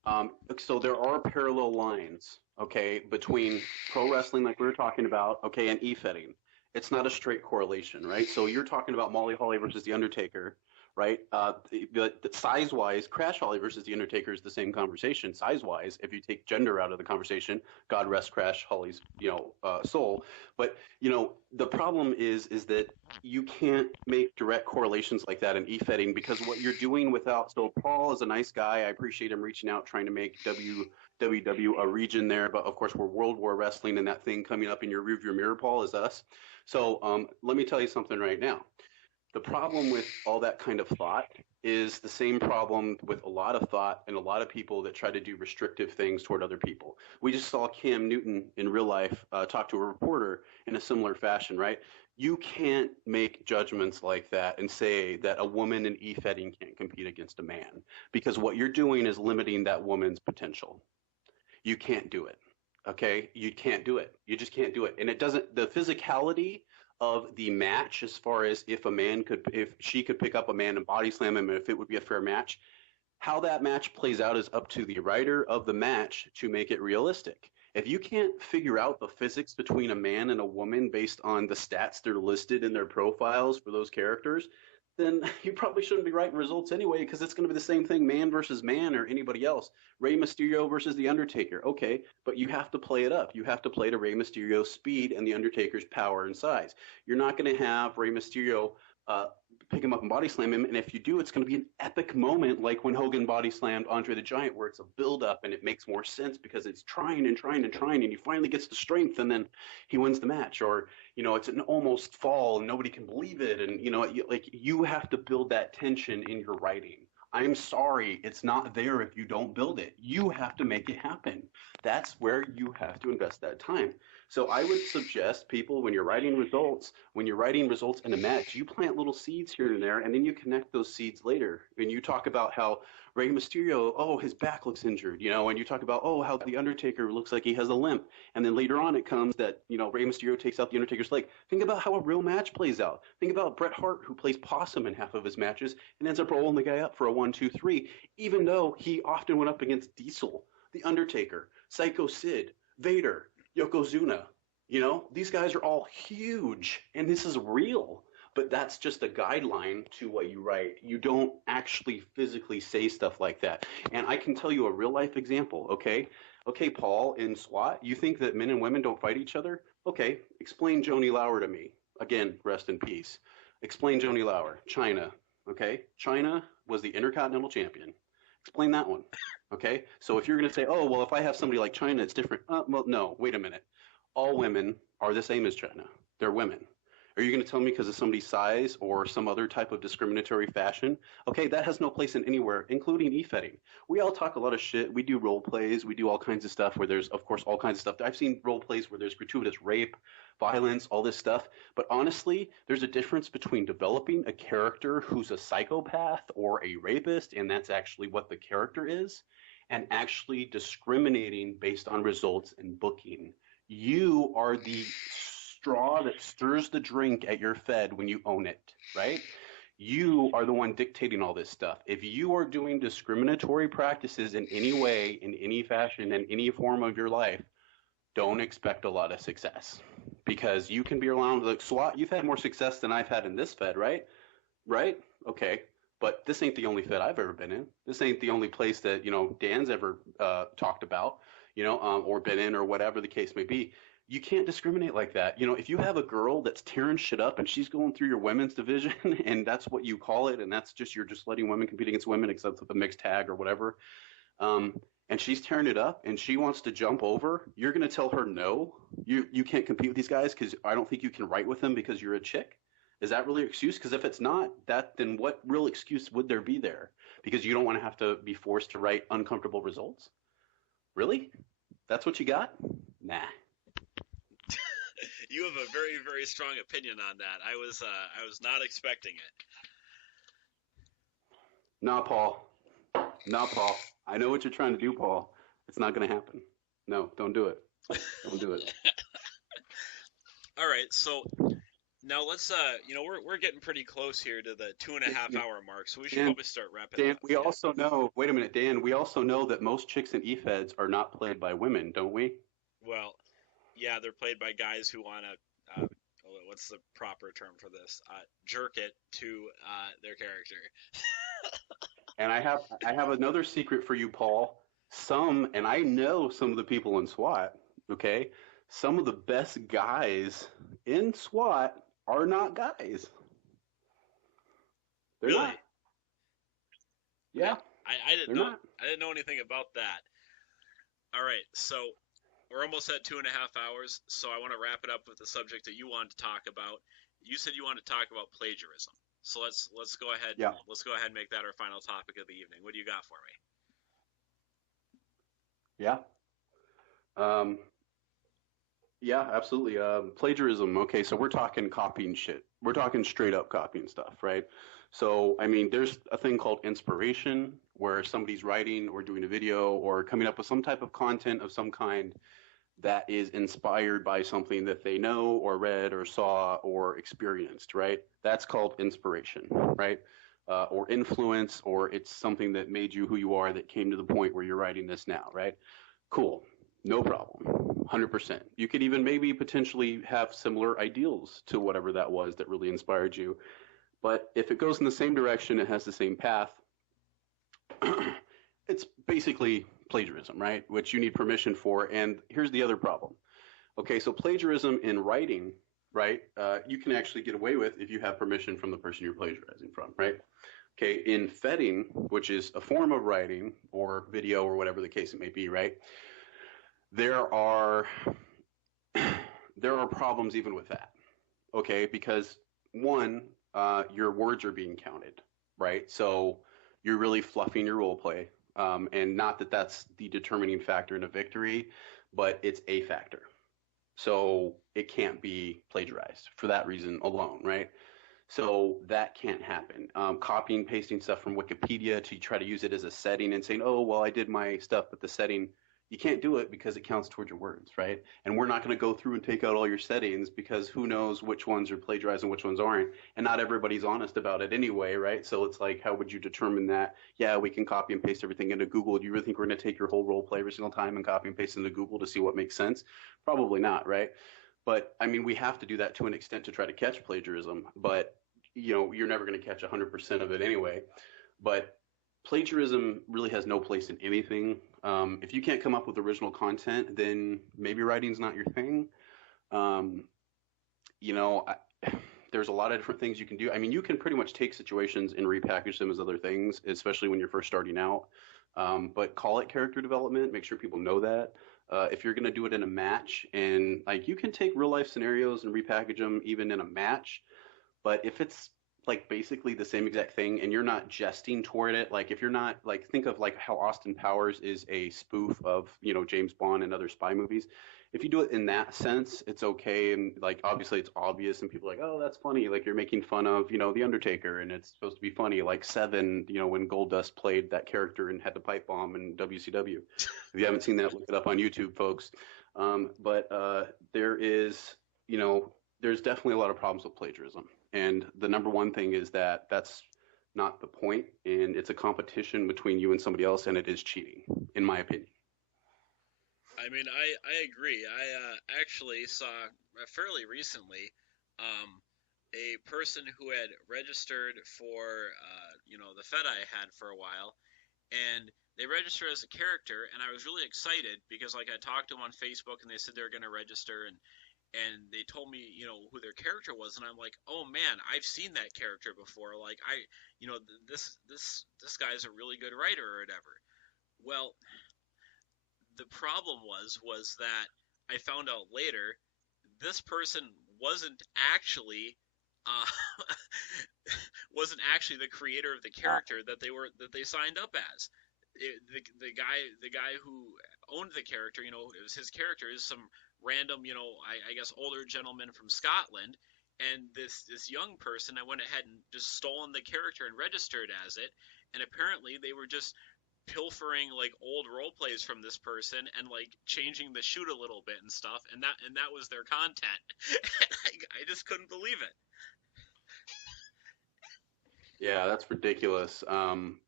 that? So there are parallel lines, okay, between pro wrestling, like we were talking about, okay, and e-fetting. It's not a straight correlation, right? So you're talking about Molly Holly versus The Undertaker, right? But size-wise, Crash Holly versus The Undertaker is the same conversation. Size-wise, if you take gender out of the conversation, God rest Crash Holly's, soul. But the problem is that you can't make direct correlations like that in e-fetting because what you're doing without. So Paul is a nice guy. I appreciate him reaching out, trying to make WWW a region there. But of course, we're World War Wrestling, and that thing coming up in your rearview mirror, Paul, is us. So let me tell you something right now. The problem with all that kind of thought is the same problem with a lot of thought and a lot of people that try to do restrictive things toward other people. We just saw Cam Newton in real life talk to a reporter in a similar fashion, right? You can't make judgments like that and say that a woman in e-fetting can't compete against a man because what you're doing is limiting that woman's potential. You can't do it. Okay, you can't do it. You just can't do it. And it doesn't, the physicality of the match, as far as if she could pick up a man and body slam him, and if it would be a fair match, how that match plays out is up to the writer of the match to make it realistic. If you can't figure out the physics between a man and a woman based on the stats that are listed in their profiles for those characters, then you probably shouldn't be writing results anyway, because it's going to be the same thing, man versus man or anybody else. Rey Mysterio versus The Undertaker. Okay, but you have to play it up. You have to play to Rey Mysterio's speed and The Undertaker's power and size. You're not going to have Rey Mysterio pick him up and body slam him, and if you do, it's going to be an epic moment like when Hogan body slammed Andre the Giant, where it's a build-up and it makes more sense because it's trying and trying and trying, and he finally gets the strength, and then he wins the match. Or it's an almost fall and nobody can believe it, and you have to build that tension in your writing. I'm sorry, it's not there if you don't build it. You have to make it happen. That's where you have to invest that time. So I would suggest people, when you're writing results in a match, you plant little seeds here and there, and then you connect those seeds later. And you talk about how Rey Mysterio, his back looks injured, and you talk about, how The Undertaker looks like he has a limp. And then later on it comes that, Rey Mysterio takes out The Undertaker's leg. Think about how a real match plays out. Think about Bret Hart, who plays possum in half of his matches and ends up rolling the guy up for a 1-2-3, even though he often went up against Diesel, The Undertaker, Psycho Sid, Vader, Yokozuna. These guys are all huge, and this is real. But that's just a guideline to what you write. You don't actually physically say stuff like that. And I can tell you a real life example, okay? Okay, Paul, in SWAT, you think that men and women don't fight each other? Okay, explain Joni Lauer to me. Again, rest in peace. Explain Joni Lauer. China, okay? China was the Intercontinental Champion. Explain that one, okay? So if you're going to say, if I have somebody like China, it's different. Well, no, wait a minute. All women are the same as China. They're women. Are you going to tell me because of somebody's size or some other type of discriminatory fashion? Okay, that has no place in anywhere, including e-fetting. We all talk a lot of shit. We do role plays. We do all kinds of stuff where there's, of course, all kinds of stuff. I've seen role plays where there's gratuitous rape, violence, all this stuff. But honestly, there's a difference between developing a character who's a psychopath or a rapist, and that's actually what the character is, and actually discriminating based on results and booking. You are the straw that stirs the drink at your Fed when you own it, right? You are the one dictating all this stuff. If you are doing discriminatory practices in any way, in any fashion, in any form of your life, don't expect a lot of success because you can be around the SWAT. You've had more success than I've had in this Fed, right? Right? Okay. But this ain't the only Fed I've ever been in. This ain't the only place that, Dan's ever talked about, or been in or whatever the case may be. You can't discriminate like that. If you have a girl that's tearing shit up and she's going through your women's division and that's what you call it, and that's just, you're just letting women compete against women except with a mixed tag or whatever, and she's tearing it up and she wants to jump over, you're going to tell her no, you can't compete with these guys because I don't think you can write with them because you're a chick. Is that really an excuse? Because if it's not that, then what real excuse would there be there? Because you don't want to have to be forced to write uncomfortable results? Really? That's what you got? Nah. You have a very, very strong opinion on that. I was not expecting it. Nah, Paul. Nah, Paul. I know what you're trying to do, Paul. It's not going to happen. No, don't do it. Don't do it. All right, so now let's we're getting pretty close here to the 2.5 hour mark, so we should probably start wrapping Dan, up. we also know. Wait a minute, Dan. We also know that most chicks in e-feds are not played by women, don't we? Well, yeah, they're played by guys who want to. What's the proper term for this? Jerk it to their character. And I have another secret for you, Paul. And I know some of the people in SWAT. Okay, some of the best guys in SWAT are not guys. They're Really? not. Yeah, I didn't they're know. not. I didn't know anything about that. All right, so we're almost at 2.5 hours, so I want to wrap it up with the subject that you wanted to talk about. You said you wanted to talk about plagiarism, so let's go ahead. Yeah. Let's go ahead and make that our final topic of the evening. What do you got for me? Yeah. Yeah, absolutely. Plagiarism. Okay, so we're talking copying shit. We're talking straight up copying stuff, right? So, I mean, there's a thing called inspiration where somebody's writing or doing a video or coming up with some type of content of some kind that is inspired by something that they know or read or saw or experienced, right? That's called inspiration, right? Or influence, or it's something that made you who you are that came to the point where you're writing this now, right? Cool. No problem. 100%. You could even maybe potentially have similar ideals to whatever that was that really inspired you. But if it goes in the same direction, it has the same path, it's basically plagiarism, right? Which you need permission for. And here's the other problem. Okay, so plagiarism in writing, right, you can actually get away with if you have permission from the person you're plagiarizing from, right? Okay, in Feding, which is a form of writing or video or whatever the case it may be, right? There are problems even with that, okay? Because one, your words are being counted, right? So you're really fluffing your role play, and not that that's the determining factor in a victory, but it's a factor. So it can't be plagiarized for that reason alone, right? So that can't happen. Copying, pasting stuff from Wikipedia to try to use it as a setting and saying, oh, well, I did my stuff with the setting. You can't do it because it counts towards your words, right? And we're not going to go through and take out all your settings because who knows which ones are plagiarized and which ones aren't. And not everybody's honest about it anyway, right? So it's like, how would you determine that? Yeah, we can copy and paste everything into Google. Do you really think we're going to take your whole role play every single time and copy and paste into Google to see what makes sense? Probably not, right? But I mean, we have to do that to an extent to try to catch plagiarism. But you're never going to catch 100% of it anyway. But plagiarism really has no place in anything. If you can't come up with original content, then maybe writing's not your thing. There's a lot of different things you can do. I mean, you can pretty much take situations and repackage them as other things, especially when you're first starting out. But call it character development. Make sure people know that. if you're going to do it in a match, and like you can take real life scenarios and repackage them even in a match, but if it's like basically the same exact thing and you're not jesting toward it, like if you're not like think of like how Austin Powers is a spoof of, James Bond and other spy movies. If you do it in that sense, it's okay, and like obviously it's obvious and people are like, "Oh, that's funny." Like you're making fun of, The Undertaker, and it's supposed to be funny, like Seven, when Goldust played that character and had the pipe bomb in WCW. If you haven't seen that, look it up on YouTube, folks. But there is, you know, there's definitely a lot of problems with plagiarism. And the number one thing is that that's not the point, and it's a competition between you and somebody else, and it is cheating, in my opinion. I mean, I agree. I actually saw fairly recently um, a person who had registered for the Fed I had for a while, and they registered as a character, and I was really excited because like I talked to them on Facebook, and they said they were going to register, and they told me who their character was, and I'm like, oh man, I've seen that character before. Like this guy's a really good writer or whatever. Well, the problem was that I found out later this person wasn't actually uh, wasn't actually the creator of the character that they signed up as. The guy who owned the character, it was his character, is some random, I guess older gentleman from Scotland, and this young person I went ahead and just stolen the character and registered as it, and apparently they were just pilfering like old role plays from this person and like changing the shoot a little bit and stuff, and that was their content. And I just couldn't believe it. Yeah, that's ridiculous.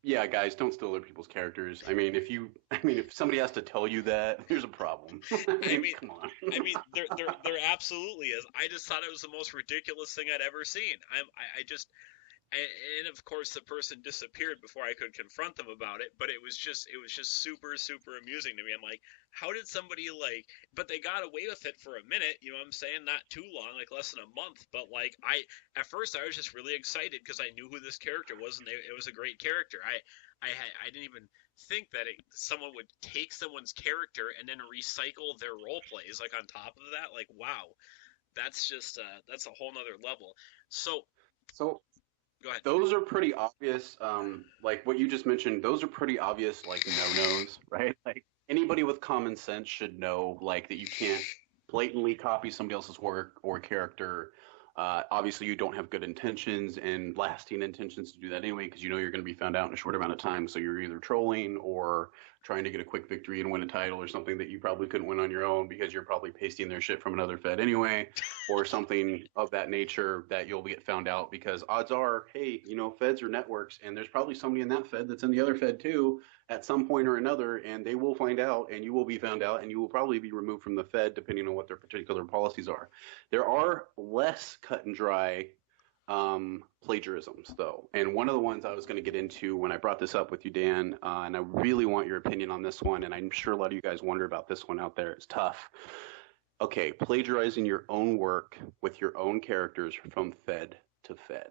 Yeah, guys, don't steal other people's characters. I mean, if somebody has to tell you that, there's a problem. I I mean, mean, come on. there absolutely is. I just thought it was the most ridiculous thing I'd ever seen. I just and of course the person disappeared before I could confront them about it, but it was just super super amusing to me. I'm like, how did somebody like, but they got away with it for a minute, you know what I'm saying? Not too long, like less than a month, but like at first I was just really excited because I knew who this character was, and it was a great character. I didn't even think that someone would take someone's character and then recycle their role plays like on top of that. Like, wow, that's just that's a whole nother level. So So go ahead. those are pretty obvious. Like what you just mentioned, those are pretty obvious, like no-nos, right? Like anybody with common sense should know, like that you can't blatantly copy somebody else's work or character. Obviously, you don't have good intentions and lasting intentions to do that anyway, because you know you're going to be found out in a short amount of time. So you're either trolling or trying to get a quick victory and win a title or something that you probably couldn't win on your own because you're probably pasting their shit from another Fed anyway, or something of that nature that you'll get found out because odds are, hey, Feds are networks, and there's probably somebody in that Fed that's in the other Fed too at some point or another, and they will find out, and you will be found out, and you will probably be removed from the Fed depending on what their particular policies are. There are less cut and dry plagiarisms, though. And one of the ones I was going to get into when I brought this up with you, Dan, and I really want your opinion on this one, and I'm sure a lot of you guys wonder about this one out there. It's tough. Okay, plagiarizing your own work with your own characters from Fed to Fed.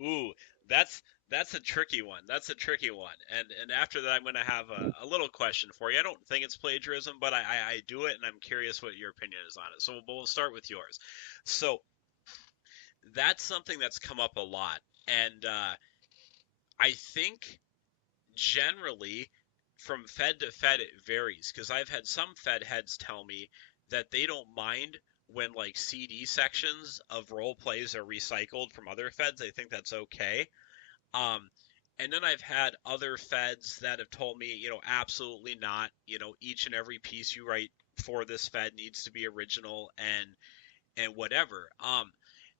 Ooh, that's that's a tricky one. That's a tricky one. And after that, I'm going to have a little question for you. I don't think it's plagiarism, but I do it, and I'm curious what your opinion is on it. So we'll start with yours. So that's something that's come up a lot, and I think generally from Fed to Fed it varies because I've had some Fed heads tell me that they don't mind when like CD sections of role plays are recycled from other Feds. They think that's okay. Um, and then I've had other Feds that have told me, absolutely not. Each and every piece you write for this Fed needs to be original and whatever.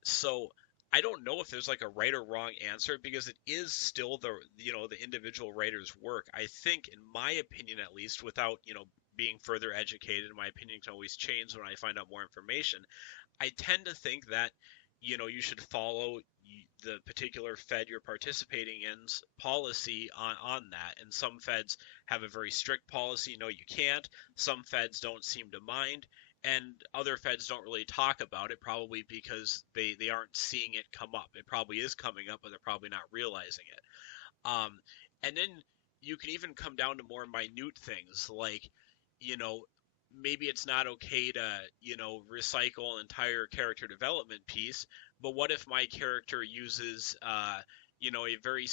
So I don't know if there's like a right or wrong answer because it is still the individual writer's work. I think, in my opinion, at least, without being further educated, my opinion can always change when I find out more information. I tend to think that you should follow the particular Fed you're participating in's policy on that. And some Feds have a very strict policy. No, you can't. Some Feds don't seem to mind. And other Feds don't really talk about it, probably because they aren't seeing it come up. It probably is coming up, but they're probably not realizing it. And then you can even come down to more minute things like, you know, maybe it's not okay to, recycle an entire character development piece, but what if my character uses, a very,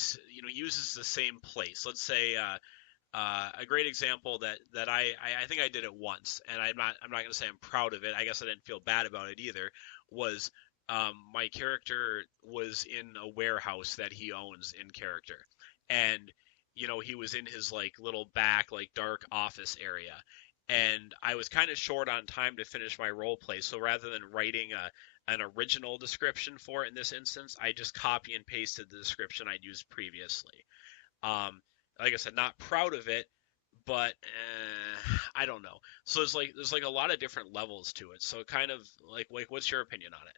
uses the same place? Let's say, a great example that I think I did it once, and I'm not gonna say I'm proud of it. I guess I didn't feel bad about it either. Was my character was in a warehouse that he owns in character, and he was in his like little back like dark office area, and I was kind of short on time to finish my role play. So rather than writing an original description for it in this instance, I just copy and pasted the description I'd used previously. Um, like I said, not proud of it, but I don't know. So there's like a lot of different levels to it. So kind of like what's your opinion on it?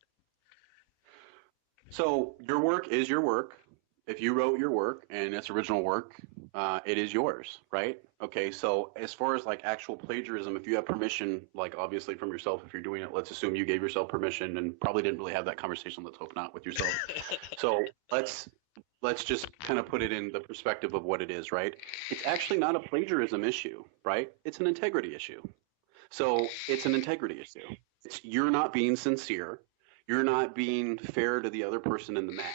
So your work is your work. If you wrote your work and it's original work, it is yours, right? Okay, so as far as like actual plagiarism, if you have permission, like obviously from yourself, if you're doing it, let's assume you gave yourself permission and probably didn't really have that conversation. Let's hope not with yourself. So let's just kind of put it in the perspective of what it is, right? It's actually not a plagiarism issue, right? It's an integrity issue. So it's an integrity issue. It's you're not being sincere. You're not being fair to the other person in the match.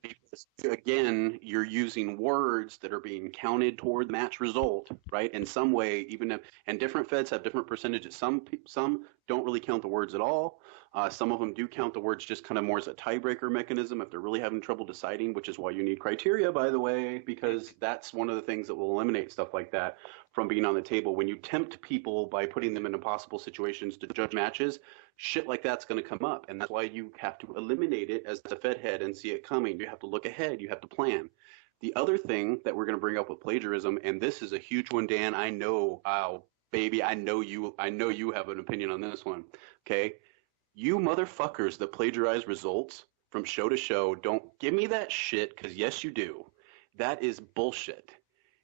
Because again, you're using words that are being counted toward the match result, right? In some way, even if and different feds have different percentages. Some don't really count the words at all. Some of them do count the words just kind of more as a tiebreaker mechanism if they're really having trouble deciding, which is why you need criteria, by the way, because that's one of the things that will eliminate stuff like that from being on the table. When you tempt people by putting them in impossible situations to judge matches, shit like that's going to come up. And that's why you have to eliminate it as the Fedhead and see it coming. You have to look ahead. You have to plan. The other thing that we're going to bring up with plagiarism, and this is a huge one, Dan, I know, oh, baby, I know you have an opinion on this one. Okay. You motherfuckers that plagiarize results from show to show, don't give me that shit because yes, you do. That is bullshit.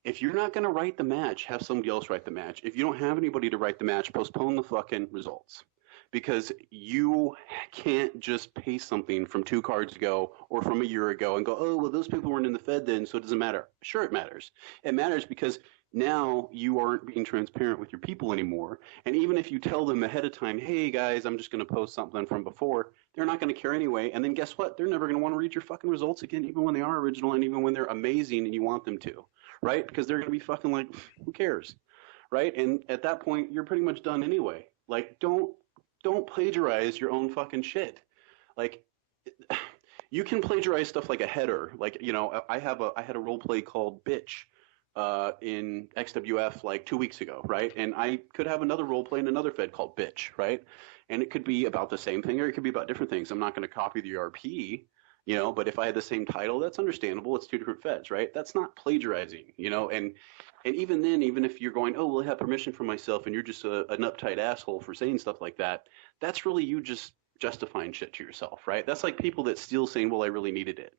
If you're not going to write the match, have somebody else write the match. If you don't have anybody to write the match, postpone the fucking results. Because you can't just paste something from 2 cards ago or from a year ago and go, oh, well, those people weren't in the Fed then, so it doesn't matter. Sure, it matters. It matters because now you aren't being transparent with your people anymore. And even if you tell them ahead of time, hey, guys, I'm just going to post something from before, they're not going to care anyway. And then guess what? They're never going to want to read your fucking results again, even when they are original and even when they're amazing and you want them to, right? Because they're going to be fucking like, who cares, right? And at that point, you're pretty much done anyway. Like, don't plagiarize your own fucking shit. Like, you can plagiarize stuff like a header. Like, I had a role play called Bitch in XWF like 2 weeks ago, right? And I could have another role play in another Fed called Bitch, right? And it could be about the same thing or it could be about different things. I'm not going to copy the RP, but if I had the same title, that's understandable. It's two different Feds, right? That's not plagiarizing, and even then, even if you're going, oh, well, I have permission for myself, and you're just an uptight asshole for saying stuff like that, that's really you just justifying shit to yourself, right? That's like people that steal saying, well, I really needed it,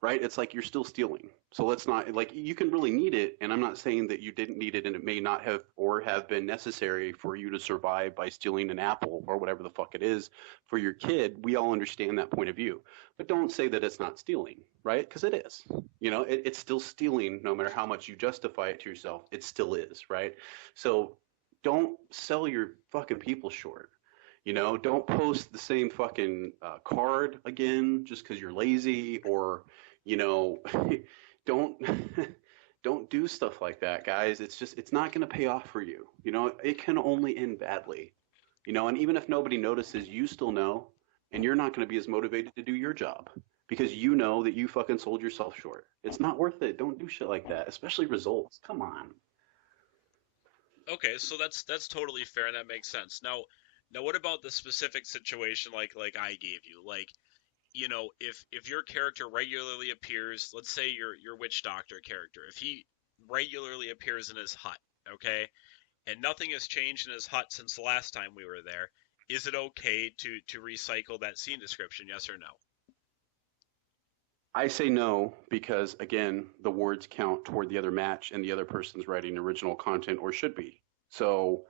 right? It's like you're still stealing. So let's not, like, you can really need it, and I'm not saying that you didn't need it and it may not have or have been necessary for you to survive by stealing an apple or whatever the fuck it is for your kid. We all understand that point of view. But don't say that it's not stealing, right? Because it is. It's still stealing no matter how much you justify it to yourself. It still is, right? So don't sell your fucking people short. Don't post the same fucking card again just because you're lazy or, don't don't do stuff like that, guys. It's not going to pay off for you. It can only end badly. And even if nobody notices, you still know, and you're not going to be as motivated to do your job because you know that you fucking sold yourself short. It's not worth it. Don't do shit like that, especially results. Come on. Okay, so that's totally fair and that makes sense. Now what about the specific situation like I gave you? Like, if your character regularly appears, let's say your witch doctor character, if he regularly appears in his hut, okay, and nothing has changed in his hut since the last time we were there, is it okay to recycle that scene description? Yes or no? I say no because again, the words count toward the other match and the other person's writing original content or should be. So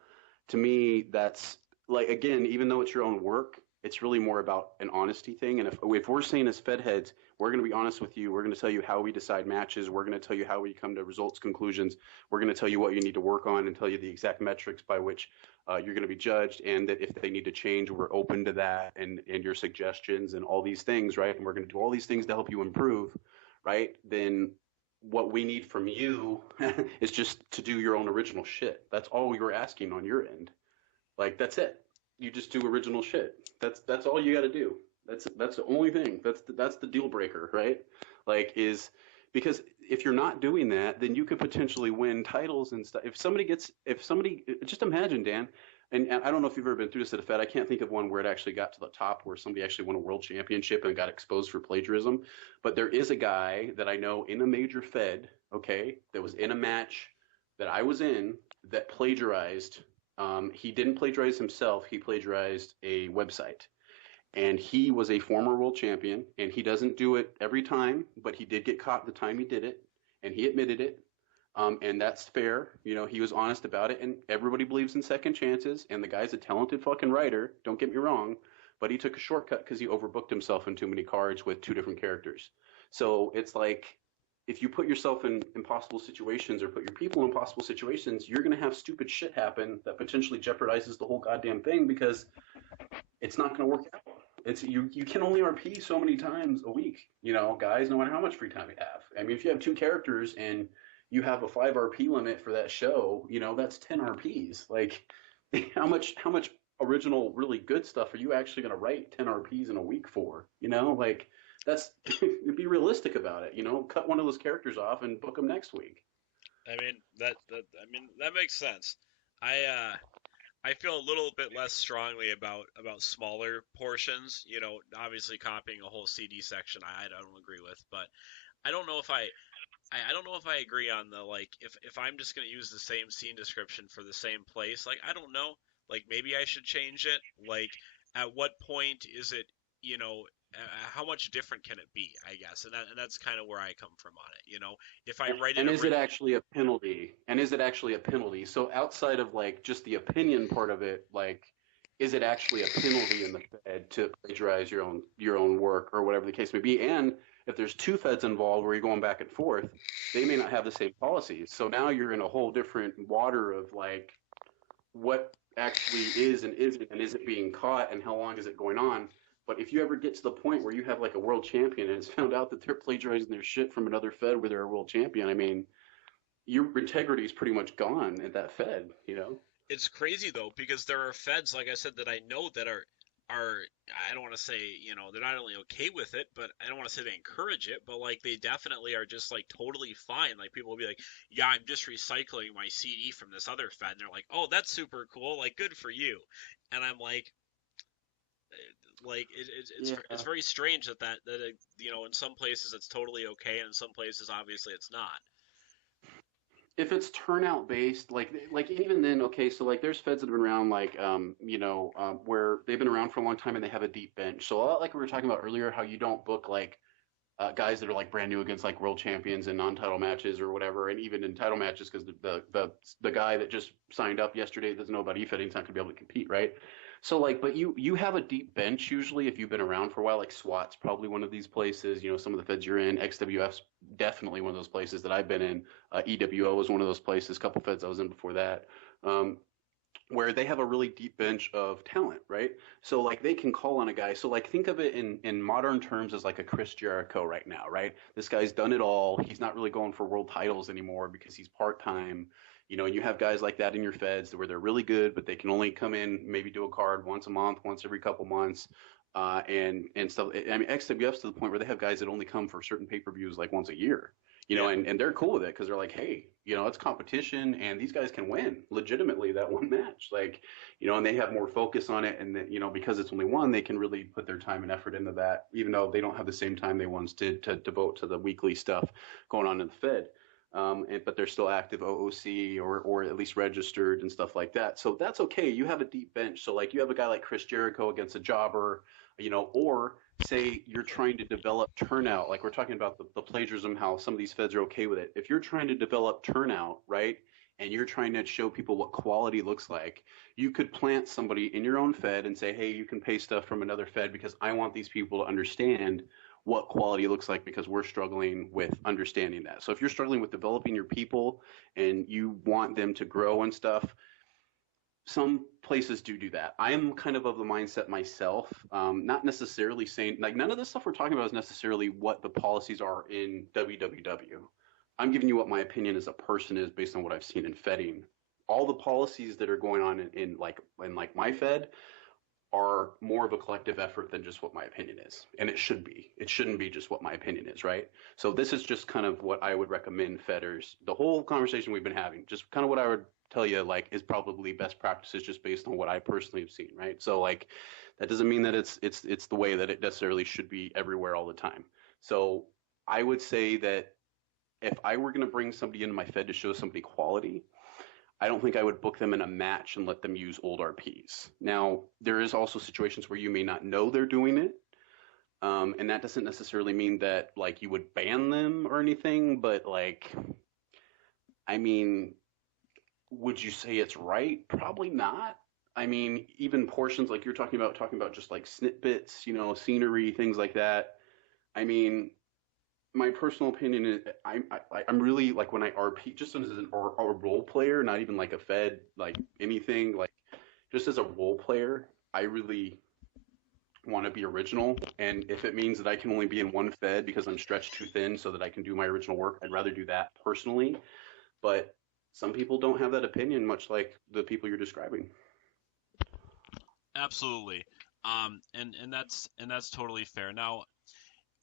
to me, that's like again, even though it's your own work, It's really more about an honesty thing. And if we're saying as Fed heads, we're going to be honest with you. We're going to tell you how we decide matches. We're going to tell you how we come to results conclusions. We're going to tell you what you need to work on and tell you the exact metrics by which you're going to be judged. And that if they need to change, we're open to that and your suggestions and all these things, right? And we're going to do all these things to help you improve, right? Then what we need from you is just to do your own original shit. That's all we were asking on your end. Like, that's it. You just do original shit. That's all you got to do. That's the only thing. That's the deal breaker, right? Like, is because if you're not doing that, then you could potentially win titles and stuff. If somebody, just imagine, Dan, and I don't know if you've ever been through this at a Fed. I can't think of one where it actually got to the top where somebody actually won a world championship and got exposed for plagiarism. But there is a guy that I know in a major Fed, okay, that was in a match that I was in that plagiarized. He didn't plagiarize himself. He plagiarized a website. And he was a former world champion, and he doesn't do it every time, but he did get caught the time he did it, and he admitted it. And that's fair. You know, he was honest about it, and everybody believes in second chances. And the guy's a talented fucking writer. Don't get me wrong, but he took a shortcut because he overbooked himself in too many cards with two different characters. So it's like, if you put yourself in impossible situations or put your people in impossible situations, you're going to have stupid shit happen that potentially jeopardizes the whole goddamn thing because it's not going to work out. It's you can only RP so many times a week, you know, guys, no matter how much free time you have. I mean, if you have two characters and you have a 5 RP limit for that show, you know, that's 10 RPs. Like, how much original, really good stuff are you actually going to write 10 RPs in a week for? You know, like, that's be realistic about it. You know, cut one of those characters off and book them next week. I mean that makes sense. I feel a little bit less strongly about smaller portions. You know, obviously copying a whole CD section I don't agree with, but I don't know if I don't know if I agree on the like if I'm just gonna use the same scene description for the same place. Like I don't know. Like maybe I should change it. Like at what point is it? You know, how much different can it be? I guess, and that's kind of where I come from on it. You know, if I write it And is it actually a penalty? And is it actually a penalty? So outside of like just the opinion part of it, like, is it actually a penalty in the Fed to plagiarize your own work or whatever the case may be? And if there's two Feds involved where you're going back and forth, they may not have the same policies. So now you're in a whole different water of like what actually is and isn't being caught and how long is it going on. But if you ever get to the point where you have like a world champion and it's found out that they're plagiarizing their shit from another Fed where they're a world champion, I mean, your integrity is pretty much gone at that Fed, you know? it's crazy though because there are feds, like I said, that I know that are I don't want to say, you know, they're not only okay with it, but I don't want to say they encourage it, but like they definitely are just like totally fine. Like people will be like, yeah, I'm just recycling my CD from this other fed, and they're like, oh, that's super cool, like good for you. And I'm like it's Yeah. very strange that you know, in some places it's totally okay, and in some places obviously it's not. If it's turnout based, like even then, okay, so like there's Feds that have been around like where they've been around for a long time and they have a deep bench. So a lot like we were talking about earlier, how you don't book like guys that are like brand new against like world champions in non-title matches or whatever, and even in title matches because the guy that just signed up yesterday doesn't know about EFED, he's not going to be able to compete, right? So like, but you have a deep bench usually if you've been around for a while. Like SWAT's probably one of these places. You know, some of the Feds you're in. XWF's definitely one of those places that I've been in. EWO was one of those places. A couple Feds I was in before that. Where they have a really deep bench of talent, right? So like they can call on a guy. So like think of it in modern terms as like a Chris Jericho right now, right? This guy's done it all. He's not really going for world titles anymore because he's part time. You know, and you have guys like that in your Feds where they're really good, but they can only come in, maybe do a card once a month, once every couple months, and stuff. I mean, XWF's to the point where they have guys that only come for certain pay per views like once a year. You know, Yeah. and they're cool with it because they're like, hey, you know, it's competition and these guys can win legitimately that one match. Like, you know, and they have more focus on it. And, then, you know, because it's only one, they can really put their time and effort into that, even though they don't have the same time they once did to devote to the weekly stuff going on in the Fed. But they're still active OOC or at least registered and stuff like that. So that's okay. You have a deep bench. So like you have a guy like Chris Jericho against a jobber, you know, or say you're trying to develop turnout, like we're talking about the plagiarism, how some of these Feds are okay with it. If you're trying to develop turnout, right, and you're trying to show people what quality looks like, you could plant somebody in your own Fed and say, hey, you can pay stuff from another Fed because I want these people to understand what quality looks like because we're struggling with understanding that. So if you're struggling with developing your people and you want them to grow and stuff, some places do that. I am kind of the mindset myself, not necessarily saying like none of this stuff we're talking about is necessarily what the policies are in WWW. I'm giving you what my opinion as a person is based on what I've seen in Feding. All the policies that are going on in my Fed are more of a collective effort than just what my opinion is. And it should be. It shouldn't be just what my opinion is, right? So this is just kind of what I would recommend Fedders. The whole conversation we've been having, just kind of what I would tell you like is probably best practices just based on what I personally have seen, right? So like that doesn't mean that it's the way that it necessarily should be everywhere all the time. So I would say that if I were going to bring somebody into my Fed to show somebody quality, I don't think I would book them in a match and let them use old RPs. Now, there is also situations where you may not know they're doing it, and that doesn't necessarily mean that like you would ban them or anything. But like, I mean, would you say it's right? Probably not. I mean, even portions like you're talking about just like snippets, scenery, things like that. I mean, my personal opinion is I'm really like when I RP just as a role player, not even like a Fed, like anything, like just as a role player, I really want to be original. And if it means that I can only be in one Fed because I'm stretched too thin so that I can do my original work, I'd rather do that personally. But some people don't have that opinion, much like the people you're describing. Absolutely. And that's totally fair. Now,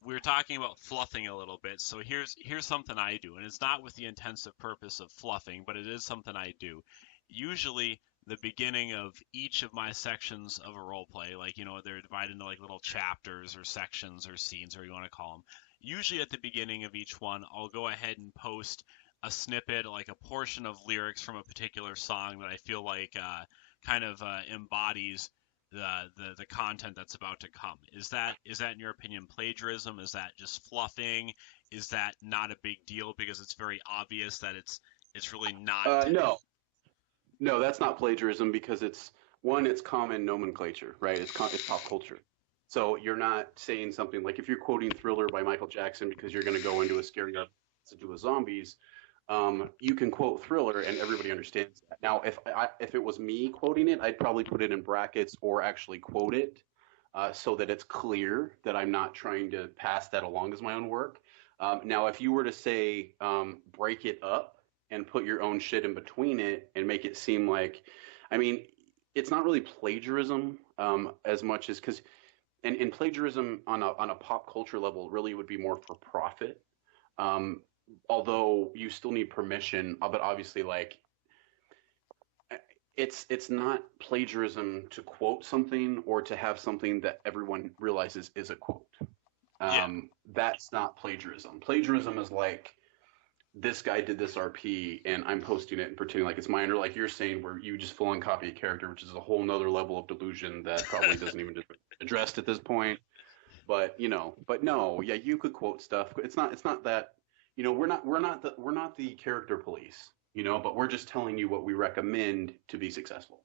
we're talking about fluffing a little bit, so here's something I do, and it's not with the intensive purpose of fluffing, but it is something I do. Usually, the beginning of each of my sections of a role play, like they're divided into like little chapters or sections or scenes, or you want to call them. Usually, at the beginning of each one, I'll go ahead and post a snippet, like a portion of lyrics from a particular song that I feel like kind of embodies the content that's about to come. Is that in your opinion plagiarism? Is that just fluffing? Is that not a big deal because it's very obvious that it's really not? No, no, that's not plagiarism because it's common nomenclature, right? It's pop culture. So you're not saying something like if you're quoting Thriller by Michael Jackson because you're going to go into a scary art to do with zombies, you can quote Thriller and everybody understands that. Now, if it was me quoting it, I'd probably put it in brackets or actually quote it so that it's clear that I'm not trying to pass that along as my own work. Now, if you were to say break it up and put your own shit in between it and make it seem like, I mean, it's not really plagiarism as much as because, and plagiarism on a pop culture level really would be more for profit. Um, Although you still need permission, but obviously, like it's not plagiarism to quote something or to have something that everyone realizes is a quote. Yeah, That's not plagiarism. Plagiarism is like this guy did this RP and I'm posting it and pretending like it's mine, or like you're saying where you just full on copy a character, which is a whole nother level of delusion that probably doesn't even get addressed at this point. But no, yeah, you could quote stuff. It's not that, we're not the character police, but we're just telling you what we recommend to be successful.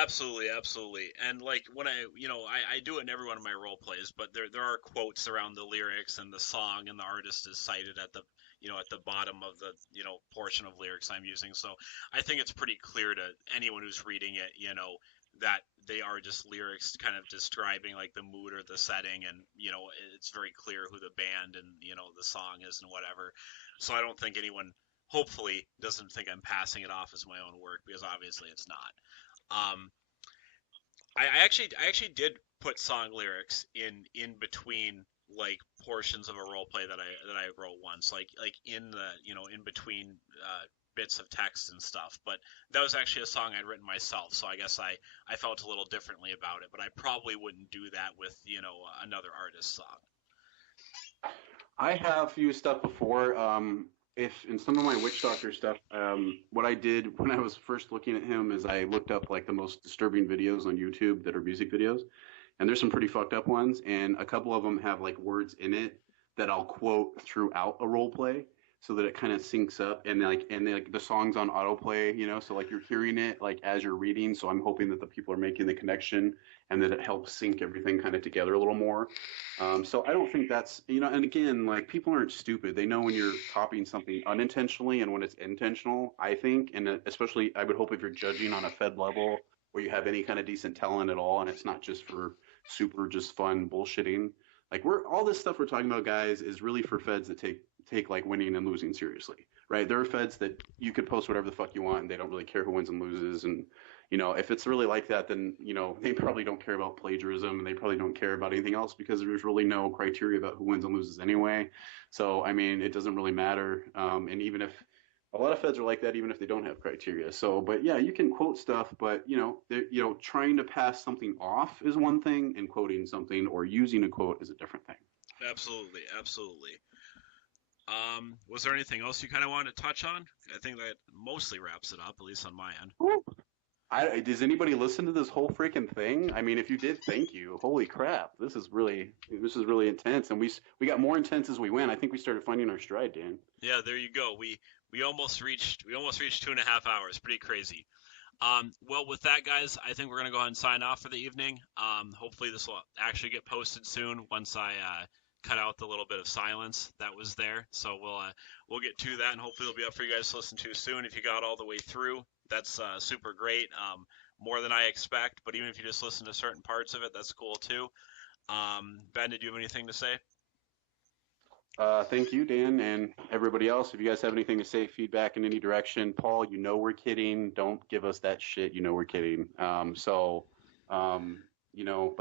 absolutely, absolutely. And like when I do it in every one of my role plays, but there are quotes around the lyrics and the song, and the artist is cited at the bottom of the portion of lyrics I'm using. So I think it's pretty clear to anyone who's reading it, that they are just lyrics kind of describing like the mood or the setting, and it's very clear who the band and the song is and whatever. So I don't think anyone hopefully doesn't think I'm passing it off as my own work, because obviously it's not. Um, I actually did put song lyrics in between like portions of a role play that I wrote once, like in the in between bits of text and stuff. But that was actually a song I'd written myself, so I guess I felt a little differently about it. But I probably wouldn't do that with another artist's song. I have used stuff before. If in some of my witch doctor stuff, what I did when I was first looking at him is I looked up like the most disturbing videos on YouTube that are music videos, and there's some pretty fucked up ones, and a couple of them have like words in it that I'll quote throughout a role play. so that it kind of syncs up, and like the song's on autoplay, so like you're hearing it like as you're reading. So I'm hoping that the people are making the connection and that it helps sync everything kind of together a little more. So I don't think that's, and again, like people aren't stupid. They know when you're copying something unintentionally and when it's intentional, I think. And especially, I would hope if you're judging on a Fed level where you have any kind of decent talent at all and it's not just for super just fun bullshitting. Like we're all this stuff we're talking about, guys, is really for Feds that take like winning and losing seriously, right? There are Feds that you could post whatever the fuck you want and they don't really care who wins and loses. And if it's really like that, then they probably don't care about plagiarism and they probably don't care about anything else because there's really no criteria about who wins and loses anyway. So I mean, it doesn't really matter. And even if a lot of Feds are like that, even if they don't have criteria. So, but yeah, you can quote stuff, but trying to pass something off is one thing, and quoting something or using a quote is a different thing. Absolutely, absolutely. Was there anything else you kind of wanted to touch on? I think that mostly wraps it up, at least on my end. Does anybody listen to this whole freaking thing? I mean, if you did, thank you. Holy crap, this is really intense, and we got more intense as we went. I think we started finding our stride, Dan. Yeah, there you go. We almost reached 2.5 hours. Pretty crazy. Well, with that, guys, I think we're gonna go ahead and sign off for the evening. Hopefully this will actually get posted soon once I cut out the little bit of silence that was there. So we'll get to that, and hopefully it'll be up for you guys to listen to soon. If you got all the way through, that's super great. More than I expect, but even if you just listen to certain parts of it, that's cool too. Ben, did you have anything to say? Thank you, Dan, and everybody else. If you guys have anything to say, feedback in any direction, Paul, we're kidding. Don't give us that shit. We're kidding. But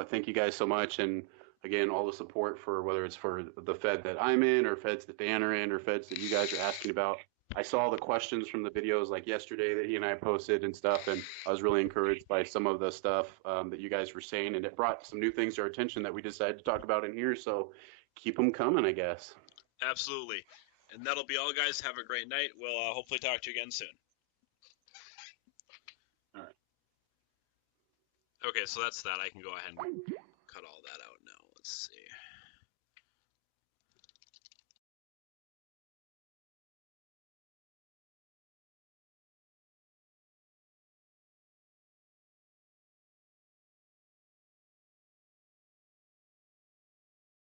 thank you guys so much. And again, all the support for whether it's for the Fed that I'm in or Feds that Dan are in or Feds that you guys are asking about. I saw the questions from the videos like yesterday that he and I posted and stuff, and I was really encouraged by some of the stuff that you guys were saying, and it brought some new things to our attention that we decided to talk about in here. So keep them coming, I guess. Absolutely. And that'll be all, guys. Have a great night. We'll hopefully talk to you again soon. All right. Okay, so that's that. I can go ahead and cut all that out now. Let's see.